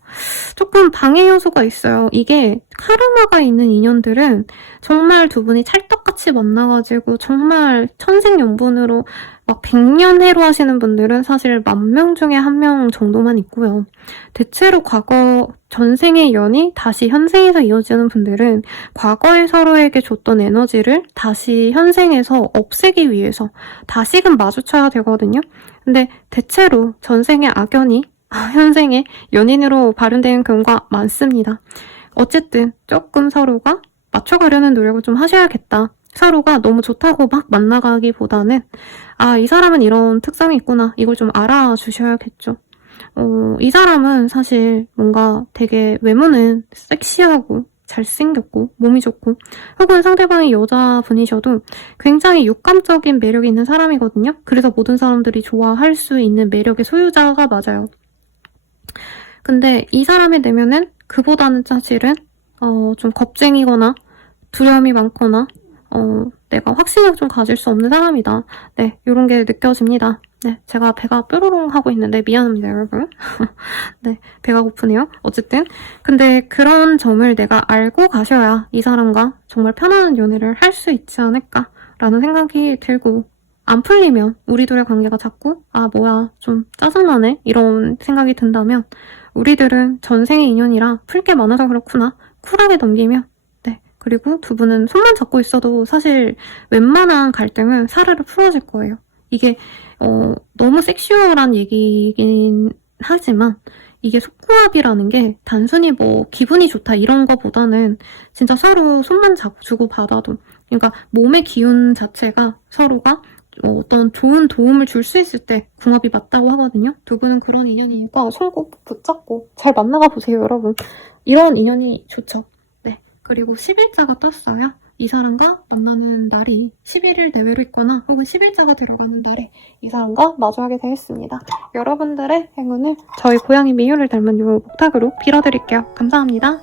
조금 방해 요소가 있어요. 이게 카르마가 있는 인연들은 정말 두 분이 찰떡같이 만나가지고 정말 천생연분으로 막 100년해로 하시는 분들은 사실 10,000명 중에 1명 정도만 있고요. 대체로 과거 전생의 연이 다시 현생에서 이어지는 분들은 과거에 서로에게 줬던 에너지를 다시 현생에서 없애기 위해서 다시금 마주쳐야 되거든요. 근데 대체로 전생의 악연이 현생의 연인으로 발현되는 경우가 많습니다. 어쨌든 조금 서로가 맞춰가려는 노력을 좀 하셔야겠다. 서로가 너무 좋다고 막 만나가기보다는 이 사람은 이런 특성이 있구나. 이걸 좀 알아주셔야겠죠. 이 사람은 사실 뭔가 되게 외모는 섹시하고 잘생겼고 몸이 좋고 혹은 상대방이 여자분이셔도 굉장히 육감적인 매력이 있는 사람이거든요. 그래서 모든 사람들이 좋아할 수 있는 매력의 소유자가 맞아요. 근데 이 사람의 내면은 그보다는 사실은 좀 겁쟁이거나 두려움이 많거나 내가 확신을 좀 가질 수 없는 사람이다. 네, 이런 게 느껴집니다. 네, 제가 배가 뾰로롱 하고 있는데 미안합니다, 여러분. 네, 배가 고프네요. 어쨌든 근데 그런 점을 내가 알고 가셔야 이 사람과 정말 편안한 연애를 할 수 있지 않을까라는 생각이 들고, 안 풀리면 우리 둘의 관계가 자꾸 뭐야 좀 짜증나네 이런 생각이 든다면 우리들은 전생의 인연이라 풀 게 많아서 그렇구나 쿨하게 넘기면, 네, 그리고 두 분은 손만 잡고 있어도 사실 웬만한 갈등은 사르르 풀어질 거예요. 이게 너무 섹슈얼한 얘기긴 하지만 이게 속궁합이라는 게 단순히 뭐 기분이 좋다 이런 거보다는 진짜 서로 손만 잡고 주고 받아도, 그러니까 몸의 기운 자체가 서로가 어떤 좋은 도움을 줄 수 있을 때 궁합이 맞다고 하거든요. 두 분은 그런 인연이니까 손 꼭 붙잡고 잘 만나가 보세요, 여러분. 이런 인연이 좋죠. 네. 그리고 10일자가 떴어요. 이 사람과 만나는 날이 11일 내외로 있거나 혹은 10일자가 들어가는 날에 이 사람과 마주하게 되겠습니다. 여러분들의 행운을 저희 고양이 미유를 닮은 이 목탁으로 빌어드릴게요. 감사합니다.